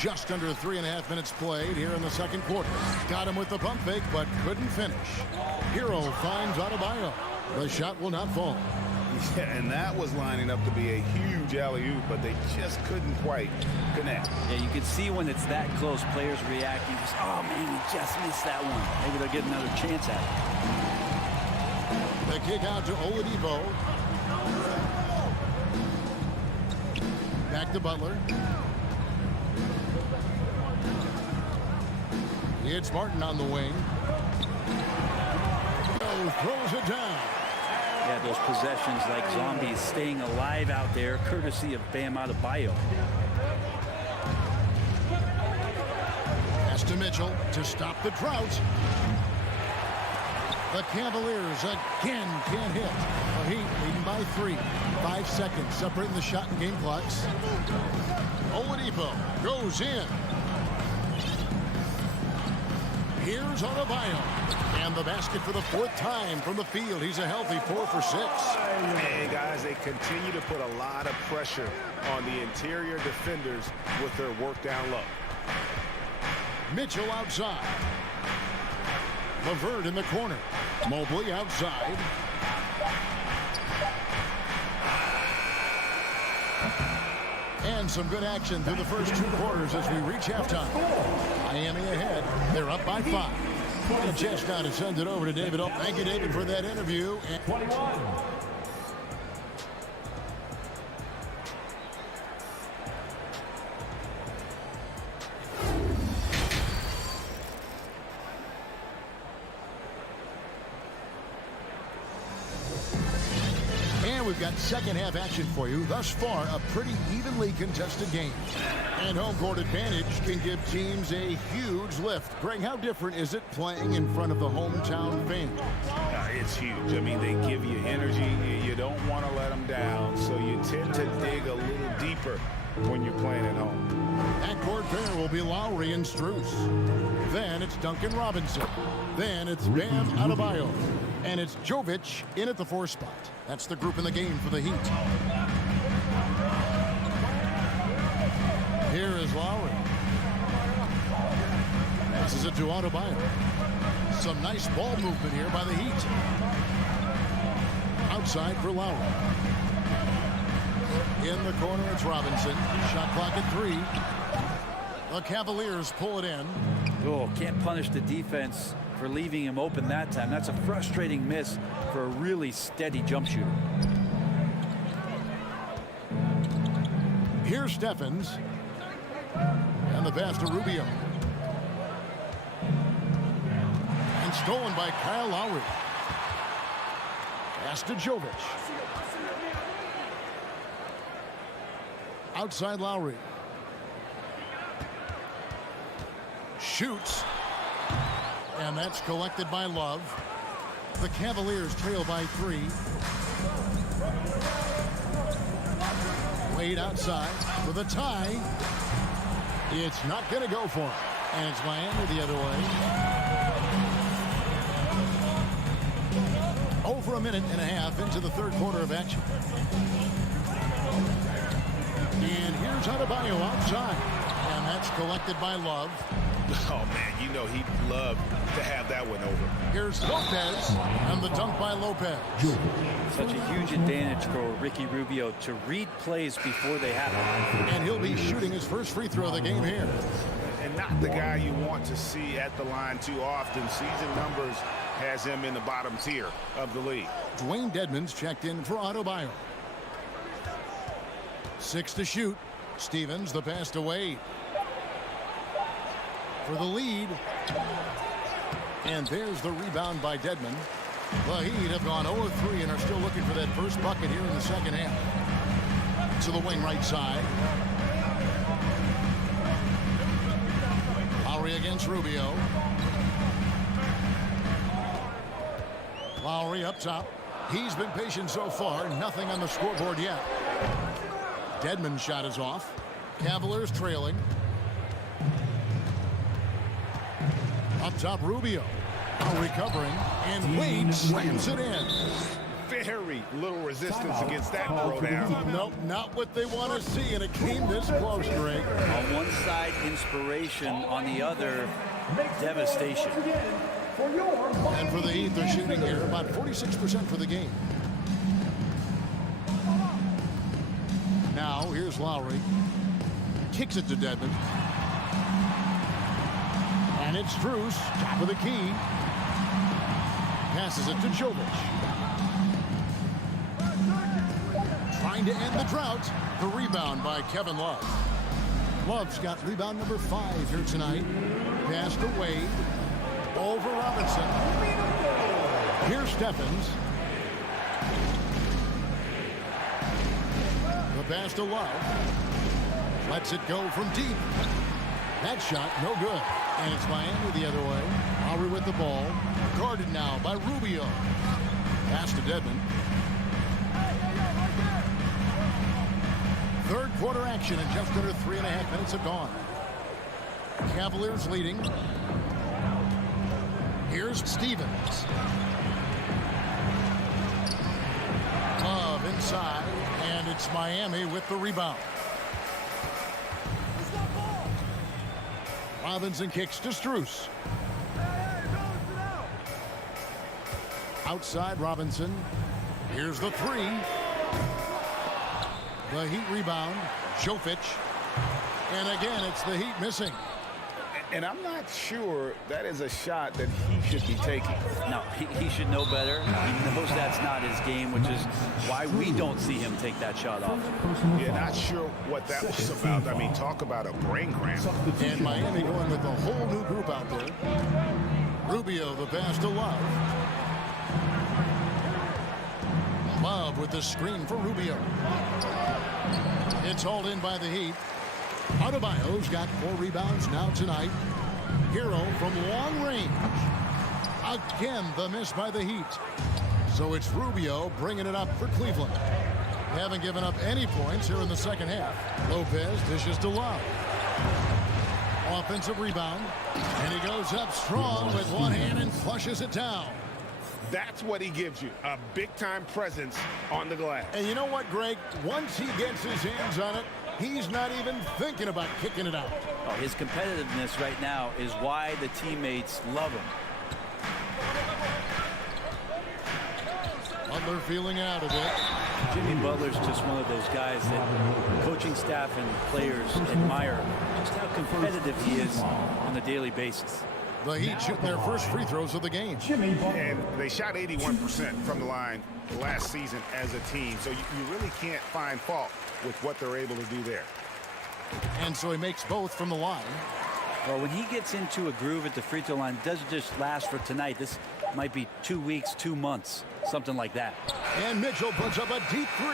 Just under 3.5 minutes played here in the second quarter. Got him with the pump fake, but couldn't finish. Hero finds Adebayo. The shot will not fall. Yeah, and that was lining up to be a huge alley-oop, but they just couldn't quite connect. Yeah, you can see when it's that close, players reacting. Just, oh, man, he just missed that one. Maybe they'll get another chance at it. The kick out to Oladipo. Back to Butler. It's Martin on the wing. Throws it down. Yeah, those possessions like zombies staying alive out there, courtesy of Bam Adebayo. Pass to Mitchell to stop the drought. The Cavaliers again can't hit. The Heat leading by 3. 5 seconds separating the shot and game clocks. Oladipo goes in. Here's Adebayo. And the basket for the 4th time from the field. He's a healthy 4 for 6. Hey, guys, they continue to put a lot of pressure on the interior defenders with their work down low. Mitchell outside. LeVert in the corner. Mobley outside. And some good action through the first 2 quarters as we reach halftime. Miami ahead. They're up by 5. And a chance now to send it over to David. Thank you, David, for that interview. 21. And we've got second half action for you. Thus far, a pretty evenly contested game. And home court advantage can give teams a huge lift. Greg, how different is it playing in front of the hometown fans? It's huge. I mean, they give you energy. You don't want to let them down, so you tend to dig a little deeper when you're playing at home. Backcourt pair will be Lowry and Strus. Then it's Duncan Robinson. Then it's Bam Adebayo. And it's Jovic in at the 4 spot. That's the group in the game for the Heat. Here is Lowry. Passes it to Adebayo. Some nice ball movement here by the Heat. Outside for Lowry. In the corner, it's Robinson. Shot clock at 3. The Cavaliers pull it in. Oh, can't punish the defense for leaving him open that time. That's a frustrating miss for a really steady jump shooter. Here's Stephens. And the pass to Rubio. And stolen by Kyle Lowry. Pass to Jovic. Outside Lowry. Shoots. And that's collected by Love. The Cavaliers trail by 3. Wade outside for the tie. It's not going to go for him. And it's Miami the other way. Over a minute and a half into the 3rd quarter of action. And here's Adebayo outside. And that's collected by Love. Oh, man, you know he'd love to have that one over. Here's Lopez, and the dunk by Lopez. Such a huge advantage for Ricky Rubio to read plays before they happen. And he'll be shooting his first free throw of the game here. And not the guy you want to see at the line too often. Season numbers has him in the bottom tier of the league. Dwayne Dedmon's checked in for Adebayo. 6 to shoot. Stevens, the pass to Wade. For the lead. And there's the rebound by Dedmon. The Heat have gone 0-3 and are still looking for that first bucket here in the second half. To the wing right side. Lowry against Rubio. Lowry up top. He's been patient so far. Nothing on the scoreboard yet. Dedmon's shot is off. Cavaliers trailing. Up top, Rubio. Now recovering, and Wade slams it in. Very little resistance against that throw down. Nope, not what they want to see, and it came this close, Greg. On one side, inspiration. On the other, devastation. And for the Heat, they're shooting here about 46% for the game. Now, here's Lowry. Kicks it to Dedmon. And it's Strus, top of the key. Passes it to Jovic. trying to end the drought. The rebound by Kevin Love. Love's got rebound number 5 here tonight. Pass to Wade. Over Robinson. Here's Stephens. The pass to Love. Lets it go from deep. That shot, no good. And it's Miami the other way. Lowry with the ball. Guarded now by Rubio. Pass to Dedmon. Third quarter action, and just under 3.5 minutes have gone. Cavaliers leading. Here's Stevens. Love inside, and it's Miami with the rebound. Robinson kicks to Strus. Outside Robinson. Here's the 3. The Heat rebound. Jovic. And again, it's the Heat missing. And I'm not sure that is a shot that he should be taking. No, he should know better. He knows that's not his game, which is why we don't see him take that shot off. Yeah, not sure what that was about. I mean, talk about a brain cramp. And Miami going with a whole new group out there. Rubio, the pass to Love. Love with the screen for Rubio. It's hauled in by the Heat. Adebayo's got 4 rebounds now tonight. Hero from long range. Again, the miss by the Heat. So it's Rubio bringing it up for Cleveland. They haven't given up any points here in the second half. Lopez dishes to Love. Offensive rebound. And he goes up strong with one hand and flushes it down. That's what he gives you, a big-time presence on the glass. And you know what, Greg? Once he gets his hands on it, he's not even thinking about kicking it out. Oh, his competitiveness right now is why the teammates love him. Butler feeling out of it. Jimmy Butler's just one of those guys that coaching staff and players admire just how competitive he is on a daily basis. The Heat shooting their first free throws of the game. And they shot 81% from the line last season as a team. So you really can't find fault with what they're able to do there. And so he makes both from the line. Well, when he gets into a groove at the free throw line, it doesn't just last for tonight. This might be 2 weeks, 2 months, something like that. And Mitchell puts up a deep 3.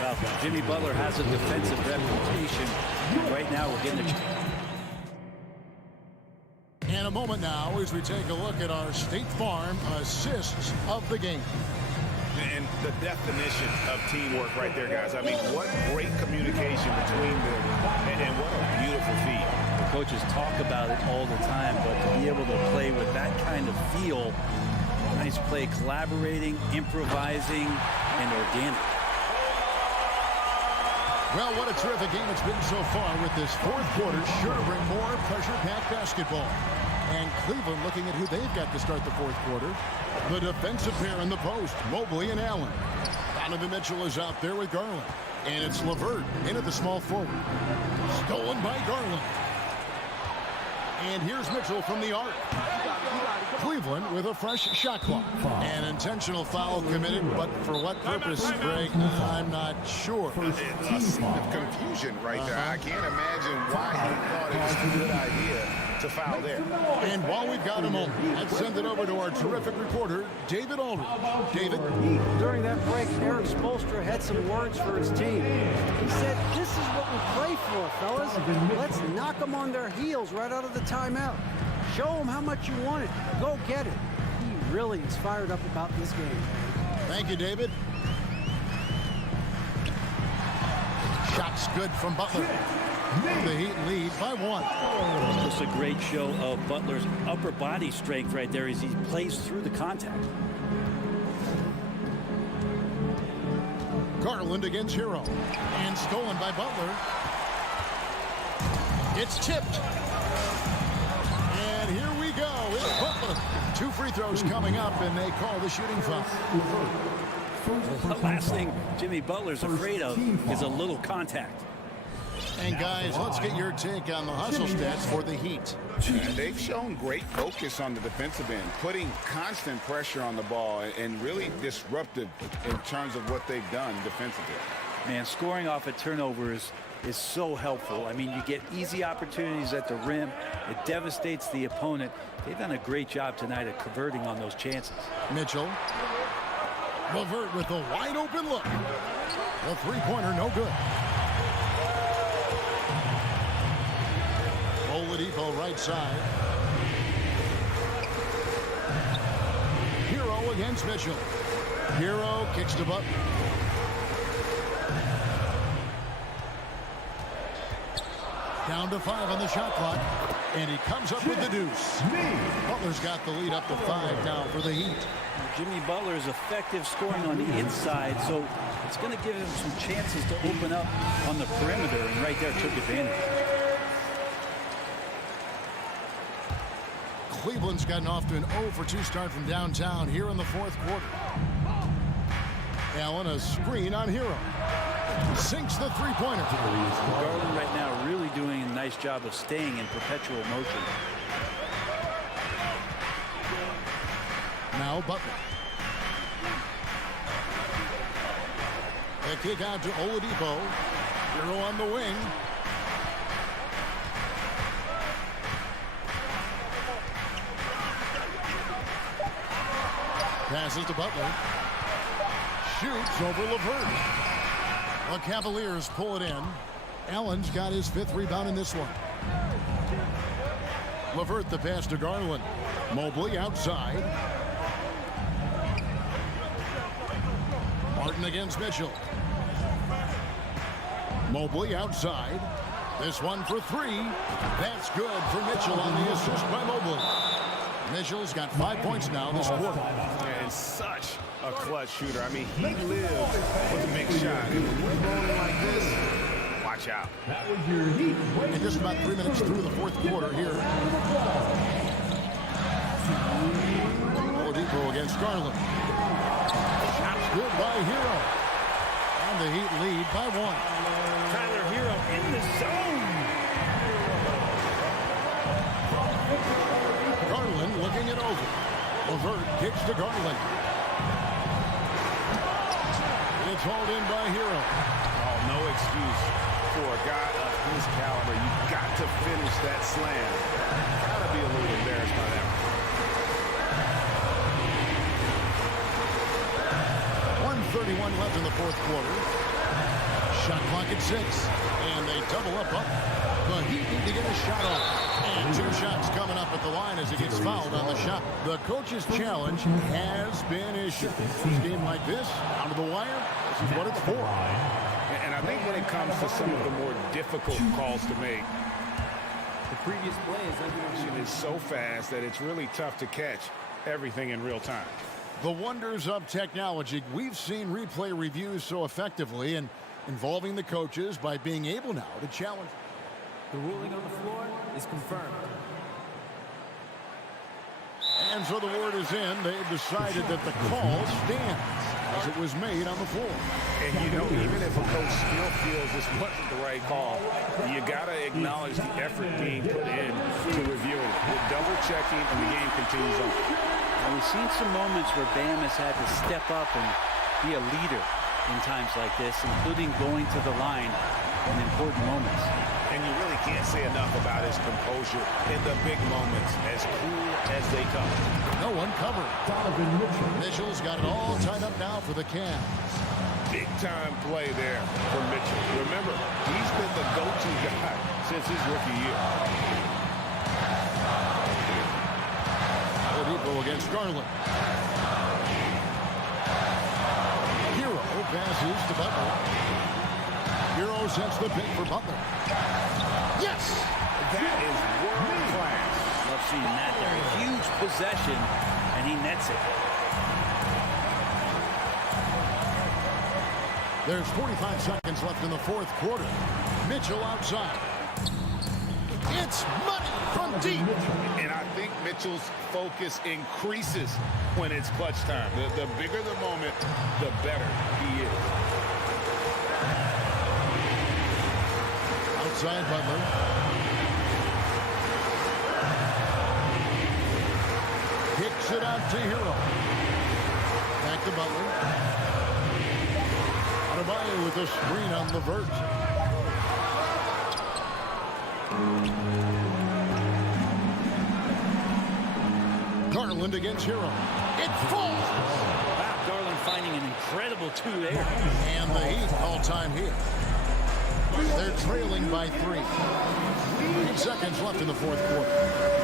Well, Jimmy Butler has a defensive reputation. Right now, we're getting a... And a moment now as we take a look at our State Farm assists of the game. And the definition of teamwork right there, guys. I mean, what great communication between them, and what a beautiful feat. The coaches talk about it all the time, but to be able to play with that kind of feel, nice play, collaborating, improvising, and organic. Well, what a terrific game it's been so far with this fourth quarter. Sure to bring more pressure-packed basketball. And Cleveland looking at who they've got to start the fourth quarter. The defensive pair in the post, Mobley and Allen. Donovan Mitchell is out there with Garland. And it's LeVert in at the small forward. Stolen by Garland. And here's Mitchell from the arc. Cleveland with a fresh shot clock. An intentional foul committed, but for what purpose, Greg, I'm not sure. Confusion right there. I can't imagine why he thought it was a good idea to foul there. And while we've got a moment, let's send it over to our terrific reporter, David Aldridge. David? During that break, Eric Spoelstra had some words for his team. He said, this is what we play for, fellas. Let's knock them on their heels right out of the timeout. Show them how much you want it. Go get it. He really is fired up about this game. Thank you, David. Shots good from Butler. The Heat lead by 1. Just a great show of Butler's upper body strength right there as he plays through the contact. Garland against Hero. And stolen by Butler. It's tipped. And here we go. It's Butler. 2 free throws coming up, and they call the shooting foul. The last thing Jimmy Butler's afraid of is a little contact. And guys, let's get your take on the hustle stats for the Heat. And they've shown great focus on the defensive end, putting constant pressure on the ball and really disruptive in terms of what they've done defensively. Man, scoring off of turnovers is so helpful. I mean, you get easy opportunities at the rim. It devastates the opponent. They've done a great job tonight at converting on those chances. Mitchell. LeVert with a wide open look. The three-pointer no good. Oladipo right side. Hero against Mitchell. Hero kicks to Butler. Down to 5 on the shot clock. And he comes up with the deuce. Butler's got the lead up to 5 now for the Heat. Jimmy Butler is effective scoring on the inside, so it's going to give him some chances to open up on the perimeter, and right there took advantage. Cleveland's gotten off to an 0-for-2 start from downtown here in the fourth quarter. Allen, a screen on Hero. Sinks the three-pointer. Garland right now really doing a nice job of staying in perpetual motion. Now Butler. The kick out to Oladipo. Hero on the wing. Passes to Butler. Shoots over LeVert. The Cavaliers pull it in. Allen's got his 5th rebound in this one. LeVert the pass to Garland. Mobley outside. Martin against Mitchell. Mobley outside. This one for 3. That's good for Mitchell on the assist by Mobley. Mitchell's got 5 points now this quarter. And such a clutch shooter. I mean, he lives with a big shot. And when we're rolling like this, watch out. That was your Heat. And just about 3 minutes through the fourth quarter here. Oladipo against Garland. Shot's good by Hero. And the Heat lead by 1. Tyler Hero in the zone. Garland looking it over. LeVert kicks to Garland. It's hauled in by Hero. Oh, no excuse for a guy of his caliber. You've got to finish that slam. Gotta be a little embarrassed by that. 1:31 left in the fourth quarter. Shot clock at 6. And they double up. The Heat need to get a shot off. And 2 shots coming up at the line as he gets fouled on the shot. The coach's challenge has been issued. A game like this, down to the wire, this is what it's for. And I think when it comes to some of the more difficult calls to make, The previous play is under. it's so fast that it's really tough to catch everything in real time. The wonders of technology. We've seen replay reviews so effectively and involving the coaches by being able now to challenge. The ruling on the floor is confirmed. And so the word is in. They've decided that the call stands as it was made on the floor. And, you know, even if a coach still feels this wasn't the right call, you got to acknowledge the effort being put in to reviewing it. With double checking, and the game continues on. And we've seen some moments where Bam has had to step up and be a leader in times like this, including going to the line in important moments. And you really can't say enough about his composure in the big moments, as cool as they come. No one covered. Mitchell's got it all tied up now for the Cavs. Big-time play there for Mitchell. Remember, he's been the go-to guy since his rookie year. Oladipo against Garland. Hero passes to Butler. Hero sets the pick for Butler. Yes! That is world class. Love seeing that there. A huge possession, and he nets it. There's 45 seconds left in the fourth quarter. Mitchell outside. It's money from deep. And I think Mitchell's focus increases when it's clutch time. The bigger the moment, the better he is. inside Butler. Kicks it out to Hero. Back to Butler. Adebayo with a screen on Levert. Garland against Hero. It falls. Wow, Garland finding an incredible two there. And the Heat all-time here. They're trailing by 3. 8 seconds left in the fourth quarter.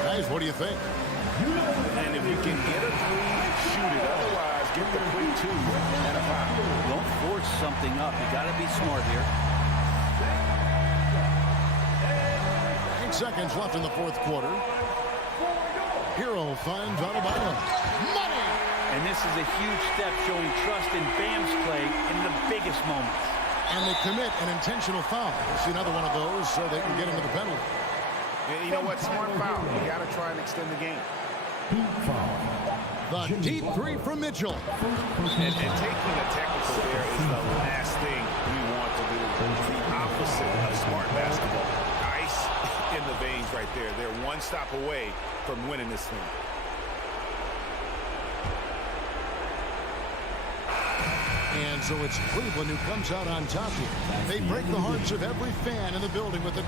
Guys, what do you think? And if you can get a 3, shoot it. Otherwise, get the quick 2 and a foul. Don't force something up. You got to be smart here. 8 seconds left in the fourth quarter. Hero finds Adebayo. Money! And this is a huge step showing trust in Bam's play in the biggest moments. And they commit an intentional foul. We'll see another one of those so they can get into the penalty. And you know what? Smart foul. You got to try and extend the game. The deep 3 from Mitchell. And taking a technical there is the last thing you want to do. It's the opposite of smart basketball. Ice in the veins right there. They're one stop away from winning this thing. And so it's Cleveland who comes out on top here. They break the hearts of every fan in the building with it.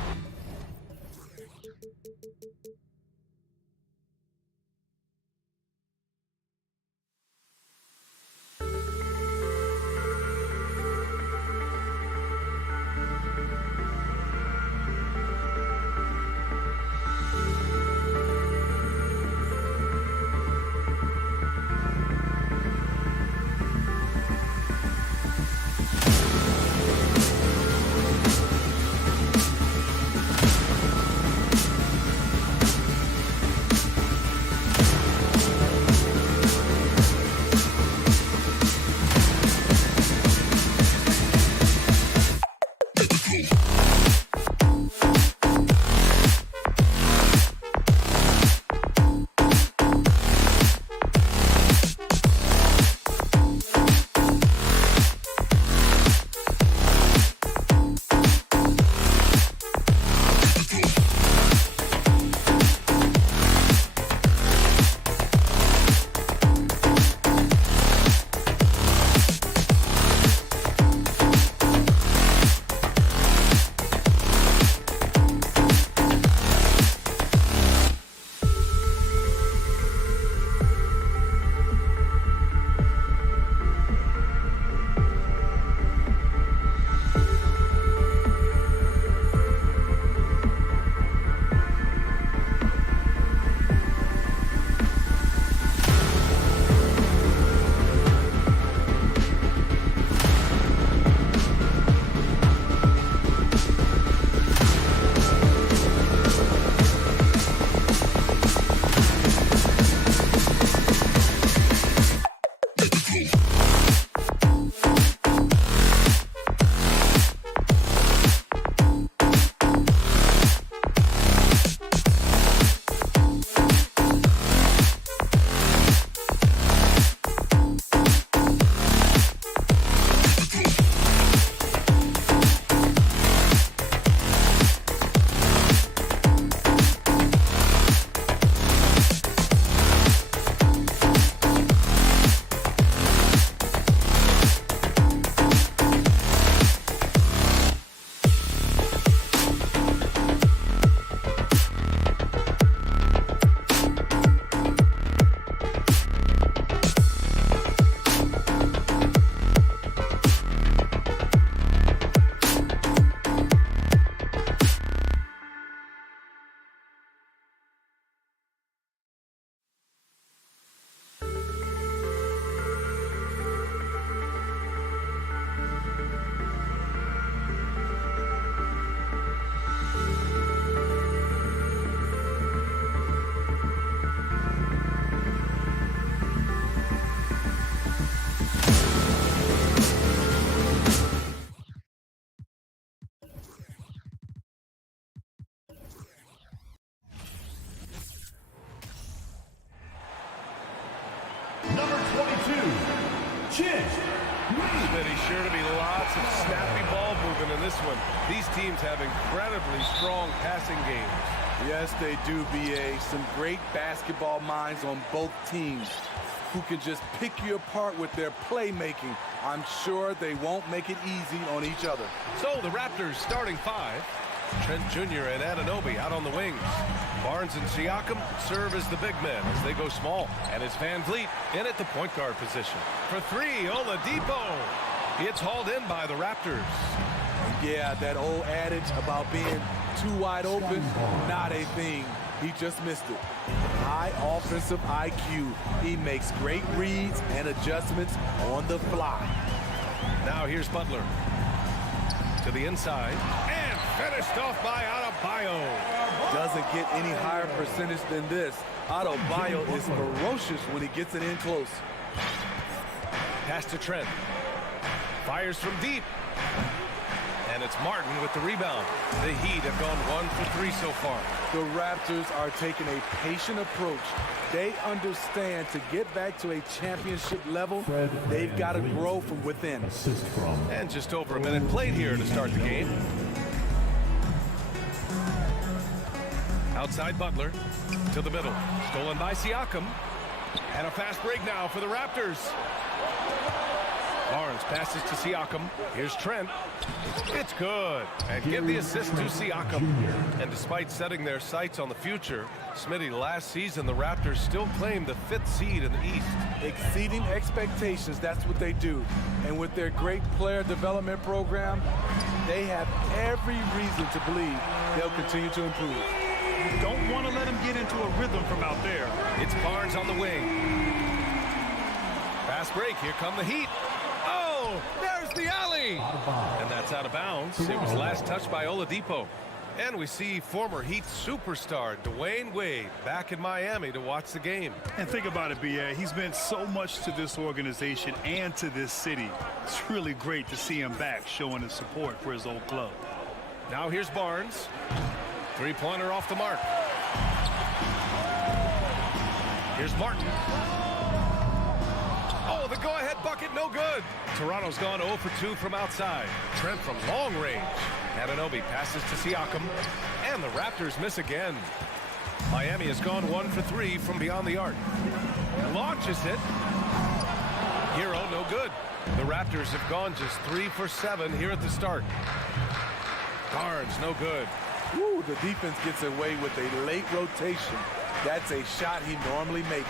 Number 22, Chin. Smitty's sure to be lots of snappy ball movement in this one. These teams have incredibly strong passing games. Yes, they do, B.A. Some great basketball minds on both teams who can just pick you apart with their playmaking. I'm sure they won't make it easy on each other. So the Raptors starting five. Trent Jr. and Anunoby out on the wings. Barnes and Siakam serve as the big men as they go small. And it's Van Vliet in at the point guard position. For three, Oladipo. It's hauled in by the Raptors. Yeah, that old adage about being too wide open, not a thing. He just missed it. High offensive IQ. He makes great reads and adjustments on the fly. Now here's Butler. To the inside. And finished off by Adebayo. Doesn't get any higher percentage than this. Adebayo is ferocious when he gets it in close. Pass to Trent. Fires from deep. And it's Martin with the rebound. The Heat have gone 1 for 3 so far. The Raptors are taking a patient approach. They understand to get back to a championship level, they've got to grow from within. And just over a minute played here to start the game. Outside Butler to the middle. Stolen by Siakam. And a fast break now for the Raptors. Barnes passes to Siakam. Here's Trent. It's good. And give the assist to Siakam. And despite setting their sights on the future, Smitty, last season the Raptors still claimed the 5th seed in the East. Exceeding expectations, that's what they do. And with their great player development program, they have every reason to believe they'll continue to improve. You don't want to let them get into a rhythm from out there. It's Barnes on the wing. Fast break. Here come the Heat. Oh, there's the alley. And that's out of bounds. It was last touched by Oladipo. And we see former Heat superstar Dwayne Wade back in Miami to watch the game. And think about it, B.A. He's meant so much to this organization and to this city. It's really great to see him back showing his support for his old club. Now here's Barnes. Three-pointer off the mark. Here's Martin. Oh, the go-ahead bucket, no good. Toronto's gone 0 for 2 from outside. Trent from long range. Anunoby passes to Siakam. And the Raptors miss again. Miami has gone 1 for 3 from beyond the arc. Launches it. Hero, no good. The Raptors have gone just 3 for 7 here at the start. Barnes, no good. Woo, the defense gets away with a late rotation. That's a shot he normally makes.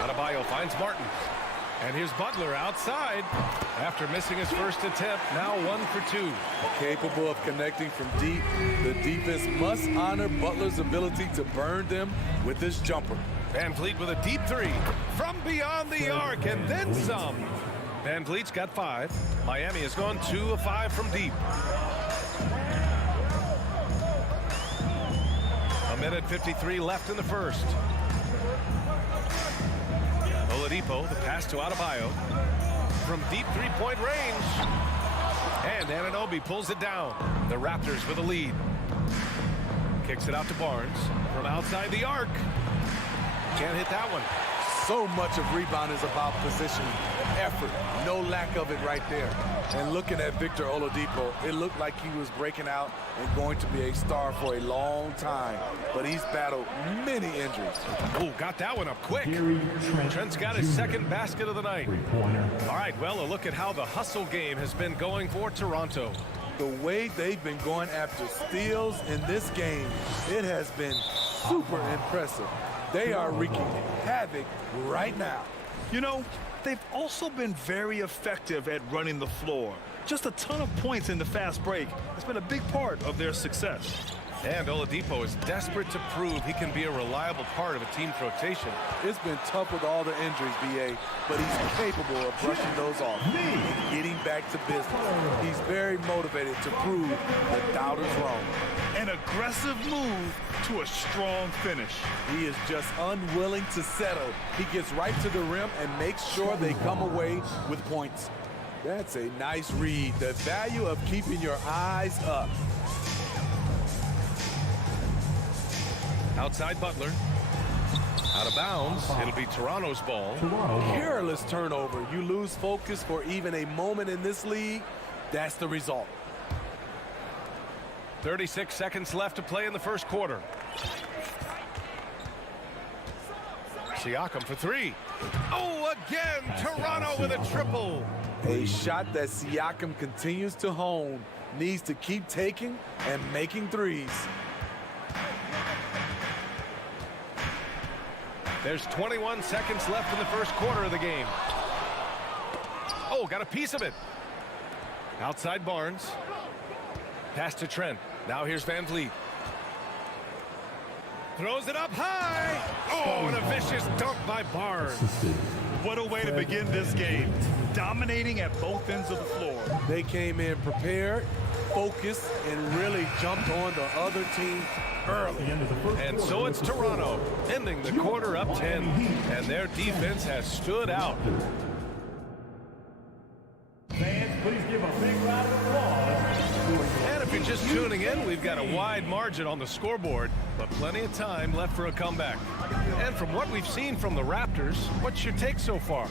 Adebayo finds Martin. And here's Butler outside. After missing his first attempt, now 1 for 2. Capable of connecting from deep, the defense must honor Butler's ability to burn them with this jumper. Van Vliet with a deep three from beyond the arc and then some. Van Vliet's got 5. Miami has gone 2 of 5 from deep. A minute 53 left in the first. Oladipo, the pass to Adebayo from deep three-point range. And Anunoby pulls it down. The Raptors with a lead. Kicks it out to Barnes from outside the arc. Can't hit that one. So much of rebound is about positioning, effort, no lack of it right there. And looking at Victor Oladipo, it looked like he was breaking out and going to be a star for a long time. But he's battled many injuries. Oh, got that one up quick. Trent's got his second basket of the night. All right, well, a look at how the hustle game has been going for Toronto. The way they've been going after steals in this game, it has been super impressive. They are wreaking havoc right now. You know, they've also been very effective at running the floor. Just a ton of points in the fast break has been a big part of their success. And Oladipo is desperate to prove he can be a reliable part of a team's rotation. It's been tough with all the injuries, B.A., but he's capable of brushing those off and getting back to business. He's very motivated to prove the doubters wrong. An aggressive move to a strong finish. He is just unwilling to settle. He gets right to the rim and makes sure they come away with points. That's a nice read. The value of keeping your eyes up. Outside Butler. Out of bounds. It'll be Toronto's ball. Careless turnover. You lose focus for even a moment in this league. That's the result. 36 seconds left to play in the first quarter. Siakam for three. Oh, again, Toronto with a triple. A shot that Siakam continues to hone, needs to keep taking and making threes. There's 21 seconds left in the first quarter of the game. Oh, got a piece of it. Outside Barnes. Pass to Trent. Now here's Van Vliet. Throws it up high. Oh, and a vicious dunk by Barnes. What a way to begin this game. Dominating at both ends of the floor. They came in prepared, focused, and really jumped on the other team early. And so it's Toronto, ending the quarter up 10. And their defense has stood out. Fans, please give a big round of applause. And if you're just tuning in, we've got a wide margin on the scoreboard, but plenty of time left for a comeback. And from what we've seen from the Raptors, what's your take so far?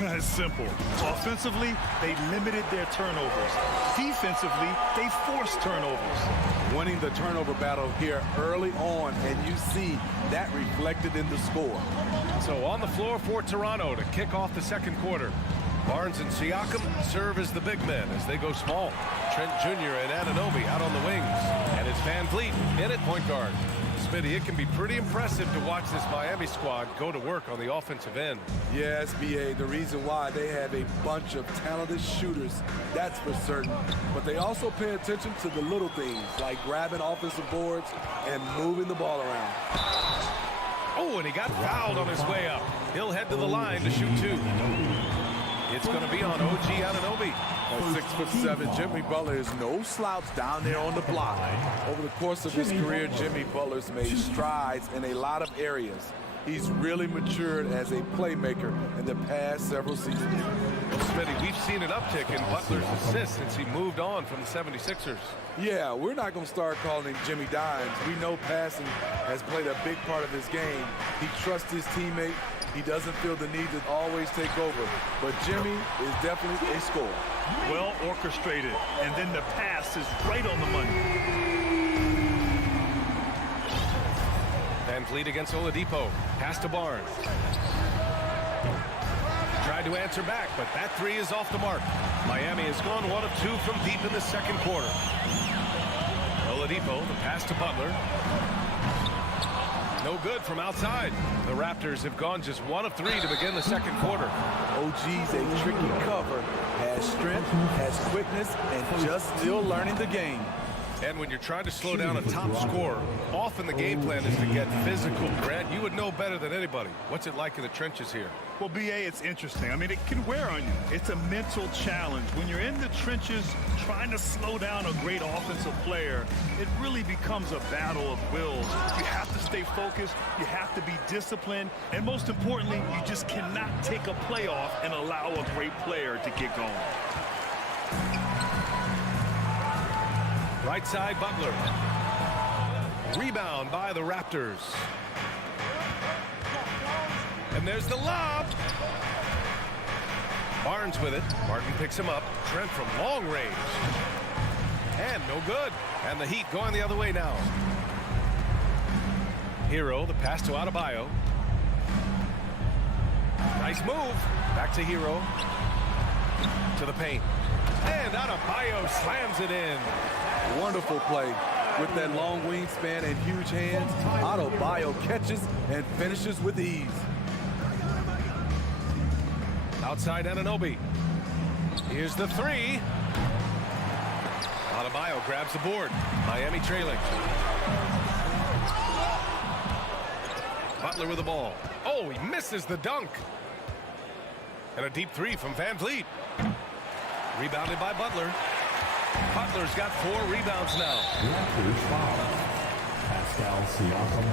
It's simple. Offensively, they limited their turnovers. Defensively, they forced turnovers. Winning the turnover battle here early on, and you see that reflected in the score. So on the floor for Toronto to kick off the second quarter. Barnes and Siakam serve as the big men as they go small. Trent Jr. and Anunoby out on the wings. And it's Van Vliet in at point guard. Smitty, it can be pretty impressive to watch this Miami squad go to work on the offensive end. Yes, B.A., the reason why they have a bunch of talented shooters, that's for certain. But they also pay attention to the little things, like grabbing offensive boards and moving the ball around. Oh, and he got fouled on his way up. He'll head to the line to shoot two. It's going to be on OG Anunoby. At 6'7", Jimmy Butler is no slouch down there on the block. Over the course of his career, Jimmy Butler's made strides in a lot of areas. He's really matured as a playmaker in the past several seasons. Well, Smitty, we've seen an uptick in Butler's assists since he moved on from the 76ers. Yeah, we're not going to start calling him Jimmy Dimes. We know passing has played a big part of his game. He trusts his teammate. He doesn't feel the need to always take over. But Jimmy is definitely a scorer. Well orchestrated, and then the pass is right on the money. Van Vliet against Oladipo. Pass to Barnes. Tried to answer back, but that three is off the mark. Miami has gone 1 of 2 from deep in the second quarter. Oladipo, the pass to Butler. No good from outside. The Raptors have gone just 1 of 3 to begin the second quarter. OG's a tricky cover. Has strength, has quickness, and just still learning the game. And when you're trying to slow down a top scorer, often the game plan is to get physical. Grant, you would know better than anybody. What's it like in the trenches here? Well, B.A., it's interesting. I mean, it can wear on you. It's a mental challenge. When you're in the trenches trying to slow down a great offensive player, it really becomes a battle of wills. You have to stay focused. You have to be disciplined. And most importantly, you just cannot take a play off and allow a great player to get going. Right side, Butler. Rebound by the Raptors. And there's the lob. Barnes with it. Martin picks him up. Trent from long range. And no good. And the Heat going the other way now. Hero, the pass to Adebayo. Nice move. Back to Hero. To the paint. And Adebayo slams it in. Wonderful play. With that long wingspan and huge hands, Adebayo catches and finishes with ease. Outside Anunoby. Here's the three. Adebayo grabs the board. Miami trailing. Butler with the ball. Oh, he misses the dunk. And a deep three from Van Vliet. Rebounded by Butler. Butler's got 4 rebounds now. Raptors foul. Pascal Siakam.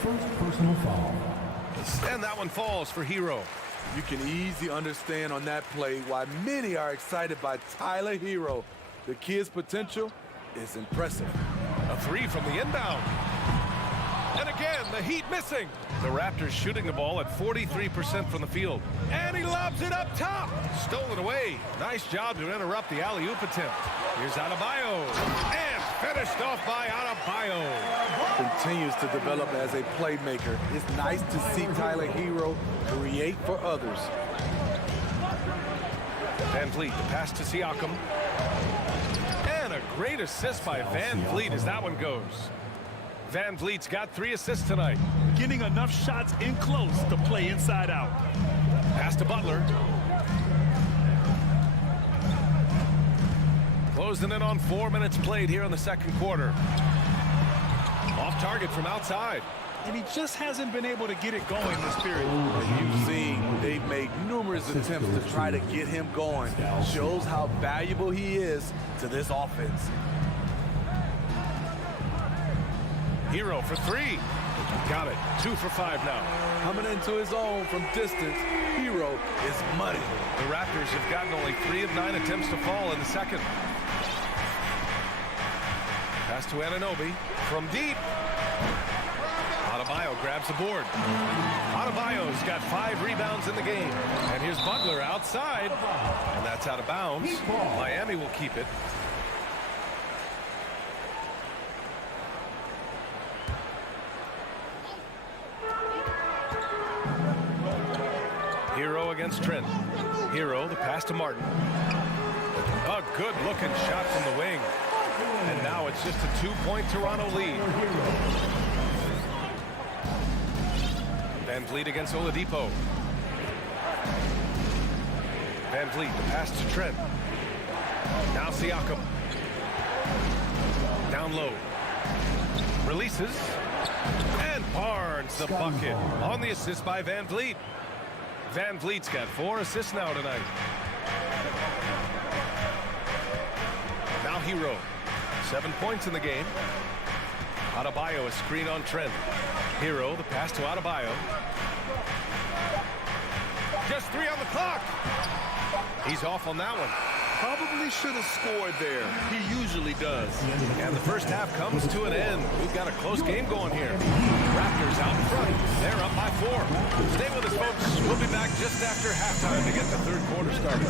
First personal foul. And that one falls for Hero. You can easily understand on that play why many are excited by Tyler Hero. The kid's potential is impressive. A three from the inbound. And again, the Heat missing. The Raptors shooting the ball at 43% from the field. And he lobs it up top. Stolen away. Nice job to interrupt the alley-oop attempt. Here's Adebayo. And finished off by Adebayo. Continues to develop as a playmaker. It's nice to see Tyler Hero create for others. Van Vliet, the pass to Siakam. And a great assist by Van Vliet as that one goes. Van Vliet's got 3 assists tonight. Getting enough shots in close to play inside out. Pass to Butler. Closing in on 4 minutes played here in the second quarter. Off target from outside. And he just hasn't been able to get it going this period. As you've seen, they've made numerous attempts to try to get him going. Shows how valuable he is to this offense. Hero for 3. Got it. 2 for 5 now. Coming into his own from distance, Hero is money. The Raptors have gotten only 3 of 9 attempts to fall in the second. Pass to Anunoby from deep. Adebayo grabs the board. Adebayo's got 5 rebounds in the game. And here's Butler outside. And that's out of bounds. Miami will keep it. Hero against Trent. Hero, the pass to Martin. A good-looking shot from the wing. And now it's just a 2-point Toronto lead. Van Vliet against Oladipo. Van Vliet, the pass to Trent. Now Siakam. Down low. Releases. And Barnes the bucket on the assist by Van Vliet. Van Vliet's got 4 assists now tonight. Now Hero. 7 points in the game. Adebayo, a screen on Trent. Hero, the pass to Adebayo. Just 3 on the clock. He's off on that one. Probably should have scored there. He usually does. And the first half comes to an end. We've got a close game going here. Raptors out in front. They're up by 4. Stay with us, folks. We'll be back just after halftime to get the third quarter started.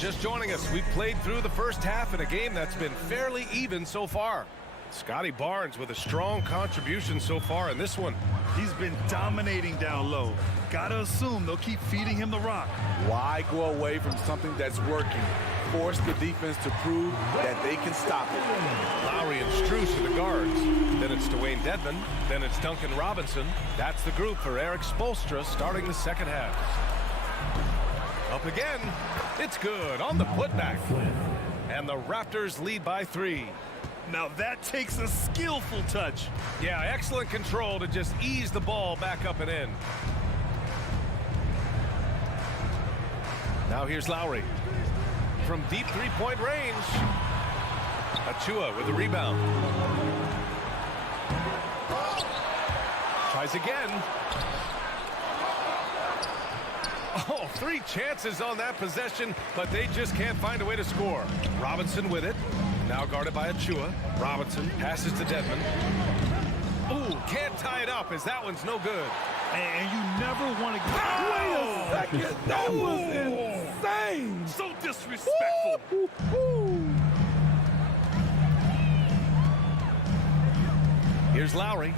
Just joining us, we've played through the first half in a game that's been fairly even so far. Scotty Barnes with a strong contribution so far in this one. He's been dominating down low. Gotta assume they'll keep feeding him the rock. Why go away from something that's working? Force the defense to prove that they can stop it. Lowry and Strus are the guards. Then it's Dwayne Dedmon. Then it's Duncan Robinson. That's the group for Eric Spoelstra starting the second half. Up again. It's good on the putback. And the Raptors lead by 3. Now that takes a skillful touch. Yeah, excellent control to just ease the ball back up and in. Now here's Lowry. From deep 3-point range. Achua with the rebound. Tries again. Oh, 3 chances on that possession, but they just can't find a way to score. Robinson with it. Now guarded by Achua. Robinson passes to Dedmon. Ooh, can't tie it up as that one's no good. And you never want to get... Wait a second. That was insane. So disrespectful. Here's Lowry.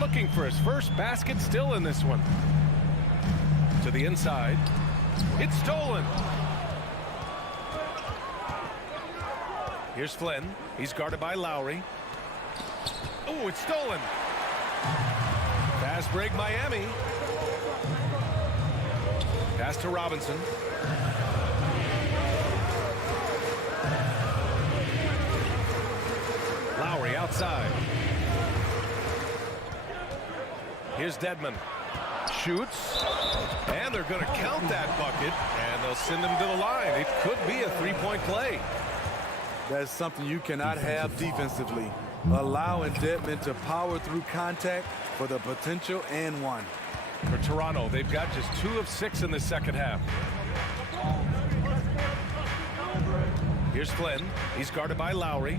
Looking for his first basket still in this one. To the inside. It's stolen. Here's Flynn. He's guarded by Lowry. Oh, it's stolen. Fast break Miami. Pass to Robinson. Lowry outside. Here's Dedmon. shoots, and they're going to count that bucket, and they'll send him to the line. It could be a three-point play. That's something you cannot have defensively. Allowing Dedmon to power through contact for the potential and one. For Toronto, they've got just 2 of 6 in the second half. Here's Flynn. He's guarded by Lowry.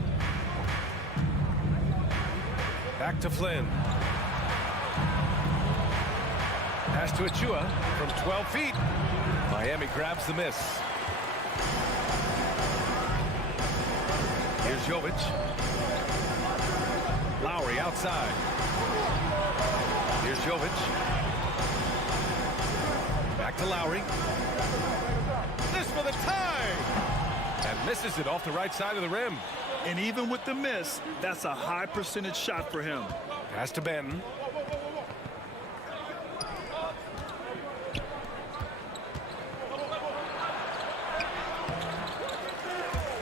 Back to Flynn. Pass to Achua from 12 feet. Miami grabs the miss. Here's Jovic. Lowry outside. Here's Jovic. Back to Lowry. This for the tie. And misses it off the right side of the rim. And even with the miss, that's a high percentage shot for him. Pass to Banton.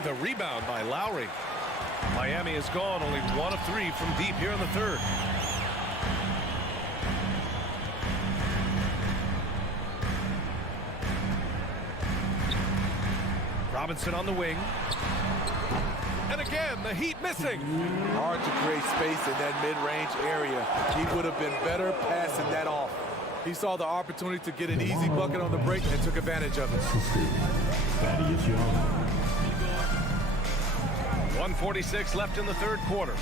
The rebound by Lowry. Miami is gone, only 1 of 3 from deep here in the third. Robinson on the wing. And again, the Heat missing. Hard to create space in that mid-range area. He would have been better passing that off. He saw the opportunity to get an easy bucket on the break and took advantage of it. 1:46 left in the third quarter.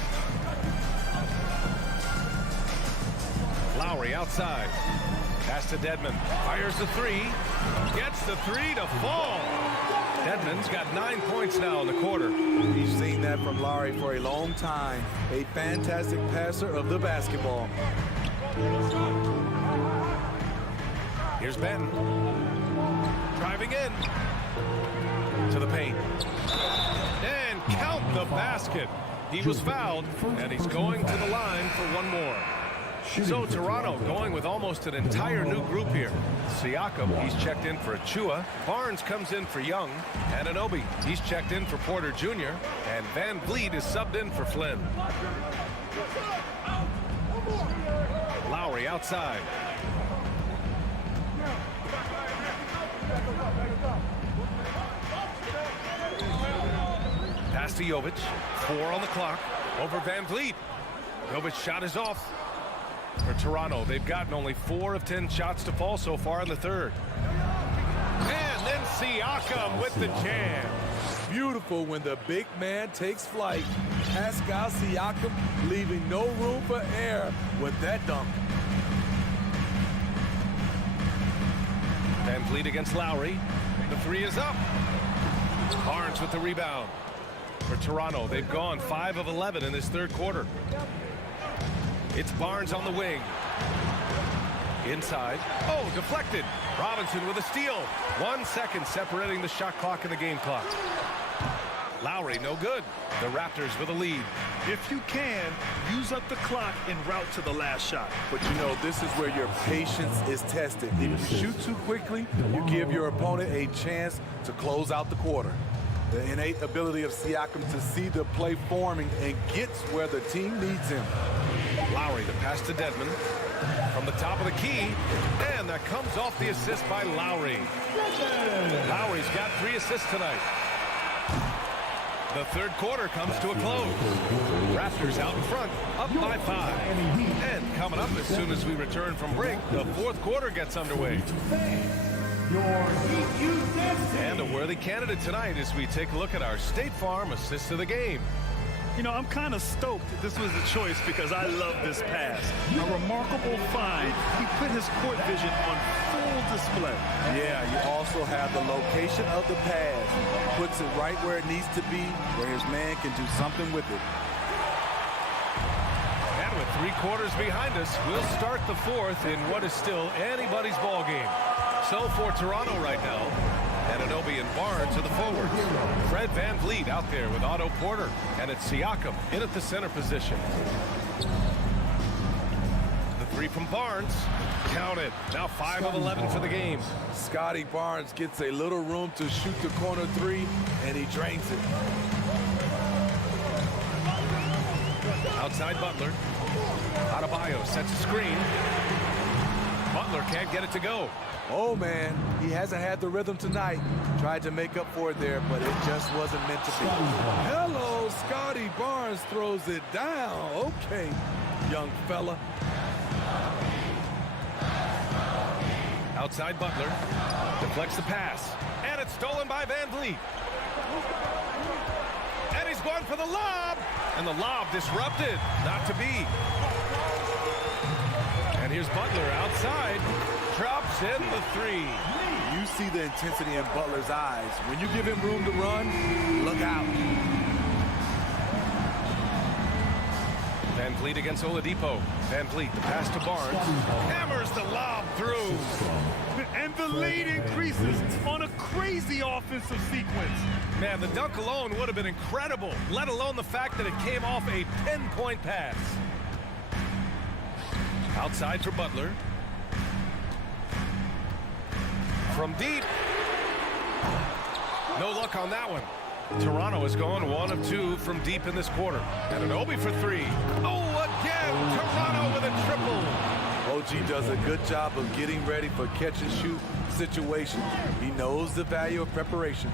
Lowry outside. Pass to Dedmon. Fires the 3. Gets the 3 to fall. Dedmon's got 9 points now in the quarter. We've seen that from Lowry for a long time. A fantastic passer of the basketball. Here's Ben. Driving in. To the paint. And count the basket. He was fouled, and he's going to the line for one more. So Toronto going with almost an entire new group here. Siakam, he's checked in for Achua. Barnes comes in for Young. Anunoby, he's checked in for Porter Jr. And Van Vliet is subbed in for Flynn. Lowry outside. Pass to Jovic. 4 on the clock. Over Van Vliet. Jovic's shot is off. For Toronto, they've gotten only 4 of 10 shots to fall so far in the third. And then Siakam with the jam. Beautiful when the big man takes flight. Pascal Siakam leaving no room for error with that dunk. Van Vliet against Lowry. The 3 is up. Barnes with the rebound. For Toronto, they've gone 5 of 11 in this third quarter. It's Barnes on the wing. Inside. Oh, deflected. Robinson with a steal. 1 second separating the shot clock and the game clock. Lowry, no good. The Raptors with a lead. If you can, use up the clock en route to the last shot. But you know, this is where your patience is tested. If you shoot too quickly, you give your opponent a chance to close out the quarter. The innate ability of Siakam to see the play forming and gets where the team needs him. Lowry, the pass to Dedmon. From the top of the key. And that comes off the assist by Lowry. Lowry's got 3 assists tonight. The third quarter comes to a close. Raptors out in front, up by 5. And coming up as soon as we return from break, the fourth quarter gets underway. And a worthy candidate tonight as we take a look at our State Farm assist of the game. You know, I'm kind of stoked this was a choice because I love this pass. A remarkable find. He put his court vision on full display. Yeah, you also have the location of the pass. Puts it right where it needs to be, where his man can do something with it. And with 3 quarters behind us, we'll start the fourth in what is still anybody's ball game. So for Toronto right now, Anunoby and Barnes are the forwards. Fred Van Vliet out there with Otto Porter. And it's Siakam in at the center position. The 3 from Barnes. Counted. Now 5 of 11 for the game. Scotty Barnes gets a little room to shoot the corner 3, and he drains it. Outside Butler. Adebayo sets a screen. Butler Butler can't get it to go. Oh, man, he hasn't had the rhythm tonight. Tried to make up for it there, but it just wasn't meant to be. Hello, Scotty Barnes throws it down. Okay, young fella. Outside Butler. Deflects the pass. And it's stolen by Van Vliet. And he's going for the lob. And the lob disrupted. Not to be. And here's Butler outside. Drops in the three. You see the intensity in Butler's eyes. When you give him room to run, look out. Van Vliet against Oladipo. Van Vliet, the pass to Barnes. Hammers the lob through. And the lead increases on a crazy offensive sequence. Man, the dunk alone would have been incredible, let alone the fact that it came off a pinpoint pass. Outside for Butler. From deep. No luck on that one. Toronto is going 1 of 2 from deep in this quarter. And an Obi for 3. Oh, again, Toronto with a triple. OG does a good job of getting ready for catch-and-shoot situations. He knows the value of preparation.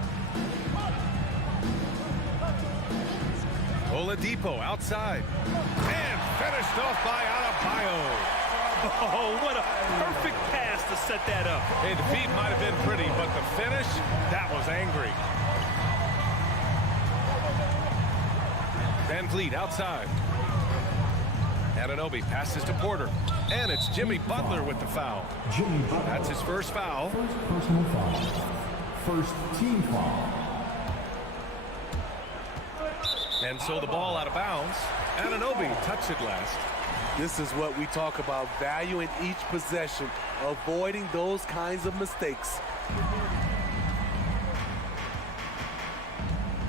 Oladipo outside. And finished off by Adebayo. Oh, what a perfect pass to set that up. Hey, the feed might have been pretty, but the finish, that was angry. Van Vliet outside. Anunoby passes to Porter. And it's Jimmy Butler with the foul. That's his first foul. First personal foul. First team foul. And so the ball out of bounds. Anunoby touched it last. This is what we talk about, valuing each possession, avoiding those kinds of mistakes.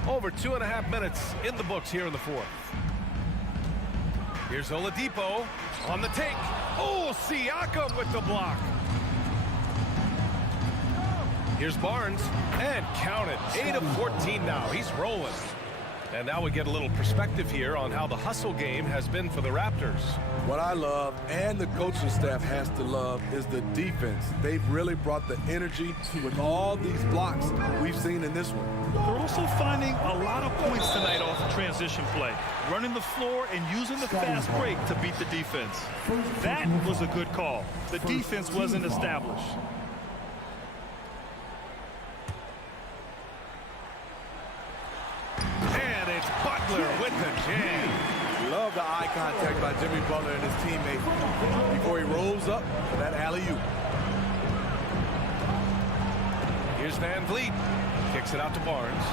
Over 2.5 minutes in the books here in the fourth. Here's Oladipo on the take. Oh, Siakam with the block. Here's Barnes, and count it. 8 of 14 now. He's rolling. And now we get a little perspective here on how the hustle game has been for the Raptors. What I love, and the coaching staff has to love, is the defense. They've really brought the energy with all these blocks we've seen in this one. They're also finding a lot of points tonight off the transition play, running the floor and using the fast break to beat the defense. That was a good call. The defense wasn't established. And it's Butler with the jam. Love the eye contact by Jimmy Butler and his teammate before he rolls up for that alley-oop. Here's Van Vliet. Kicks it out to Barnes.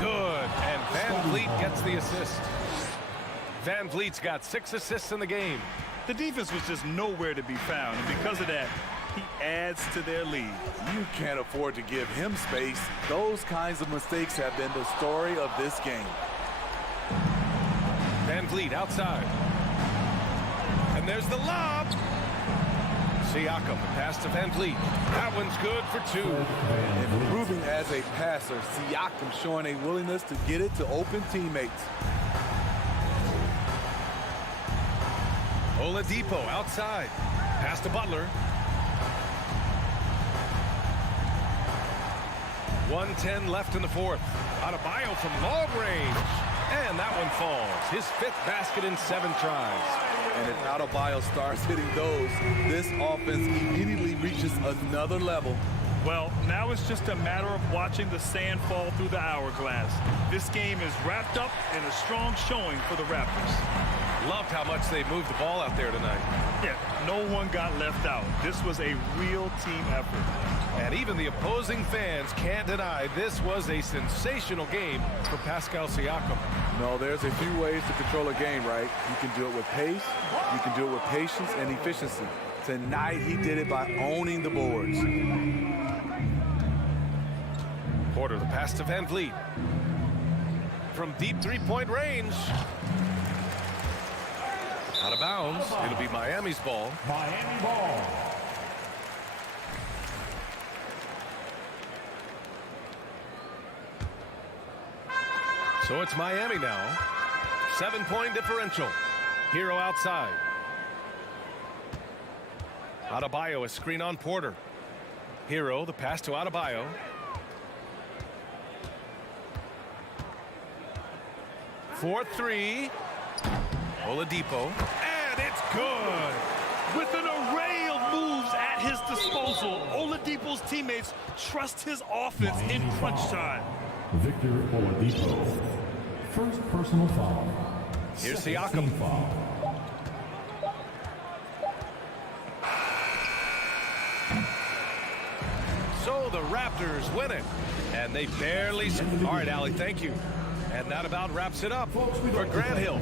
Good. And Van Vliet gets the assist. Van Vliet's got 6 assists in the game. The defense was just nowhere to be found, and because of that, he adds to their lead. You can't afford to give him space. Those kinds of mistakes have been the story of this game. Van Vliet outside. And there's the lob. Siakam, the pass to Van Vliet. That one's good for 2. Improving as a passer, Siakam showing a willingness to get it to open teammates. Oladipo outside. Pass to Butler. 1:10 left in the fourth. Adebayo from long range. And that one falls. His 5th basket in 7 tries. And if Adebayo starts hitting those, this offense immediately reaches another level. Well, now it's just a matter of watching the sand fall through the hourglass. This game is wrapped up in a strong showing for the Raptors. Loved how much they moved the ball out there tonight. Yeah, no one got left out. This was a real team effort. And even the opposing fans can't deny this was a sensational game for Pascal Siakam. No, there's a few ways to control a game, right? You can do it with pace, you can do it with patience and efficiency. Tonight, he did it by owning the boards. Porter, the pass to Van Vliet. From deep 3-point range. Out of bounds. It'll be Miami's ball. Miami ball. So it's Miami now. 7-point differential. Hero outside. Adebayo, a screen on Porter. Hero, the pass to Adebayo. For three. Oladipo. And it's good. With an array of moves at his disposal, Oladipo's teammates trust his offense in crunch time. Victor Oladipo. First personal foul. Here's Siakam. Foul. So the Raptors win it. And they barely... All right, Allie, thank you. And that about wraps it up for Grant Hill.